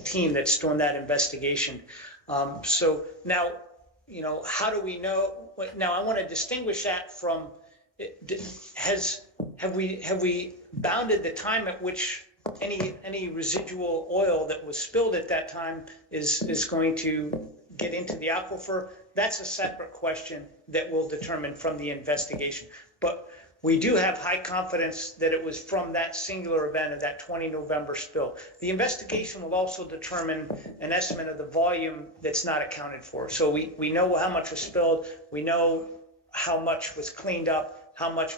team that's doing that investigation. So now, how do we know? Now, I want to distinguish that from, have we bounded the time at which any residual oil that was spilled at that time is going to get into the aquifer? That's a separate question that we'll determine from the investigation. But we do have high confidence that it was from that singular event of that 20 November spill. The investigation will also determine an estimate of the volume that's not accounted for. So we know how much was spilled, we know how much was cleaned up,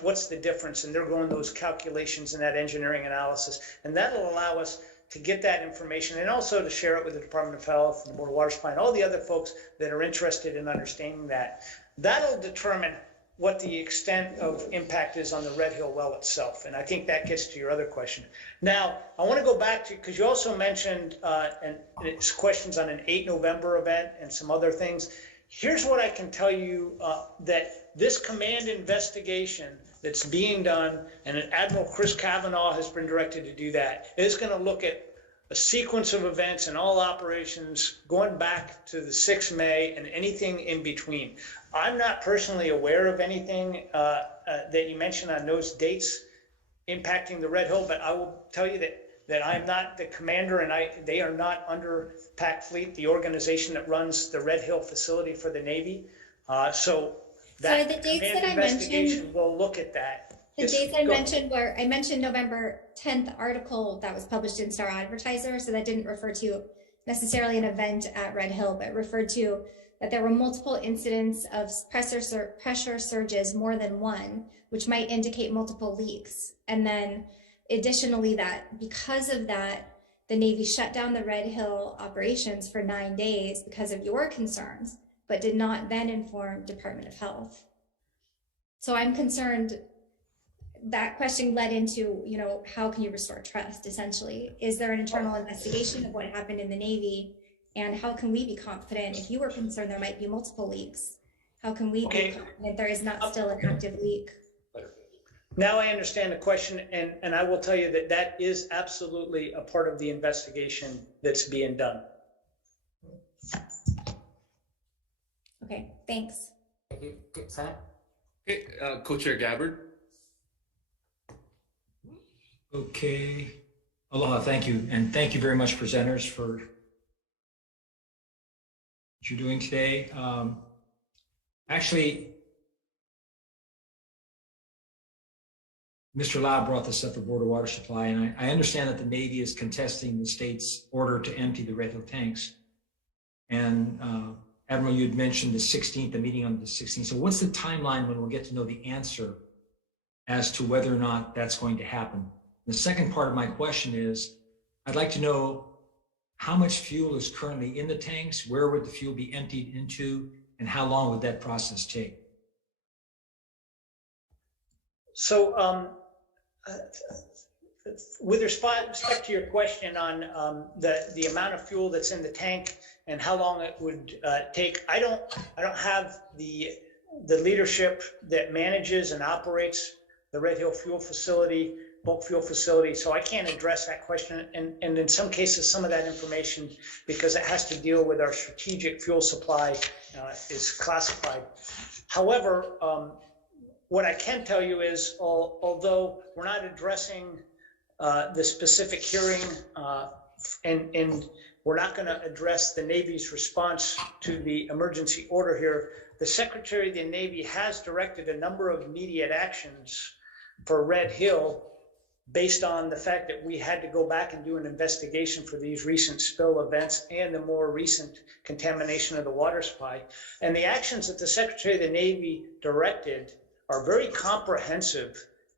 what's the difference, and they're going those calculations and that engineering analysis. And that'll allow us to get that information and also to share it with the Department of Health and the Board of Water Supply and all the other folks that are interested in understanding that. That'll determine what the extent of impact is on the Red Hill well itself. And I think that gets to your other question. Now, I want to go back to, because you also mentioned and it's questions on an 8 November event and some other things. Here's what I can tell you, that this command investigation that's being done, and Admiral Chris Cavanaugh has been directed to do that, is going to look at a sequence of events and all operations going back to the 6th May and anything in between. I'm not personally aware of anything that you mentioned on those dates impacting the Red Hill, but I will tell you that I'm not the commander, and they are not under PAC Fleet, the organization that runs the Red Hill facility for the Navy. So that the dates command that I investigation mentioned, will look at that. the dates I mentioned were, I mentioned November 10th article that was published in Star Advertiser, so that didn't refer to necessarily an event at Red Hill, but referred to that there were multiple incidents of pressure surges, more than one, which might indicate multiple leaks. And then additionally, that because of that, the Navy shut down the Red Hill operations for 9 days because of your concerns, but did not then inform Department of Health. So I'm concerned that question led into, how can you restore trust, essentially? Is there an internal investigation of what happened in the Navy? And how can we be confident, if you were concerned there might be multiple leaks, how can we be confident there is not still an active leak? Now I understand the question, and I will tell you that that is absolutely a part of the investigation that's being done. Okay, thanks. Thank you. Senate? Okay, Co-Chair Gabbard. Okay. Aloha, thank you. And thank you very much, presenters, for what you're doing today. Actually, Mr. Lau brought this up for Board of Water Supply, and I understand that the Navy is contesting the state's order to empty the Red Hill tanks. And Admiral, you had mentioned the 16th, the meeting on the 16th. So what's the timeline when we'll get to know the answer as to whether or not that's going to happen? The second part of my question is, I'd like to know how much fuel is currently in the tanks, where would the fuel be emptied into, and how long would that process take? So with respect to your question on the amount of fuel that's in the tank and how long it would take, I don't have the leadership that manages and operates the Red Hill fuel facility, bulk fuel facility, so I can't address that question. And in some cases, some of that information, because it has to deal with our strategic fuel supply, is classified. However, what I can tell you is, although we're not addressing the specific hearing, and we're not going to address the Navy's response to the emergency order here, the Secretary of the Navy has directed a number of immediate actions for Red Hill based on the fact that we had to go back and do an investigation for these recent spill events and the more recent contamination of the water supply. And the actions that the Secretary of the Navy directed are very comprehensive,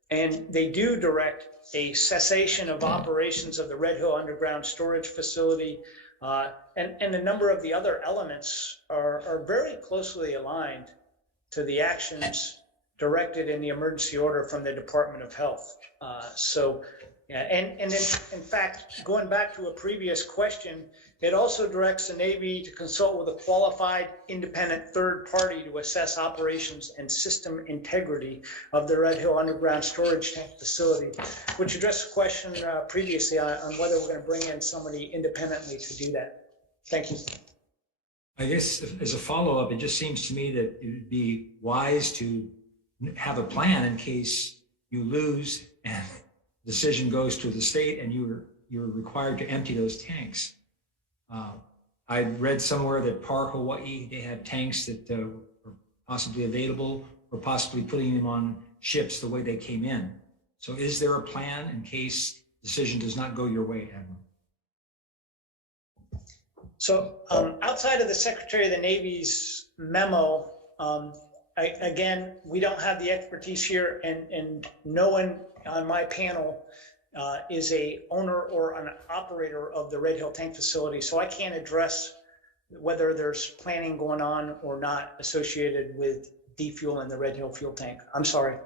and they do direct a cessation of operations of the Red Hill underground storage facility, and a number of the other elements are very closely aligned to the actions directed in the emergency order from the Department of Health. And in fact, going back to a previous question, it also directs the Navy to consult with a qualified independent third party to assess operations and system integrity of the Red Hill underground storage tank facility, which addressed the question previously on whether we're going to bring in somebody independently to do that. Thank you. I guess as a follow-up, it just seems to me that it would be wise to have a plan in case you lose and the decision goes to the state and you're required to empty those tanks. I read somewhere that Par Hawaii, they have tanks that are possibly available, or possibly putting them on ships the way they came in. So is there a plan in case decision does not go your way, Admiral? So outside of the Secretary of the Navy's memo, again, we don't have the expertise here, and no one on my panel is a owner or an operator of the Red Hill tank facility, so I can't address whether there's planning going on or not associated with defueling the Red Hill fuel tank. I'm sorry.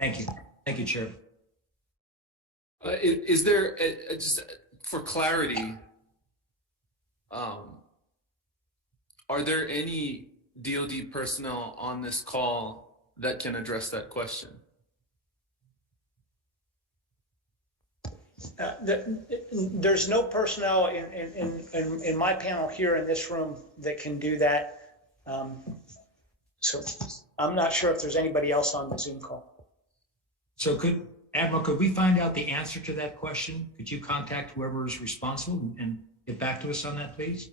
Thank you. Thank you, Chair. Is there, just for clarity, are there any DoD personnel on this call that can address that question? There's no personnel in my panel here in this room that can do that. So I'm not sure if there's anybody else on the Zoom call. So Admiral, could we find out the answer to that question? Could you contact whoever is responsible and get back to us on that, please?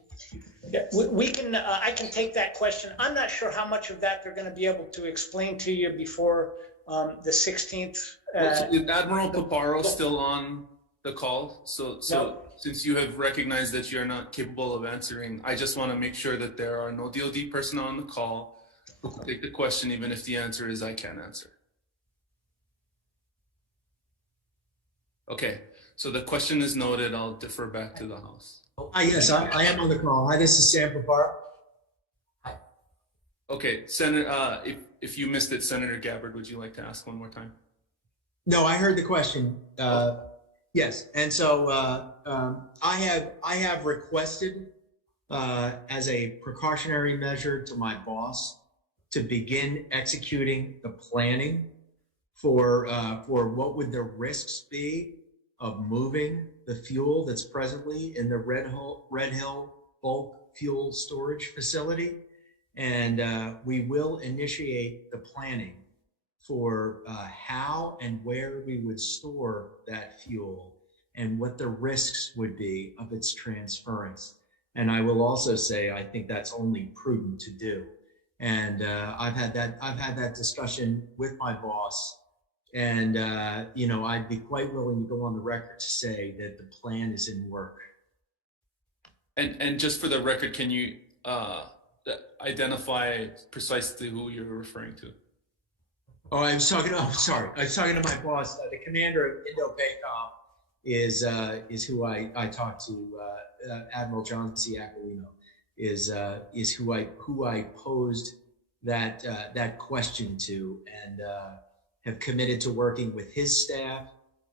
Yeah, we can. I can take that question. I'm not sure how much of that they're going to be able to explain to you before the 16th. Is Admiral Paparo still on the call? So No. Since you have recognized that you're not capable of answering, I just want to make sure that there are no DoD personnel on the call who can take the question, even if the answer is I can't answer. Okay, so the question is noted. I'll defer back to the House. Yes, I am on the call. Hi, this is Sam Papar. Okay, Senator, if you missed it, Senator Gabbard, would you like to ask one more time? No, I heard the question. Yes, and so I have requested as a precautionary measure to my boss to begin executing the planning for what would the risks be of moving the fuel that's presently in the Red Hill bulk fuel storage facility. And we will initiate the planning for how and where we would store that fuel and what the risks would be of its transference. And I will also say, I think that's only prudent to do. And I've had that discussion with my boss, and you know, I'd be quite willing to go on the record to say that the plan is in work. And just for the record, can you identify precisely who you're referring to? Oh, I was talking. Oh, sorry. I was talking to my boss. The commander of Indo-PACOM is who I talked to. Admiral John C. Aquilino is who I posed that question to, and have committed to working with his staff,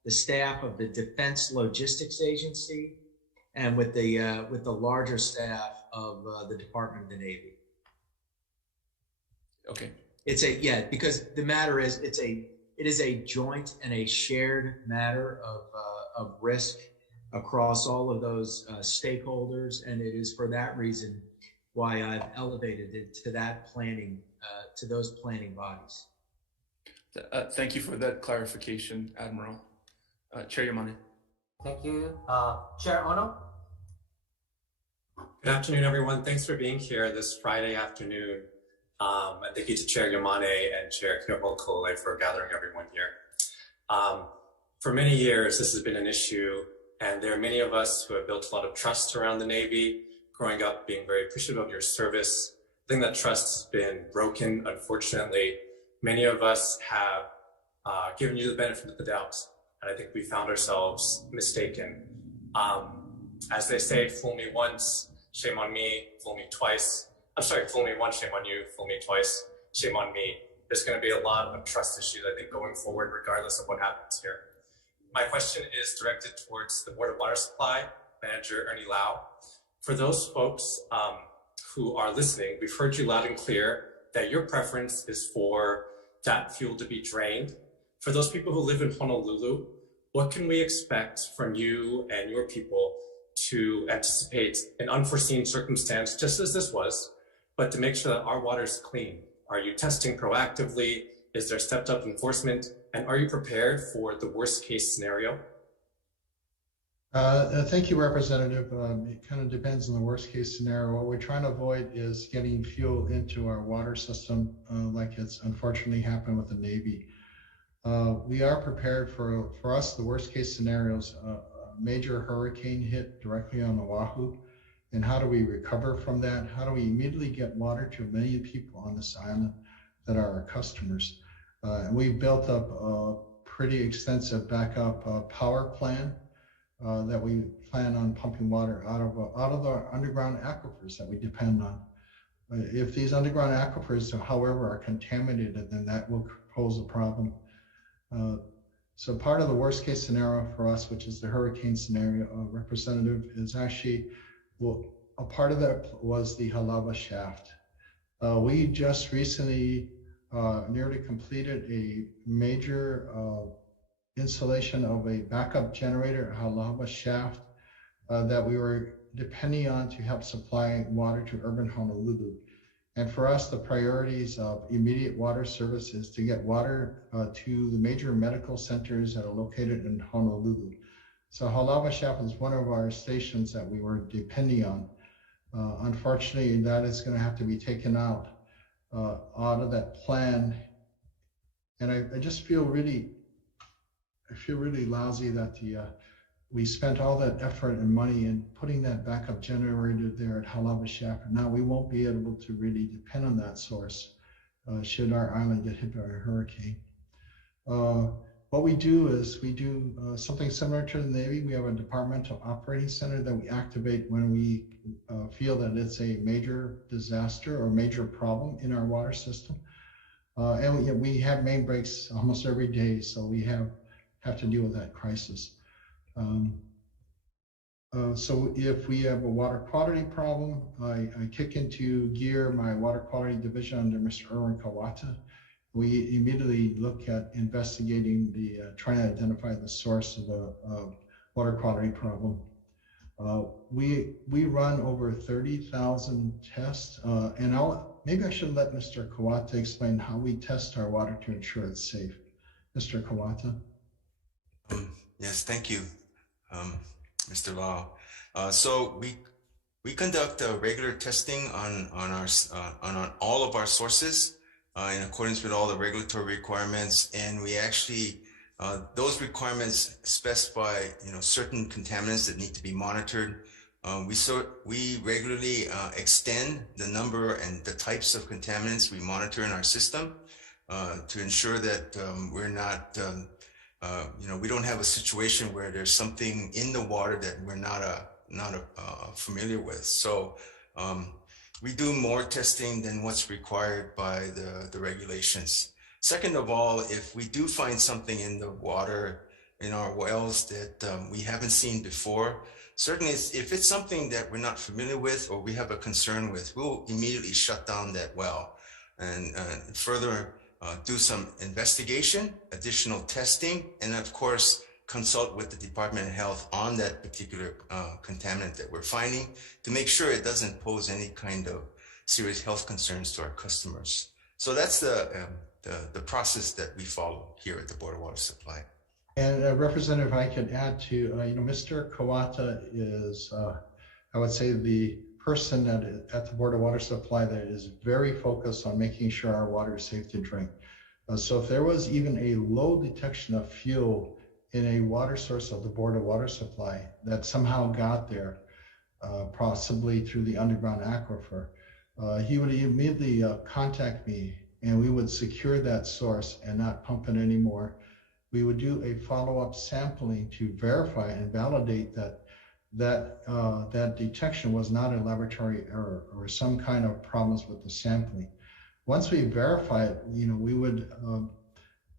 the staff of the Defense Logistics Agency, and with the larger staff of the Department of the Navy. Okay. Because the matter is, it is a joint and a shared matter of risk across all of those stakeholders, and it is for that reason why I've elevated it to that planning, to those planning bodies. Thank you for that clarification, Admiral. Chair Yamane. Thank you. Chair Ono? Good afternoon, everyone. Thanks for being here this Friday afternoon. And thank you to Chair Yamane and Chair Kinobu-Kole for gathering everyone here. For many years, this has been an issue, and there are many of us who have built a lot of trust around the Navy, growing up being very appreciative of your service. I think that trust has been broken, unfortunately. Many of us have given you the benefit of the doubt, and I think we found ourselves mistaken. As they say, fool me once, shame on me, fool me twice. I'm sorry, fool me once, shame on you, fool me twice, shame on me. There's going to be a lot of trust issues, I think, going forward, regardless of what happens here. My question is directed towards the Board of Water Supply, Manager Ernie Lau. For those folks who are listening, we've heard you loud and clear that your preference is for that fuel to be drained. For those people who live in Honolulu, what can we expect from you and your people to anticipate an unforeseen circumstance, just as this was, but to make sure that our water is clean? Are you testing proactively? Is there stepped up enforcement? And are you prepared for the worst case scenario? Thank you, Representative. It kind of depends on the worst case scenario. What we're trying to avoid is getting fuel into our water system like it's unfortunately happened with the Navy. We are prepared for us, the worst case scenarios, a major hurricane hit directly on Oahu. And how do we recover from that? How do we immediately get water to a million people on this island that are our customers? And we've built up a pretty extensive backup power plan that we plan on pumping water out of the underground aquifers that we depend on. If these underground aquifers, however, are contaminated, then that will pose a problem. So part of the worst case scenario for us, which is the hurricane scenario, Representative, is actually, well, a part of that was the Halawa shaft. We just recently nearly completed a major installation of a backup generator at Halawa shaft that we were depending on to help supply water to urban Honolulu. And for us, the priorities of immediate water service is to get water to the major medical centers that are located in Honolulu. So Halawa shaft is one of our stations that we were depending on. Unfortunately, that is going to have to be taken out of that plan. And I just feel really, lousy that we spent all that effort and money in putting that backup generator there at Halawa shaft. And now we won't be able to really depend on that source should our island get hit by a hurricane. What we do is we do something similar to the Navy. We have a departmental operating center that we activate when we feel that it's a major disaster or major problem in our water system. And we have main breaks almost every day, so we have to deal with that crisis. So if we have a water quality problem, I kick into gear my water quality division under Mr. Erwin Kawata. We immediately look at investigating trying to identify the source of the water quality problem. We run over 30,000 tests, and maybe I should let Mr. Kawata explain how we test our water to ensure it's safe. Mr. Kawata. Yes, thank you. Mr. Lau. So we conduct regular testing on all of our sources in accordance with all the regulatory requirements, and we actually those requirements specify certain contaminants that need to be monitored. We regularly extend the number and the types of contaminants we monitor in our system to ensure that we're not we don't have a situation where there's something in the water that we're not familiar with. So we do more testing than what's required by the regulations. Second of all, if we do find something in the water in our wells that we haven't seen before, certainly if it's something that we're not familiar with or we have a concern with, we'll immediately shut down that well and further do some investigation, additional testing, and of course, consult with the Department of Health on that particular contaminant that we're finding to make sure it doesn't pose any kind of serious health concerns to our customers. So that's the process that we follow here at the Board of Water Supply. And Representative, I could add to, Mr. Kawata is, I would say, the person at the Board of Water Supply that is very focused on making sure our water is safe to drink. So if there was even a low detection of fuel in a water source of the Board of Water Supply that somehow got there, possibly through the underground aquifer, he would immediately contact me and we would secure that source and not pump it anymore. We would do a follow-up sampling to verify and validate that detection was not a laboratory error or some kind of problems with the sampling. Once we verify it, we would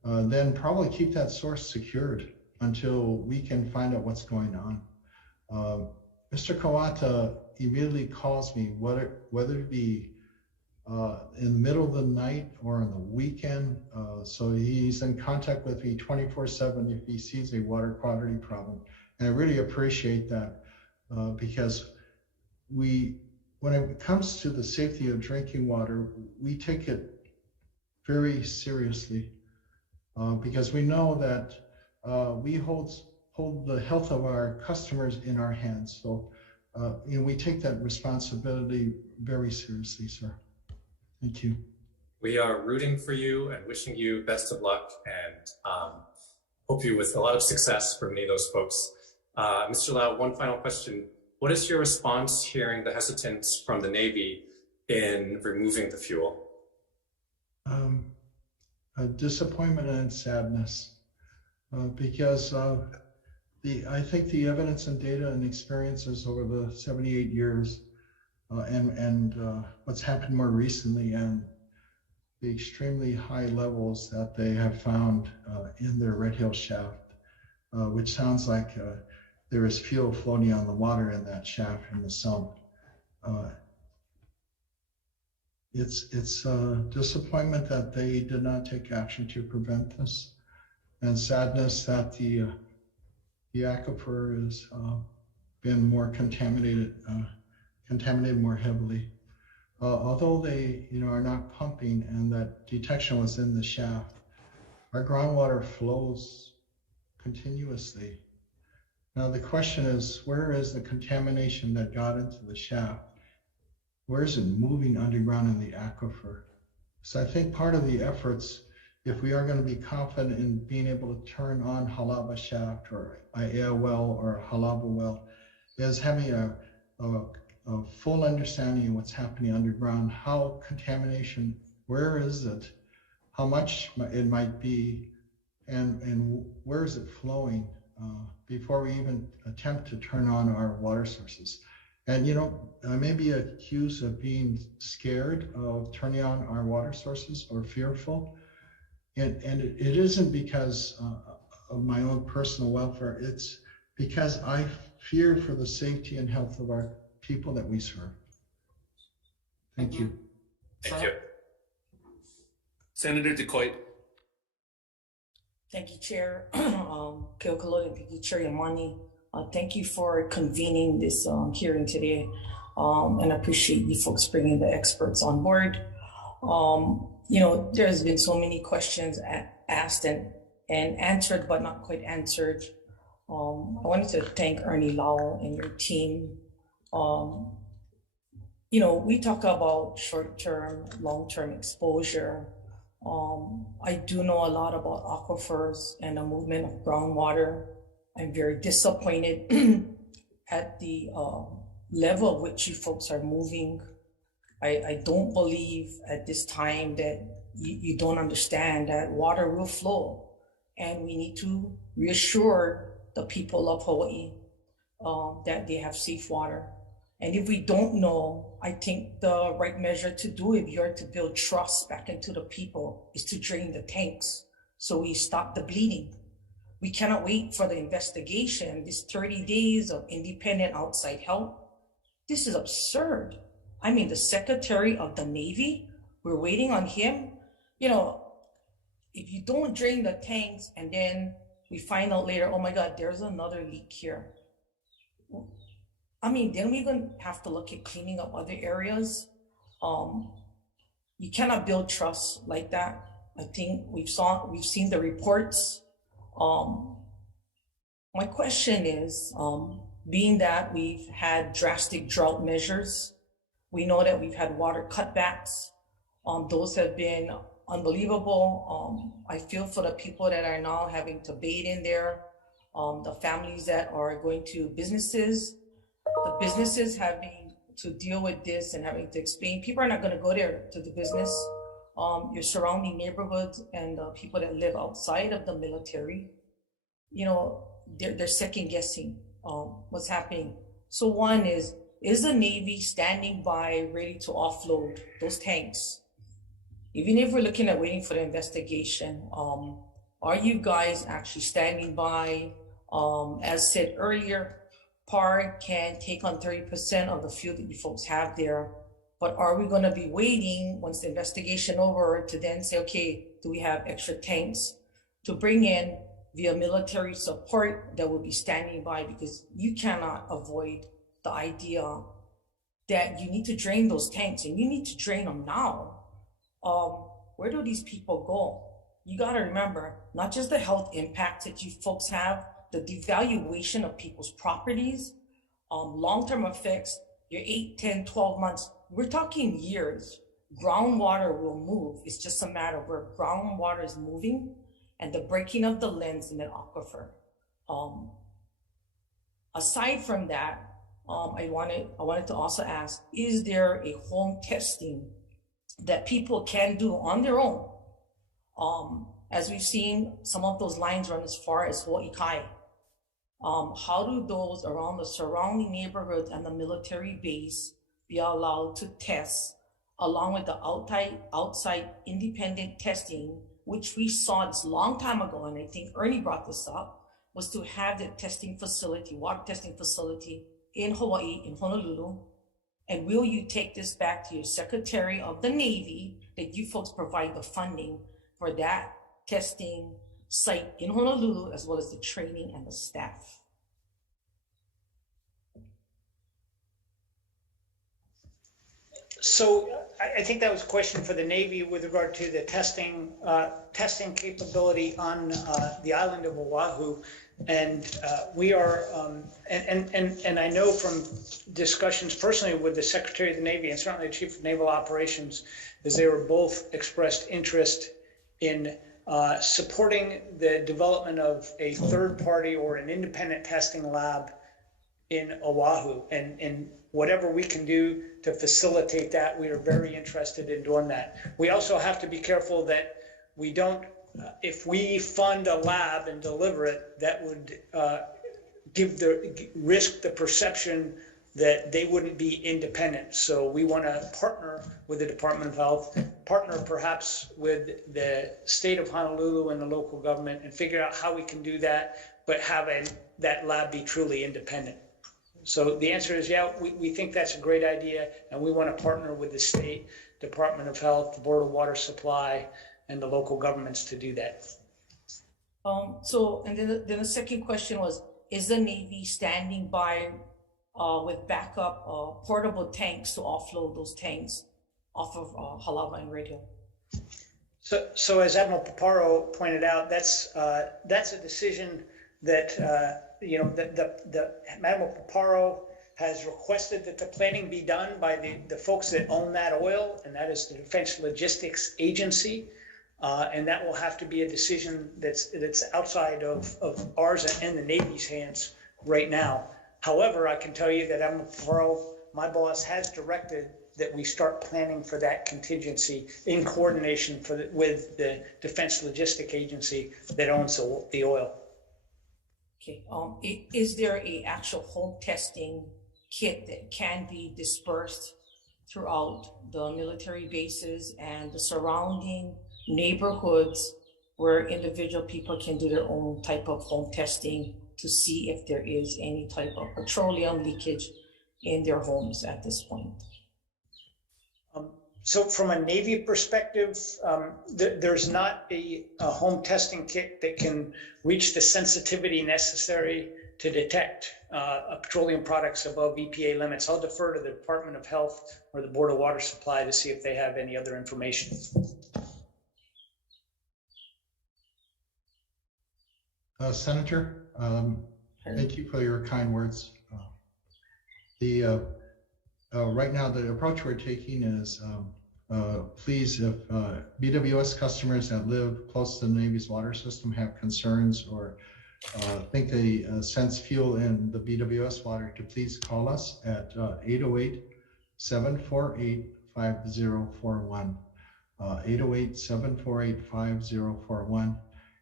then probably keep that source secured until we can find out what's going on. Mr. Kawata immediately calls me, whether it be in the middle of the night or on the weekend. So he's in contact with me 24/7 if he sees a water quality problem. And I really appreciate that because when it comes to the safety of drinking water, we take it very seriously because we know that we hold the health of our customers in our hands. So we take that responsibility very seriously, sir. Thank you. We are rooting for you and wishing you best of luck and hope you with a lot of success for many of those folks. Mr. Lau, one final question. What is your response hearing the hesitance from the Navy in removing the fuel? Disappointment and sadness because I think the evidence and data and experiences over the 78 years and what's happened more recently and the extremely high levels that they have found in their Red Hill shaft, which sounds like there is fuel floating on the water in that shaft in the sump. It's a disappointment that they did not take action to prevent this, and sadness that the aquifer has been more contaminated more heavily. Although they are not pumping and that detection was in the shaft, our groundwater flows continuously. Now the question is, where is the contamination that got into the shaft? Where is it moving underground in the aquifer? So I think part of the efforts, if we are going to be confident in being able to turn on Halaba shaft or Aiea well or Halaba well, is having a full understanding of what's happening underground, how contamination, where is it, how much it might be, and where is it flowing before we even attempt to turn on our water sources. And I may be accused of being scared of turning on our water sources or fearful, and it isn't because of my own personal welfare, it's because I fear for the safety and health of our people that we serve. Thank you. Thank you. Senator DeCoit. Thank you, Chair. Keokalole, thank you, Chair Yamani. Thank you for convening this hearing today, and I appreciate you folks bringing the experts on board. There's been so many questions asked and answered, but not quite answered. I wanted to thank Ernie Lau and your team. We talk about short-term, long-term exposure. I do know a lot about aquifers and the movement of groundwater. I'm very disappointed at the level at which you folks are moving. I don't believe at this time that you don't understand that water will flow, and we need to reassure the people of Hawaii that they have safe water. And if we don't know, I think the right measure to do if you're to build trust back into the people is to drain the tanks so we stop the bleeding. We cannot wait for the investigation, this 30 days of independent outside help. This is absurd. I mean, the Secretary of the Navy, we're waiting on him. If you don't drain the tanks and then we find out later, oh my God, there's another leak here. I mean, then we're going to have to look at cleaning up other areas. You cannot build trust like that. I think we've seen the reports. My question is, being that we've had drastic drought measures, we know that we've had water cutbacks. Those have been unbelievable. I feel for the people that are now having to bathe in there, the families that are going to businesses, the businesses having to deal with this and having to explain. People are not going to go there to the business. Your surrounding neighborhoods and the people that live outside of the military, they're second guessing what's happening. So one is the Navy standing by ready to offload those tanks? Even if we're looking at waiting for the investigation, are you guys actually standing by? As said earlier, PAR can take on 30% of the fuel that you folks have there, but are we going to be waiting once the investigation over to then say, okay, do we have extra tanks to bring in via military support that will be standing by? Because you cannot avoid the idea that you need to drain those tanks, and you need to drain them now. Where do these people go? You got to remember, not just the health impacts that you folks have, the devaluation of people's properties, long-term effects, your 8, 10, 12 months, we're talking years. Groundwater will move. It's just a matter of where groundwater is moving and the breaking of the lens in an aquifer. Aside from that, I wanted to also ask, is there a home testing that people can do on their own? As we've seen, some of those lines run as far as Ho'ikai. How do those around the surrounding neighborhoods and the military base be allowed to test, along with the outside independent testing, which we saw this long time ago, and I think Ernie brought this up, was to have the testing facility, water testing facility in Hawaii, in Honolulu. And will you take this back to your Secretary of the Navy that you folks provide the funding for that testing site in Honolulu, as well as the training and the staff? So I think that was a question for the Navy with regard to the testing capability on the island of Oahu. And we are, and I know from discussions personally with the Secretary of the Navy and certainly the Chief of Naval Operations, is they were both expressed interest in supporting the development of a third party or an independent testing lab in Oahu. And whatever we can do to facilitate that, we are very interested in doing that. We also have to be careful that we don't, if we fund a lab and deliver it, that would risk the perception that they wouldn't be independent. So we want to partner with the Department of Health, partner perhaps with the state of Honolulu and the local government, and figure out how we can do that, but have that lab be truly independent. So the answer is, yeah, we think that's a great idea, and we want to partner with the state Department of Health, the Board of Water Supply, and the local governments to do that. And then the second question was, is the Navy standing by with backup portable tanks to offload those tanks off of Halawa and Radio? So as Admiral Paparo pointed out, that's a decision that, the Admiral Paparo has requested that the planning be done by the folks that own that oil, and that is the Defense Logistics Agency. And that will have to be a decision that's outside of ours and the Navy's hands right now. However, I can tell you that Admiral Paparo, my boss, has directed that we start planning for that contingency in coordination with the Defense Logistics Agency that owns the oil. Okay. Is there a actual home testing kit that can be dispersed throughout the military bases and the surrounding neighborhoods where individual people can do their own type of home testing to see if there is any type of petroleum leakage in their homes at this point? So from a Navy perspective, there's not a home testing kit that can reach the sensitivity necessary to detect petroleum products above EPA limits. I'll defer to the Department of Health or the Board of Water Supply to see if they have any other information. Senator, thank you for your kind words. Right now, the approach we're taking is please, if BWS customers that live close to the Navy's water system have concerns or think they sense fuel in the BWS water, to please call us at 808-748-5041. 808-748-5041.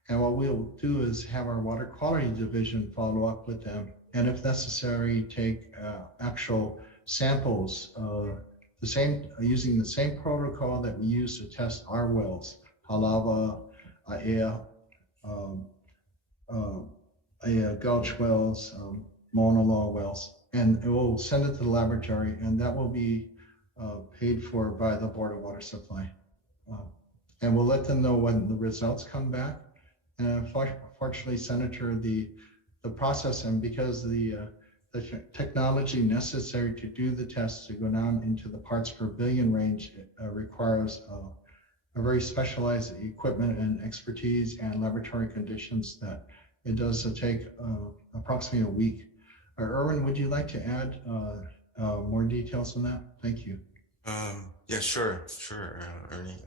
And what we'll do is have our water quality division follow up with them, and if necessary, take actual samples, using the same protocol that we use to test our wells, Halava, Gulch wells, Mauna Loa wells, and it will send it to the laboratory, and that will be paid for by the Board of Water Supply. And we'll let them know when the results come back. And unfortunately, Senator, the process, and because the technology necessary to do the tests to go down into the parts per billion range requires a very specialized equipment and expertise and laboratory conditions that it does take approximately a week. Erwin, would you like to add more details on that? Thank you. Yeah, sure, Ernie.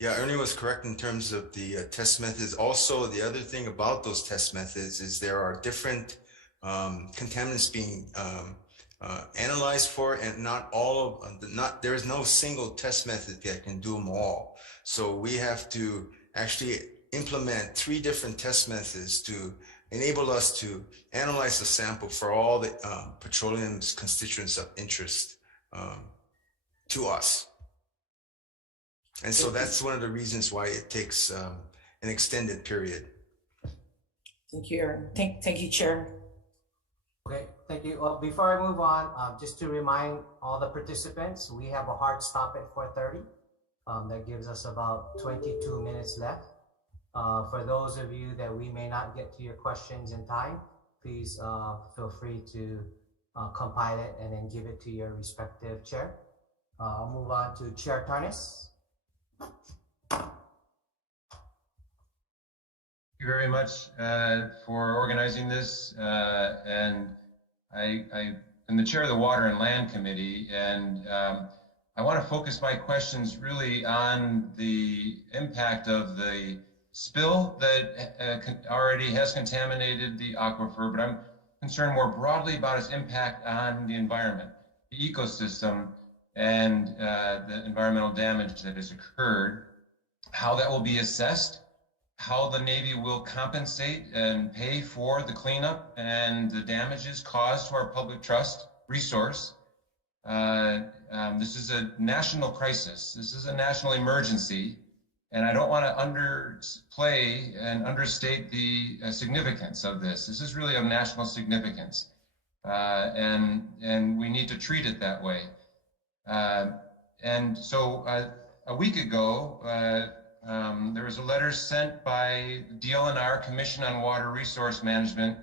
Yeah, Ernie was correct in terms of the test methods. Also, the other thing about those test methods is there are different contaminants being analyzed for, and there is no single test method that can do them all. So we have to actually implement 3 different test methods to enable us to analyze the sample for all the petroleum's constituents of interest to us. And so that's one of the reasons why it takes an extended period. Thank you, Aaron. Thank you, Chair. Okay, thank you. Well, before I move on, just to remind all the participants, we have a hard stop at 4:30. That gives us about 22 minutes left. For those of you that we may not get to your questions in time, please feel free to compile it and then give it to your respective chair. I'll move on to Chair Tarnas. Thank you very much for organizing this. And I am the chair of the Water and Land Committee, and I want to focus my questions really on the impact of the spill that already has contaminated the aquifer, but I'm concerned more broadly about its impact on the environment, the ecosystem, and the environmental damage that has occurred, how that will be assessed, how the Navy will compensate and pay for the cleanup and the damages caused to our public trust resource. This is a national crisis. This is a national emergency, and I don't want to underplay and understate the significance of this. This is really of national significance, and we need to treat it that way. And so a week ago, there was a letter sent by DLNR, Commission on Water Resource Management,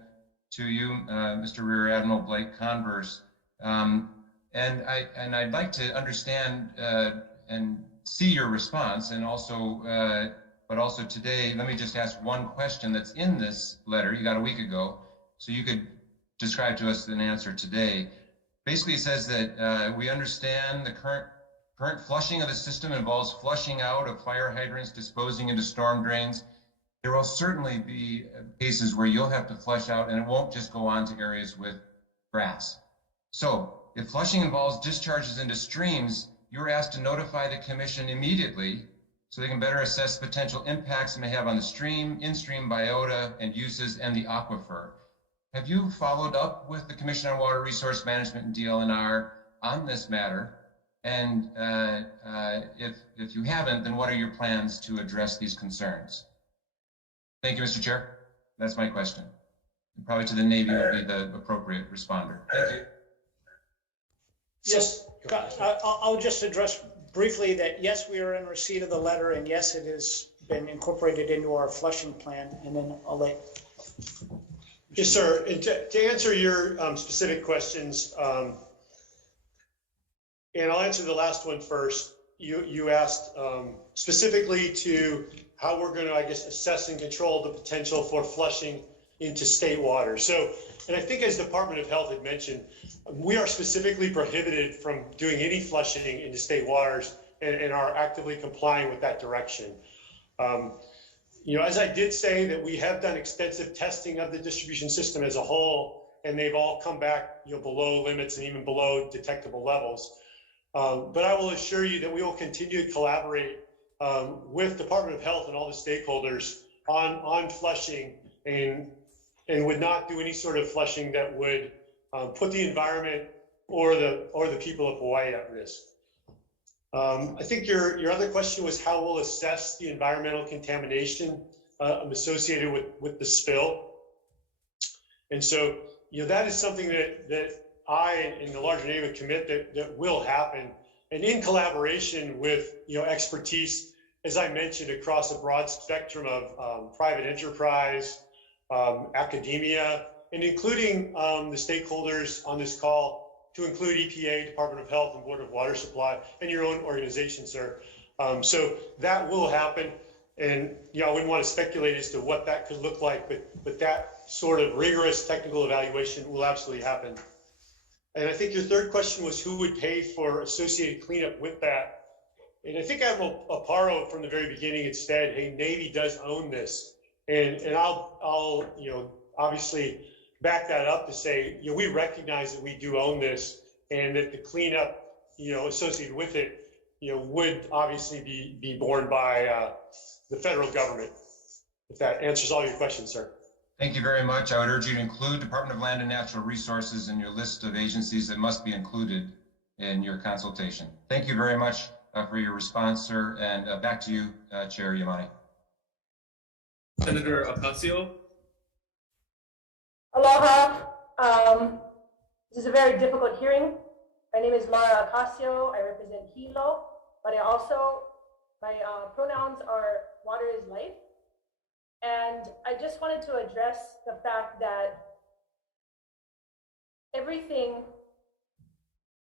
to you, Mr. Rear Admiral Blake Converse. And I'd like to understand and see your response, and also but also today. Let me just ask one question that's in this letter you got a week ago, so you could describe to us an answer today. Basically, it says that we understand the current flushing of the system involves flushing out of fire hydrants, disposing into storm drains. There will certainly be cases where you'll have to flush out, and it won't just go on to areas with grass. So if flushing involves discharges into streams, you're asked to notify the commission immediately so they can better assess potential impacts it may have on the stream, in-stream biota and uses, and the aquifer. Have you followed up with the Commission on Water Resource Management and DLNR on this matter? And if you haven't, then what are your plans to address these concerns? Thank you, Mr. Chair. That's my question. Probably to the Navy would be the appropriate responder. Thank you. Yes, I'll just address briefly that yes, we are in receipt of the letter, and yes, it has been incorporated into our flushing plan, and then I'll let. Yes, sir. And to answer your specific questions, and I'll answer the last one first. You asked specifically to how we're going to, I guess, assess and control the potential for flushing into state water. So, and I think as Department of Health had mentioned, we are specifically prohibited from doing any flushing into state waters and are actively complying with that direction. You know, as I did say, that we have done extensive testing of the distribution system as a whole, and they've all come back, you know, below limits and even below detectable levels. But I will assure you that we will continue to collaborate with Department of Health and all the stakeholders on flushing, and would not do any sort of flushing that would put the environment or the people of Hawaii at risk. I think your other question was how we'll assess the environmental contamination associated with the spill. And so, you know, that is something that I and the larger Navy would commit that will happen, and in collaboration with, you know, expertise, as I mentioned, across a broad spectrum of private enterprise, academia, and including the stakeholders on this call, to include EPA, Department of Health, and Board of Water Supply, and your own organization, sir. So that will happen, and you know, I wouldn't want to speculate as to what that could look like, but that sort of rigorous technical evaluation will absolutely happen. And I think your third question was who would pay for associated cleanup with that. And I think Admiral Aparo from the very beginning had said, hey, Navy does own this. And I'll you know, obviously back that up to say, you know, we recognize that we do own this, and that the cleanup, you know, associated with it, you know, would obviously be borne by the federal government. If that answers all your questions, sir. Thank you very much. I would urge you to include Department of Land and Natural Resources in your list of agencies that must be included in your consultation. Thank you very much for your response, sir. And back to you, Chair Yamane. Senator Ocasio. Aloha. This is a very difficult hearing. My name is Laura Ocasio. I represent Hilo, but my pronouns are water is life. And I just wanted to address the fact that everything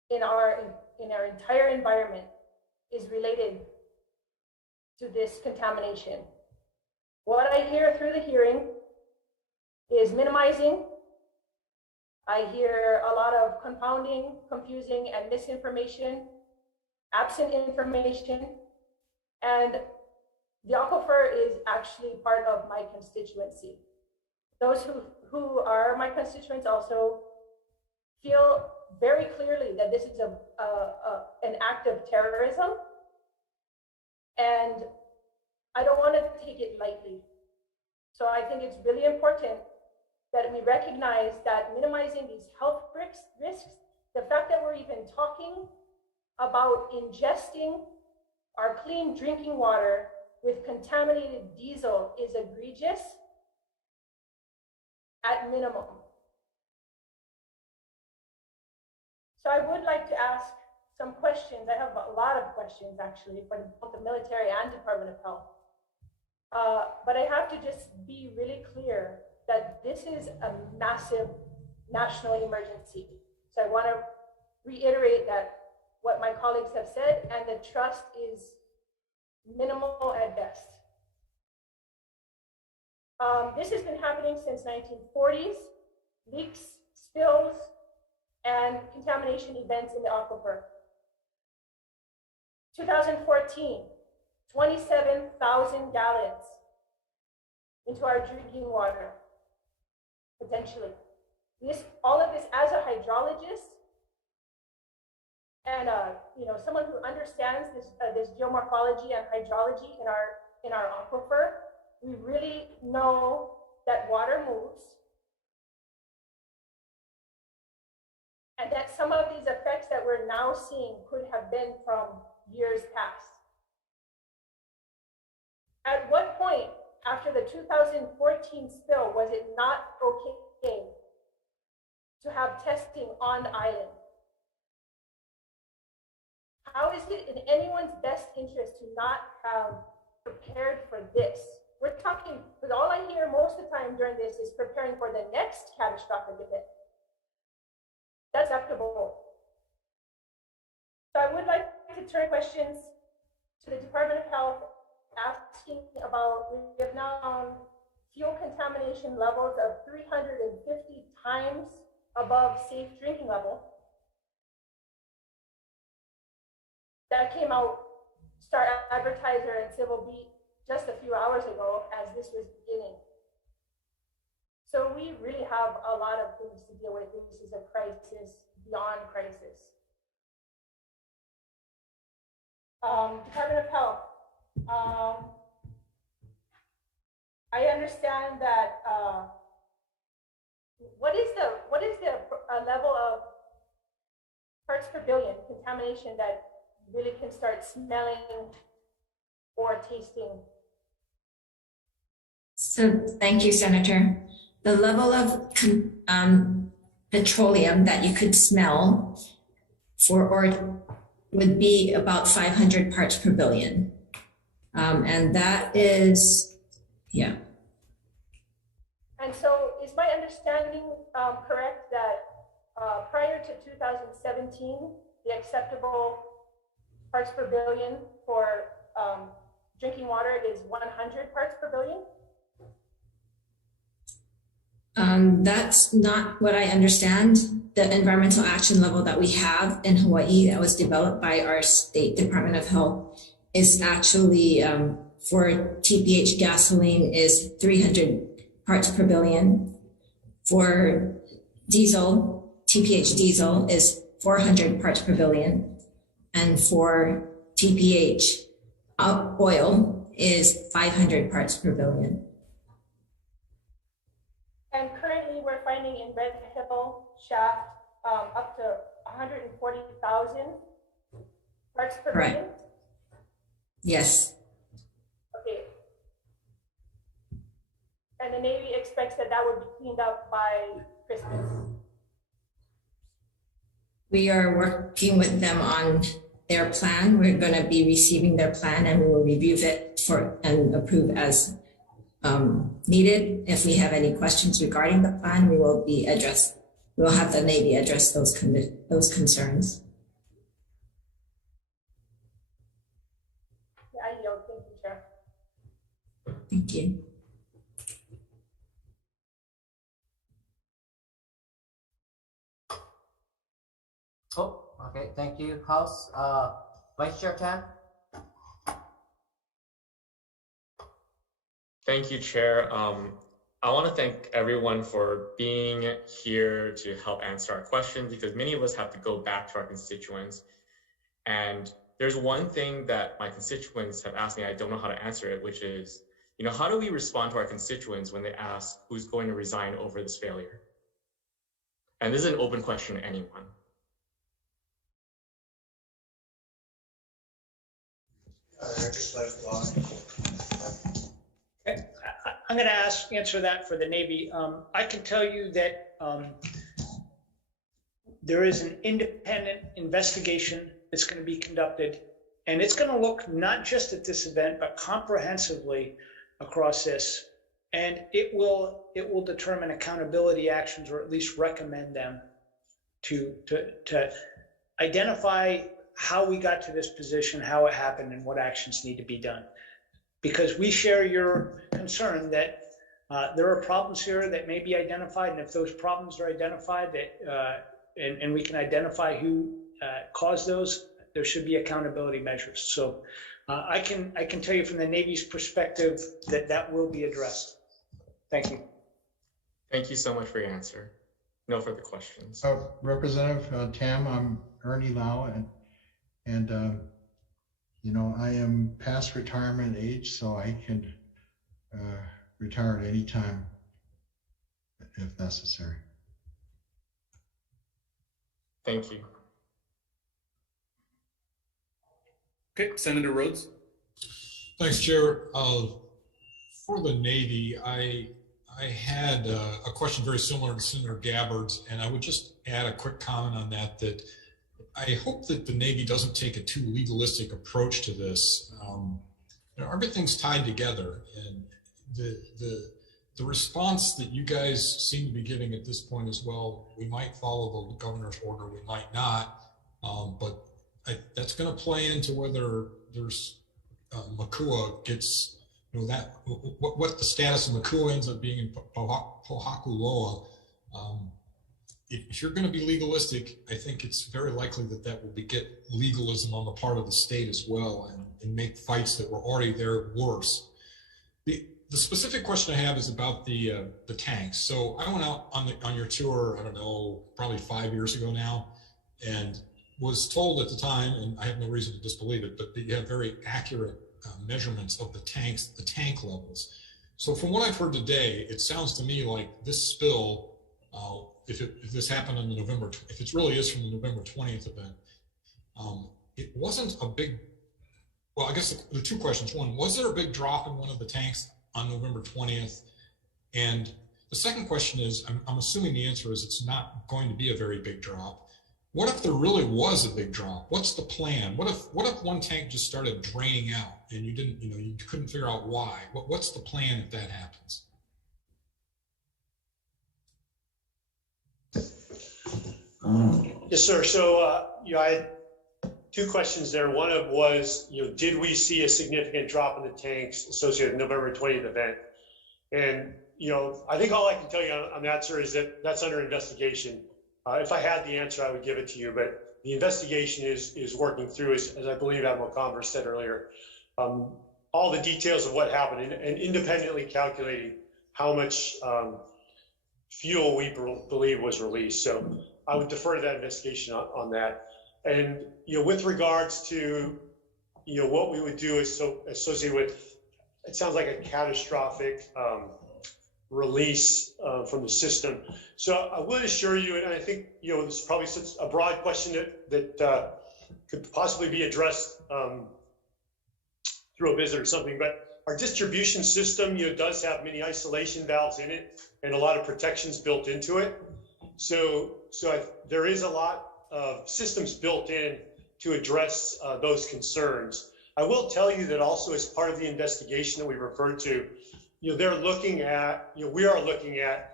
in our entire environment is related to this contamination. What I hear through the hearing is minimizing. I hear a lot of confounding, confusing, and misinformation, absent information, and the aquifer is actually part of my constituency. Those who are my constituents also feel very clearly that this is an act of terrorism, and I don't want to take it lightly. So I think it's really important that we recognize that minimizing these health risks, the fact that we're even talking about ingesting our clean drinking water with contaminated diesel is egregious at minimum. So I would like to ask some questions. I have a lot of questions actually for both the military and Department of Health. But I have to just be really clear that this is a massive national emergency. So I want to reiterate that what my colleagues have said, and the trust is minimal at best. This has been happening since 1940s, leaks, spills, and contamination events in the aquifer. 2014, 27,000 gallons into our drinking water, potentially. All of this as a hydrologist and someone who understands this geomorphology and hydrology in our aquifer, we really know that water moves and that some of these effects that we're now seeing could have been from years past. At what point after the 2014 spill was it not okay to have testing on the island? How is it in anyone's best interest to not have prepared for this? We're talking, because all I hear most of the time during this is preparing for the next catastrophic event. That's acceptable. So I would like to turn questions to the Department of Health, asking about, we have now fuel contamination levels of 350 times above safe drinking level. That came out, Star Advertiser and Civil Beat just a few hours ago as this was beginning. So we really have a lot of things to deal with. This is a crisis beyond crisis. Department of Health. I understand that what is the level of parts per billion contamination that really can start smelling or tasting? So thank you, Senator. The level of petroleum that you could smell would be about 500 parts per billion. And that is, yeah. And so is my understanding correct that prior to 2017, the acceptable parts per billion for drinking water is 100 parts per billion? That's not what I understand. The environmental action level that we have in Hawaii that was developed by our state Department of Health is actually for TPH gasoline is 300 parts per billion. For diesel, TPH diesel is 400 parts per billion. And for TPH oil is 500 parts per billion. And currently we're finding in Red Hill shaft up to 140,000 parts per Right. billion? Yes. Okay. And the Navy expects that that would be cleaned up by Christmas. We are working with them on their plan. We're going to be receiving their plan and we will review it and approve as needed. If we have any questions regarding the plan, we will have the Navy address those concerns. I yield. Thank you, Chair. Thank you. Oh, okay, thank you, House. Vice Chair Chan? Thank you, Chair. I want to thank everyone for being here to help answer our questions, because many of us have to go back to our constituents. And there's one thing that my constituents have asked me, I don't know how to answer it, which is, how do we respond to our constituents when they ask who's going to resign over this failure? And this is an open question to anyone. Okay. I'm going to answer that for the Navy. I can tell you that there is an independent investigation that's going to be conducted, and it's going to look not just at this event, but comprehensively across this. And it will determine accountability actions, or at least recommend them to identify how we got to this position, how it happened, and what actions need to be done. Because we share your concern that There are problems here that may be identified, and if those problems are identified and we can identify who caused those, there should be accountability measures. So I can tell you from the Navy's perspective that will be addressed. Thank you. Thank you so much for your answer. No further questions. Representative Tam, I'm Ernie Lau, and you know, I am past retirement age, so I can retire at any time if necessary. Thank you. Okay, Senator Rhodes. Thanks, Chair. For the Navy, I had a question very similar to Senator Gabbard's, and I would just add a quick comment on that, that I hope that the Navy doesn't take a too legalistic approach to this. You know, everything's tied together, and the response that you guys seem to be giving at this point as well, we might follow the governor's order, we might not, but that's going to play into whether there's Makua gets, you know, that what the status of Makua ends up being in Pohakuloa. If you're going to be legalistic, I think it's very likely that will beget legalism on the part of the state as well, and make fights that were already there worse. The specific question I have is about the tanks. So I went out on your tour, I don't know, probably 5 years ago now, and was told at the time, and I have no reason to disbelieve it, but that you have very accurate measurements of the tanks, the tank levels. So from what I've heard today, it sounds to me like this spill, if this happened on the if it really is from the November 20th event, it wasn't a big, well, I guess the two questions. One, was there a big drop in one of the tanks on November 20th? And the second question is, I'm assuming the answer is it's not going to be a very big drop. What if there really was a big drop? What's the plan? What if one tank just started draining out and you didn't, you couldn't figure out why? What's the plan if that happens? Yes, sir. So, I had two questions there. One of was, did we see a significant drop in the tanks associated with the November 20th event? And, I think all I can tell you on that, sir, is that that's under investigation. If I had the answer, I would give it to you, but the investigation is working through, as I believe Admiral Converse said earlier, all the details of what happened and independently calculating how much fuel we believe was released. So I would defer to that investigation on that. And, with regards to, what we would do is associated with, it sounds like a catastrophic release from the system. So I would assure you, and I think, this is probably such a broad question that could possibly be addressed through a visit or something, but our distribution system, does have many isolation valves in it and a lot of protections built into it. So there is a lot of systems built in to address those concerns. I will tell you that also as part of the investigation that we referred to, they're looking at, we are looking at,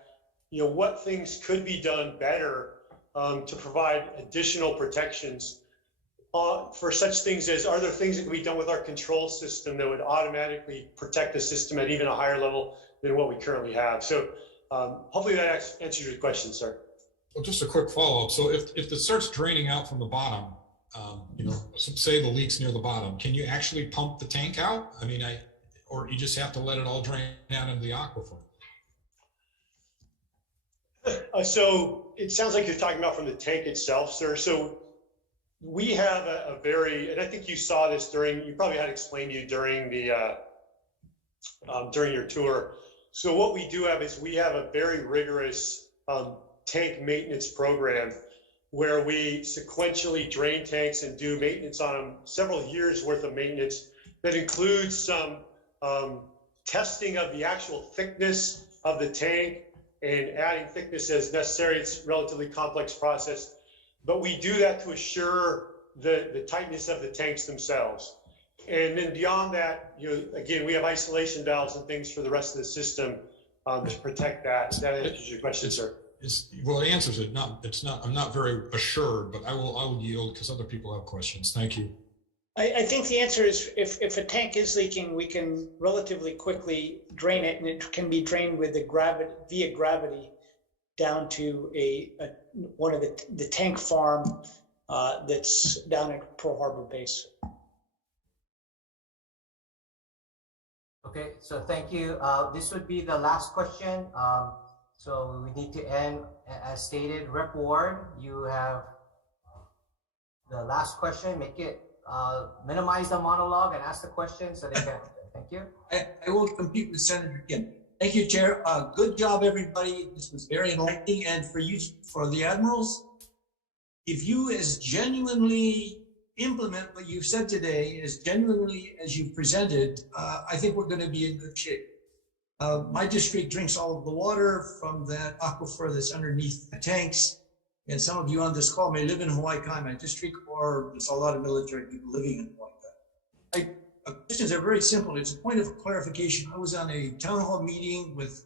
what things could be done better to provide additional protections for such things as, are there things that can be done with our control system that would automatically protect the system at even a higher level than what we currently have? So hopefully that answers your question, sir. Well, just a quick follow-up. So if it starts draining out from the bottom, say the leak's near the bottom, can you actually pump the tank out? I mean, or you just have to let it all drain out into the aquifer? So it sounds like you're talking about from the tank itself, sir. So we have a very, and I think you saw this you probably had explained to you during your tour. So what we do have is we have a very rigorous tank maintenance program where we sequentially drain tanks and do maintenance on them, several years worth of maintenance that includes some testing of the actual thickness of the tank and adding thickness as necessary. It's a relatively complex process, but we do that to assure the tightness of the tanks themselves. And then beyond that, again, we have isolation valves and things for the rest of the system to protect that. That answers your question, sir. Well, it answers it. I'm not very assured, but I will yield because other people have questions. Thank you. I think the answer is if a tank is leaking, we can relatively quickly drain it, and it can be drained with the gravity via gravity down to one of the tank farm that's down at Pearl Harbor Base. Okay, so thank you. This would be the last question. So we need to end as stated. Rep Ward, you have the last question. Make it minimize the monologue and ask the question so they can. Thank you. I will compete with Senator Kim. Thank you, Chair. Good job, everybody. This was very enlightening. And for you, for the admirals, if you as genuinely implement what you've said today, as genuinely as you've presented, I think we're going to be in good shape. My district drinks all of the water from that aquifer that's underneath the tanks. And some of you on this call may live in Hawaii Kai, my district, or there's a lot of military people living in Hawaii Kai. Questions are very simple. It's a point of clarification. I was on a town hall meeting with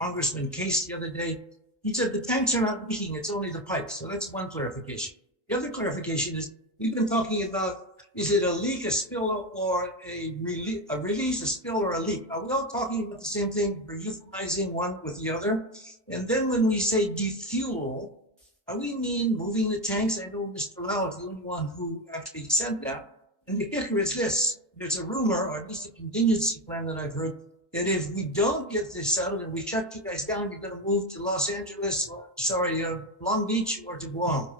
Congressman Case the other day. He said the tanks are not leaking, it's only the pipes. So that's one clarification. The other clarification is we've been talking about, is it a leak, a spill, or a release, a spill, or a leak? Are we all talking about the same thing? We're euthanizing one with the other. And then when we say defuel, are we mean moving the tanks? I know Mr. Lau is the only one who actually said that. And the kicker is this, there's a rumor, or at least a contingency plan that I've heard, that if we don't get this settled and we shut you guys down, you're going to move to Los Angeles, or, sorry, Long Beach, or to Guam.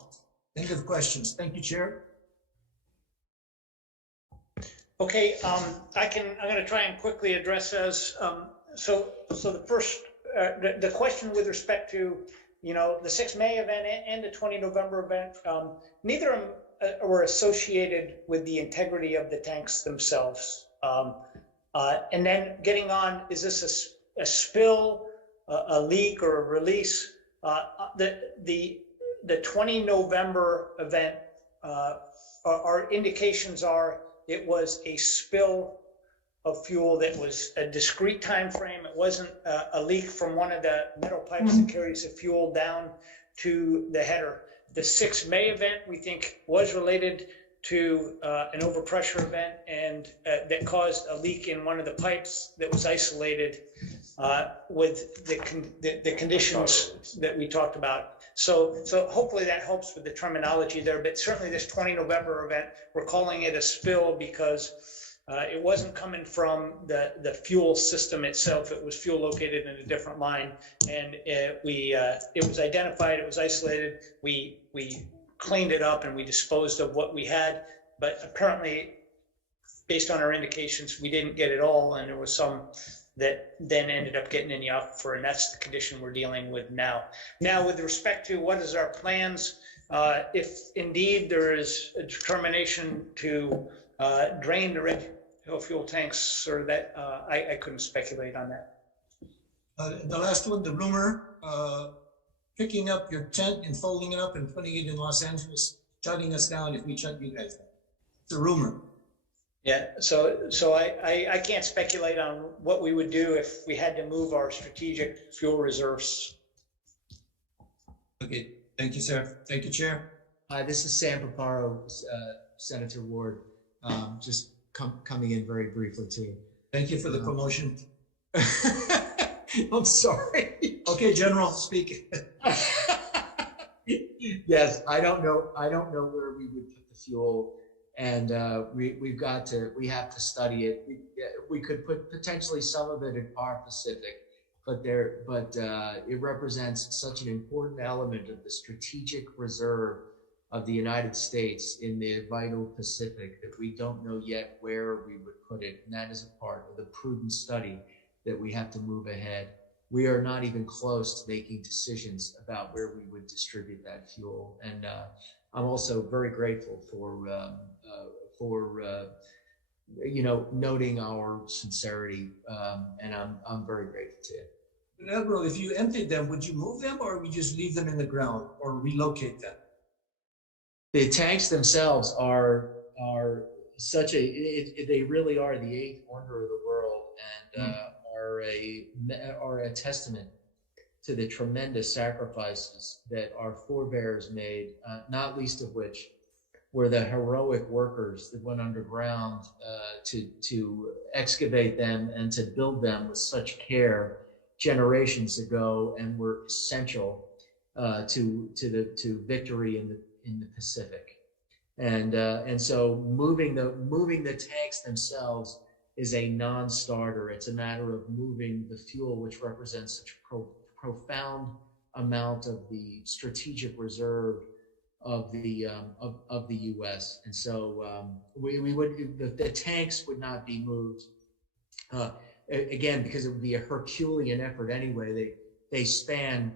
End of questions. Thank you, Chair. Okay, I'm going to try and quickly address those. So the first, the question with respect to, the 6 May event and the 20 November event, neither of them were associated with the integrity of the tanks themselves. And then getting on, is this a spill, a leak, or a release? The 20 November event, our indications are it was a spill of fuel that was a discrete time frame. It wasn't a leak from one of the metal pipes that carries the fuel down to the header. The 6 May event, we think, was related to an overpressure event and that caused a leak in one of the pipes that was isolated with the conditions that we talked about. So hopefully that helps with the terminology there, but certainly this 20 November event, we're calling it a spill because it wasn't coming from the fuel system itself. It was fuel located in a different line, and it was identified, it was isolated. We cleaned it up and we disposed of what we had, but apparently, based on our indications, we didn't get it all, and there was some that then ended up getting in the aquifer, and that's the condition we're dealing with now. Now, with respect to what is our plans, if indeed there is a determination to drain the red fuel tanks, or that, I couldn't speculate on that. The last one, the rumor, picking up your tent and folding it up and putting it in Los Angeles, shutting us down if we shut you guys down. It's a rumor. Yeah, so I can't speculate on what we would do if we had to move our strategic fuel reserves. Okay, thank you, sir. Thank you, Chair. Hi, this is Sam Paparo, Senator Ward. Just coming in very briefly too. Thank you for the promotion. I'm sorry. Okay, General, speak. Yes, I don't know where we would put the fuel, and we have to study it. We could put potentially some of it in Par Pacific, but it represents such an important element of the strategic reserve of the United States in the vital Pacific that we don't know yet where we would put it, and that is a part of the prudent study that we have to move ahead. We are not even close to making decisions about where we would distribute that fuel, and I'm also very grateful for noting our sincerity, and I'm very grateful to you. Admiral, if you emptied them, would you move them, or would you just leave them in the ground or relocate them? The tanks themselves are such they really are the eighth wonder of the world, and are a testament to the tremendous sacrifices that our forebears made, not least of which were the heroic workers that went underground to excavate them and to build them with such care generations ago, and were essential to victory in the Pacific. And so moving the tanks themselves is a non-starter. It's a matter of moving the fuel, which represents such a profound amount of the strategic reserve of the U.S. And so the tanks would not be moved again, because it would be a Herculean effort anyway. They span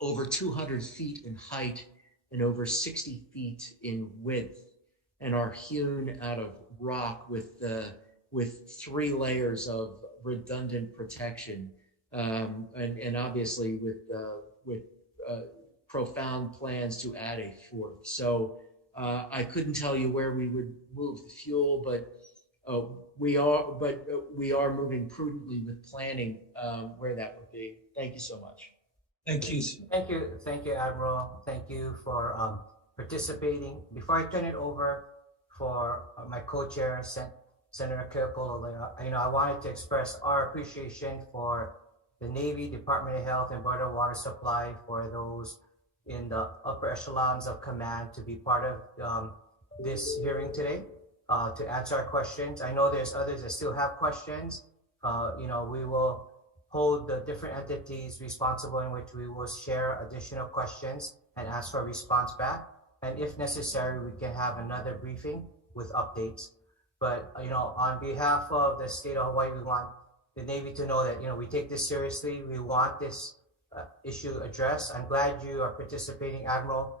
over 200 feet in height and over 60 feet in width, and are hewn out of rock with 3 layers of redundant protection, and obviously with profound plans to add a 4th. So I couldn't tell you where we would move the fuel, but we are moving prudently with planning where that would be. Thank you so much. Thank you. Thank you, Admiral. Thank you for participating. Before I turn it over for my co-chair, Senator Kirkle, I wanted to express our appreciation for the Navy, Department of Health, and Board of Water Supply, for those in the upper echelons of command to be part of this hearing today, to answer our questions. I know there's others that still have questions. We will hold the different entities responsible, in which we will share additional questions and ask for a response back. And if necessary, we can have another briefing with updates. But, on behalf of the state of Hawaii, we want the Navy to know that, we take this seriously. We want this issue addressed. I'm glad you are participating, Admiral.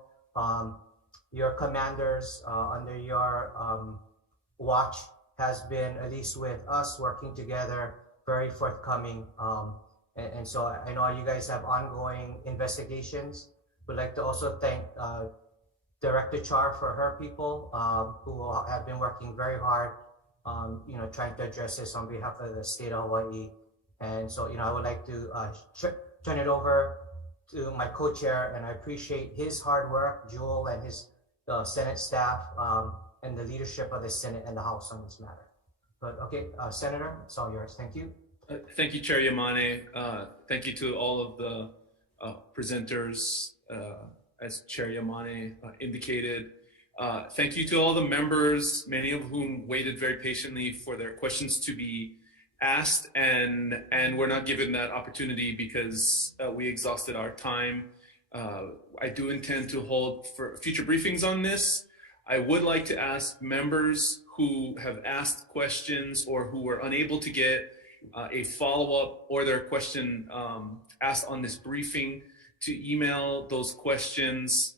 Your commanders under your watch has been, at least with us working together, very forthcoming. And so I know you guys have ongoing investigations. Would like to also thank Director Char for her people who have been working very hard, trying to address this on behalf of the state of Hawaii. And so, I would like to turn it over to my co-chair, and I appreciate his hard work, Jewel, and his Senate staff, and the leadership of the Senate and the House on this matter. But okay, Senator, it's all yours. Thank you. Thank you, Chair Yamane. Thank you to all of the presenters, as Chair Yamane indicated. Thank you to all the members, many of whom waited very patiently for their questions to be asked, and we're not given that opportunity because we exhausted our time. I do intend to hold for future briefings on this. I would like to ask members who have asked questions or who were unable to get a follow-up or their question asked on this briefing to email those questions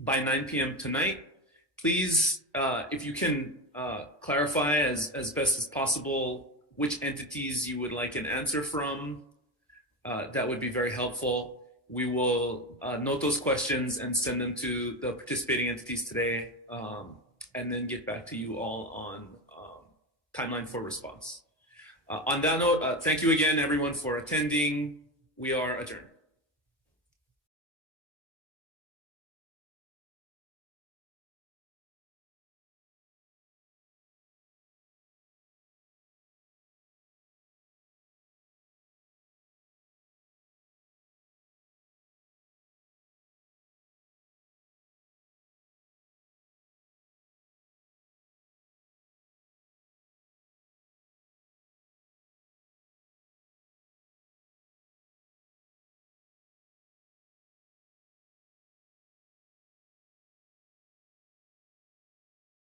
by 9 p.m. tonight. Please, if you can clarify as best as possible which entities you would like an answer from, that would be very helpful. We will note those questions and send them to the participating entities today, and then get back to you all on timeline for response. On that note, thank you again, everyone, for attending. We are adjourned.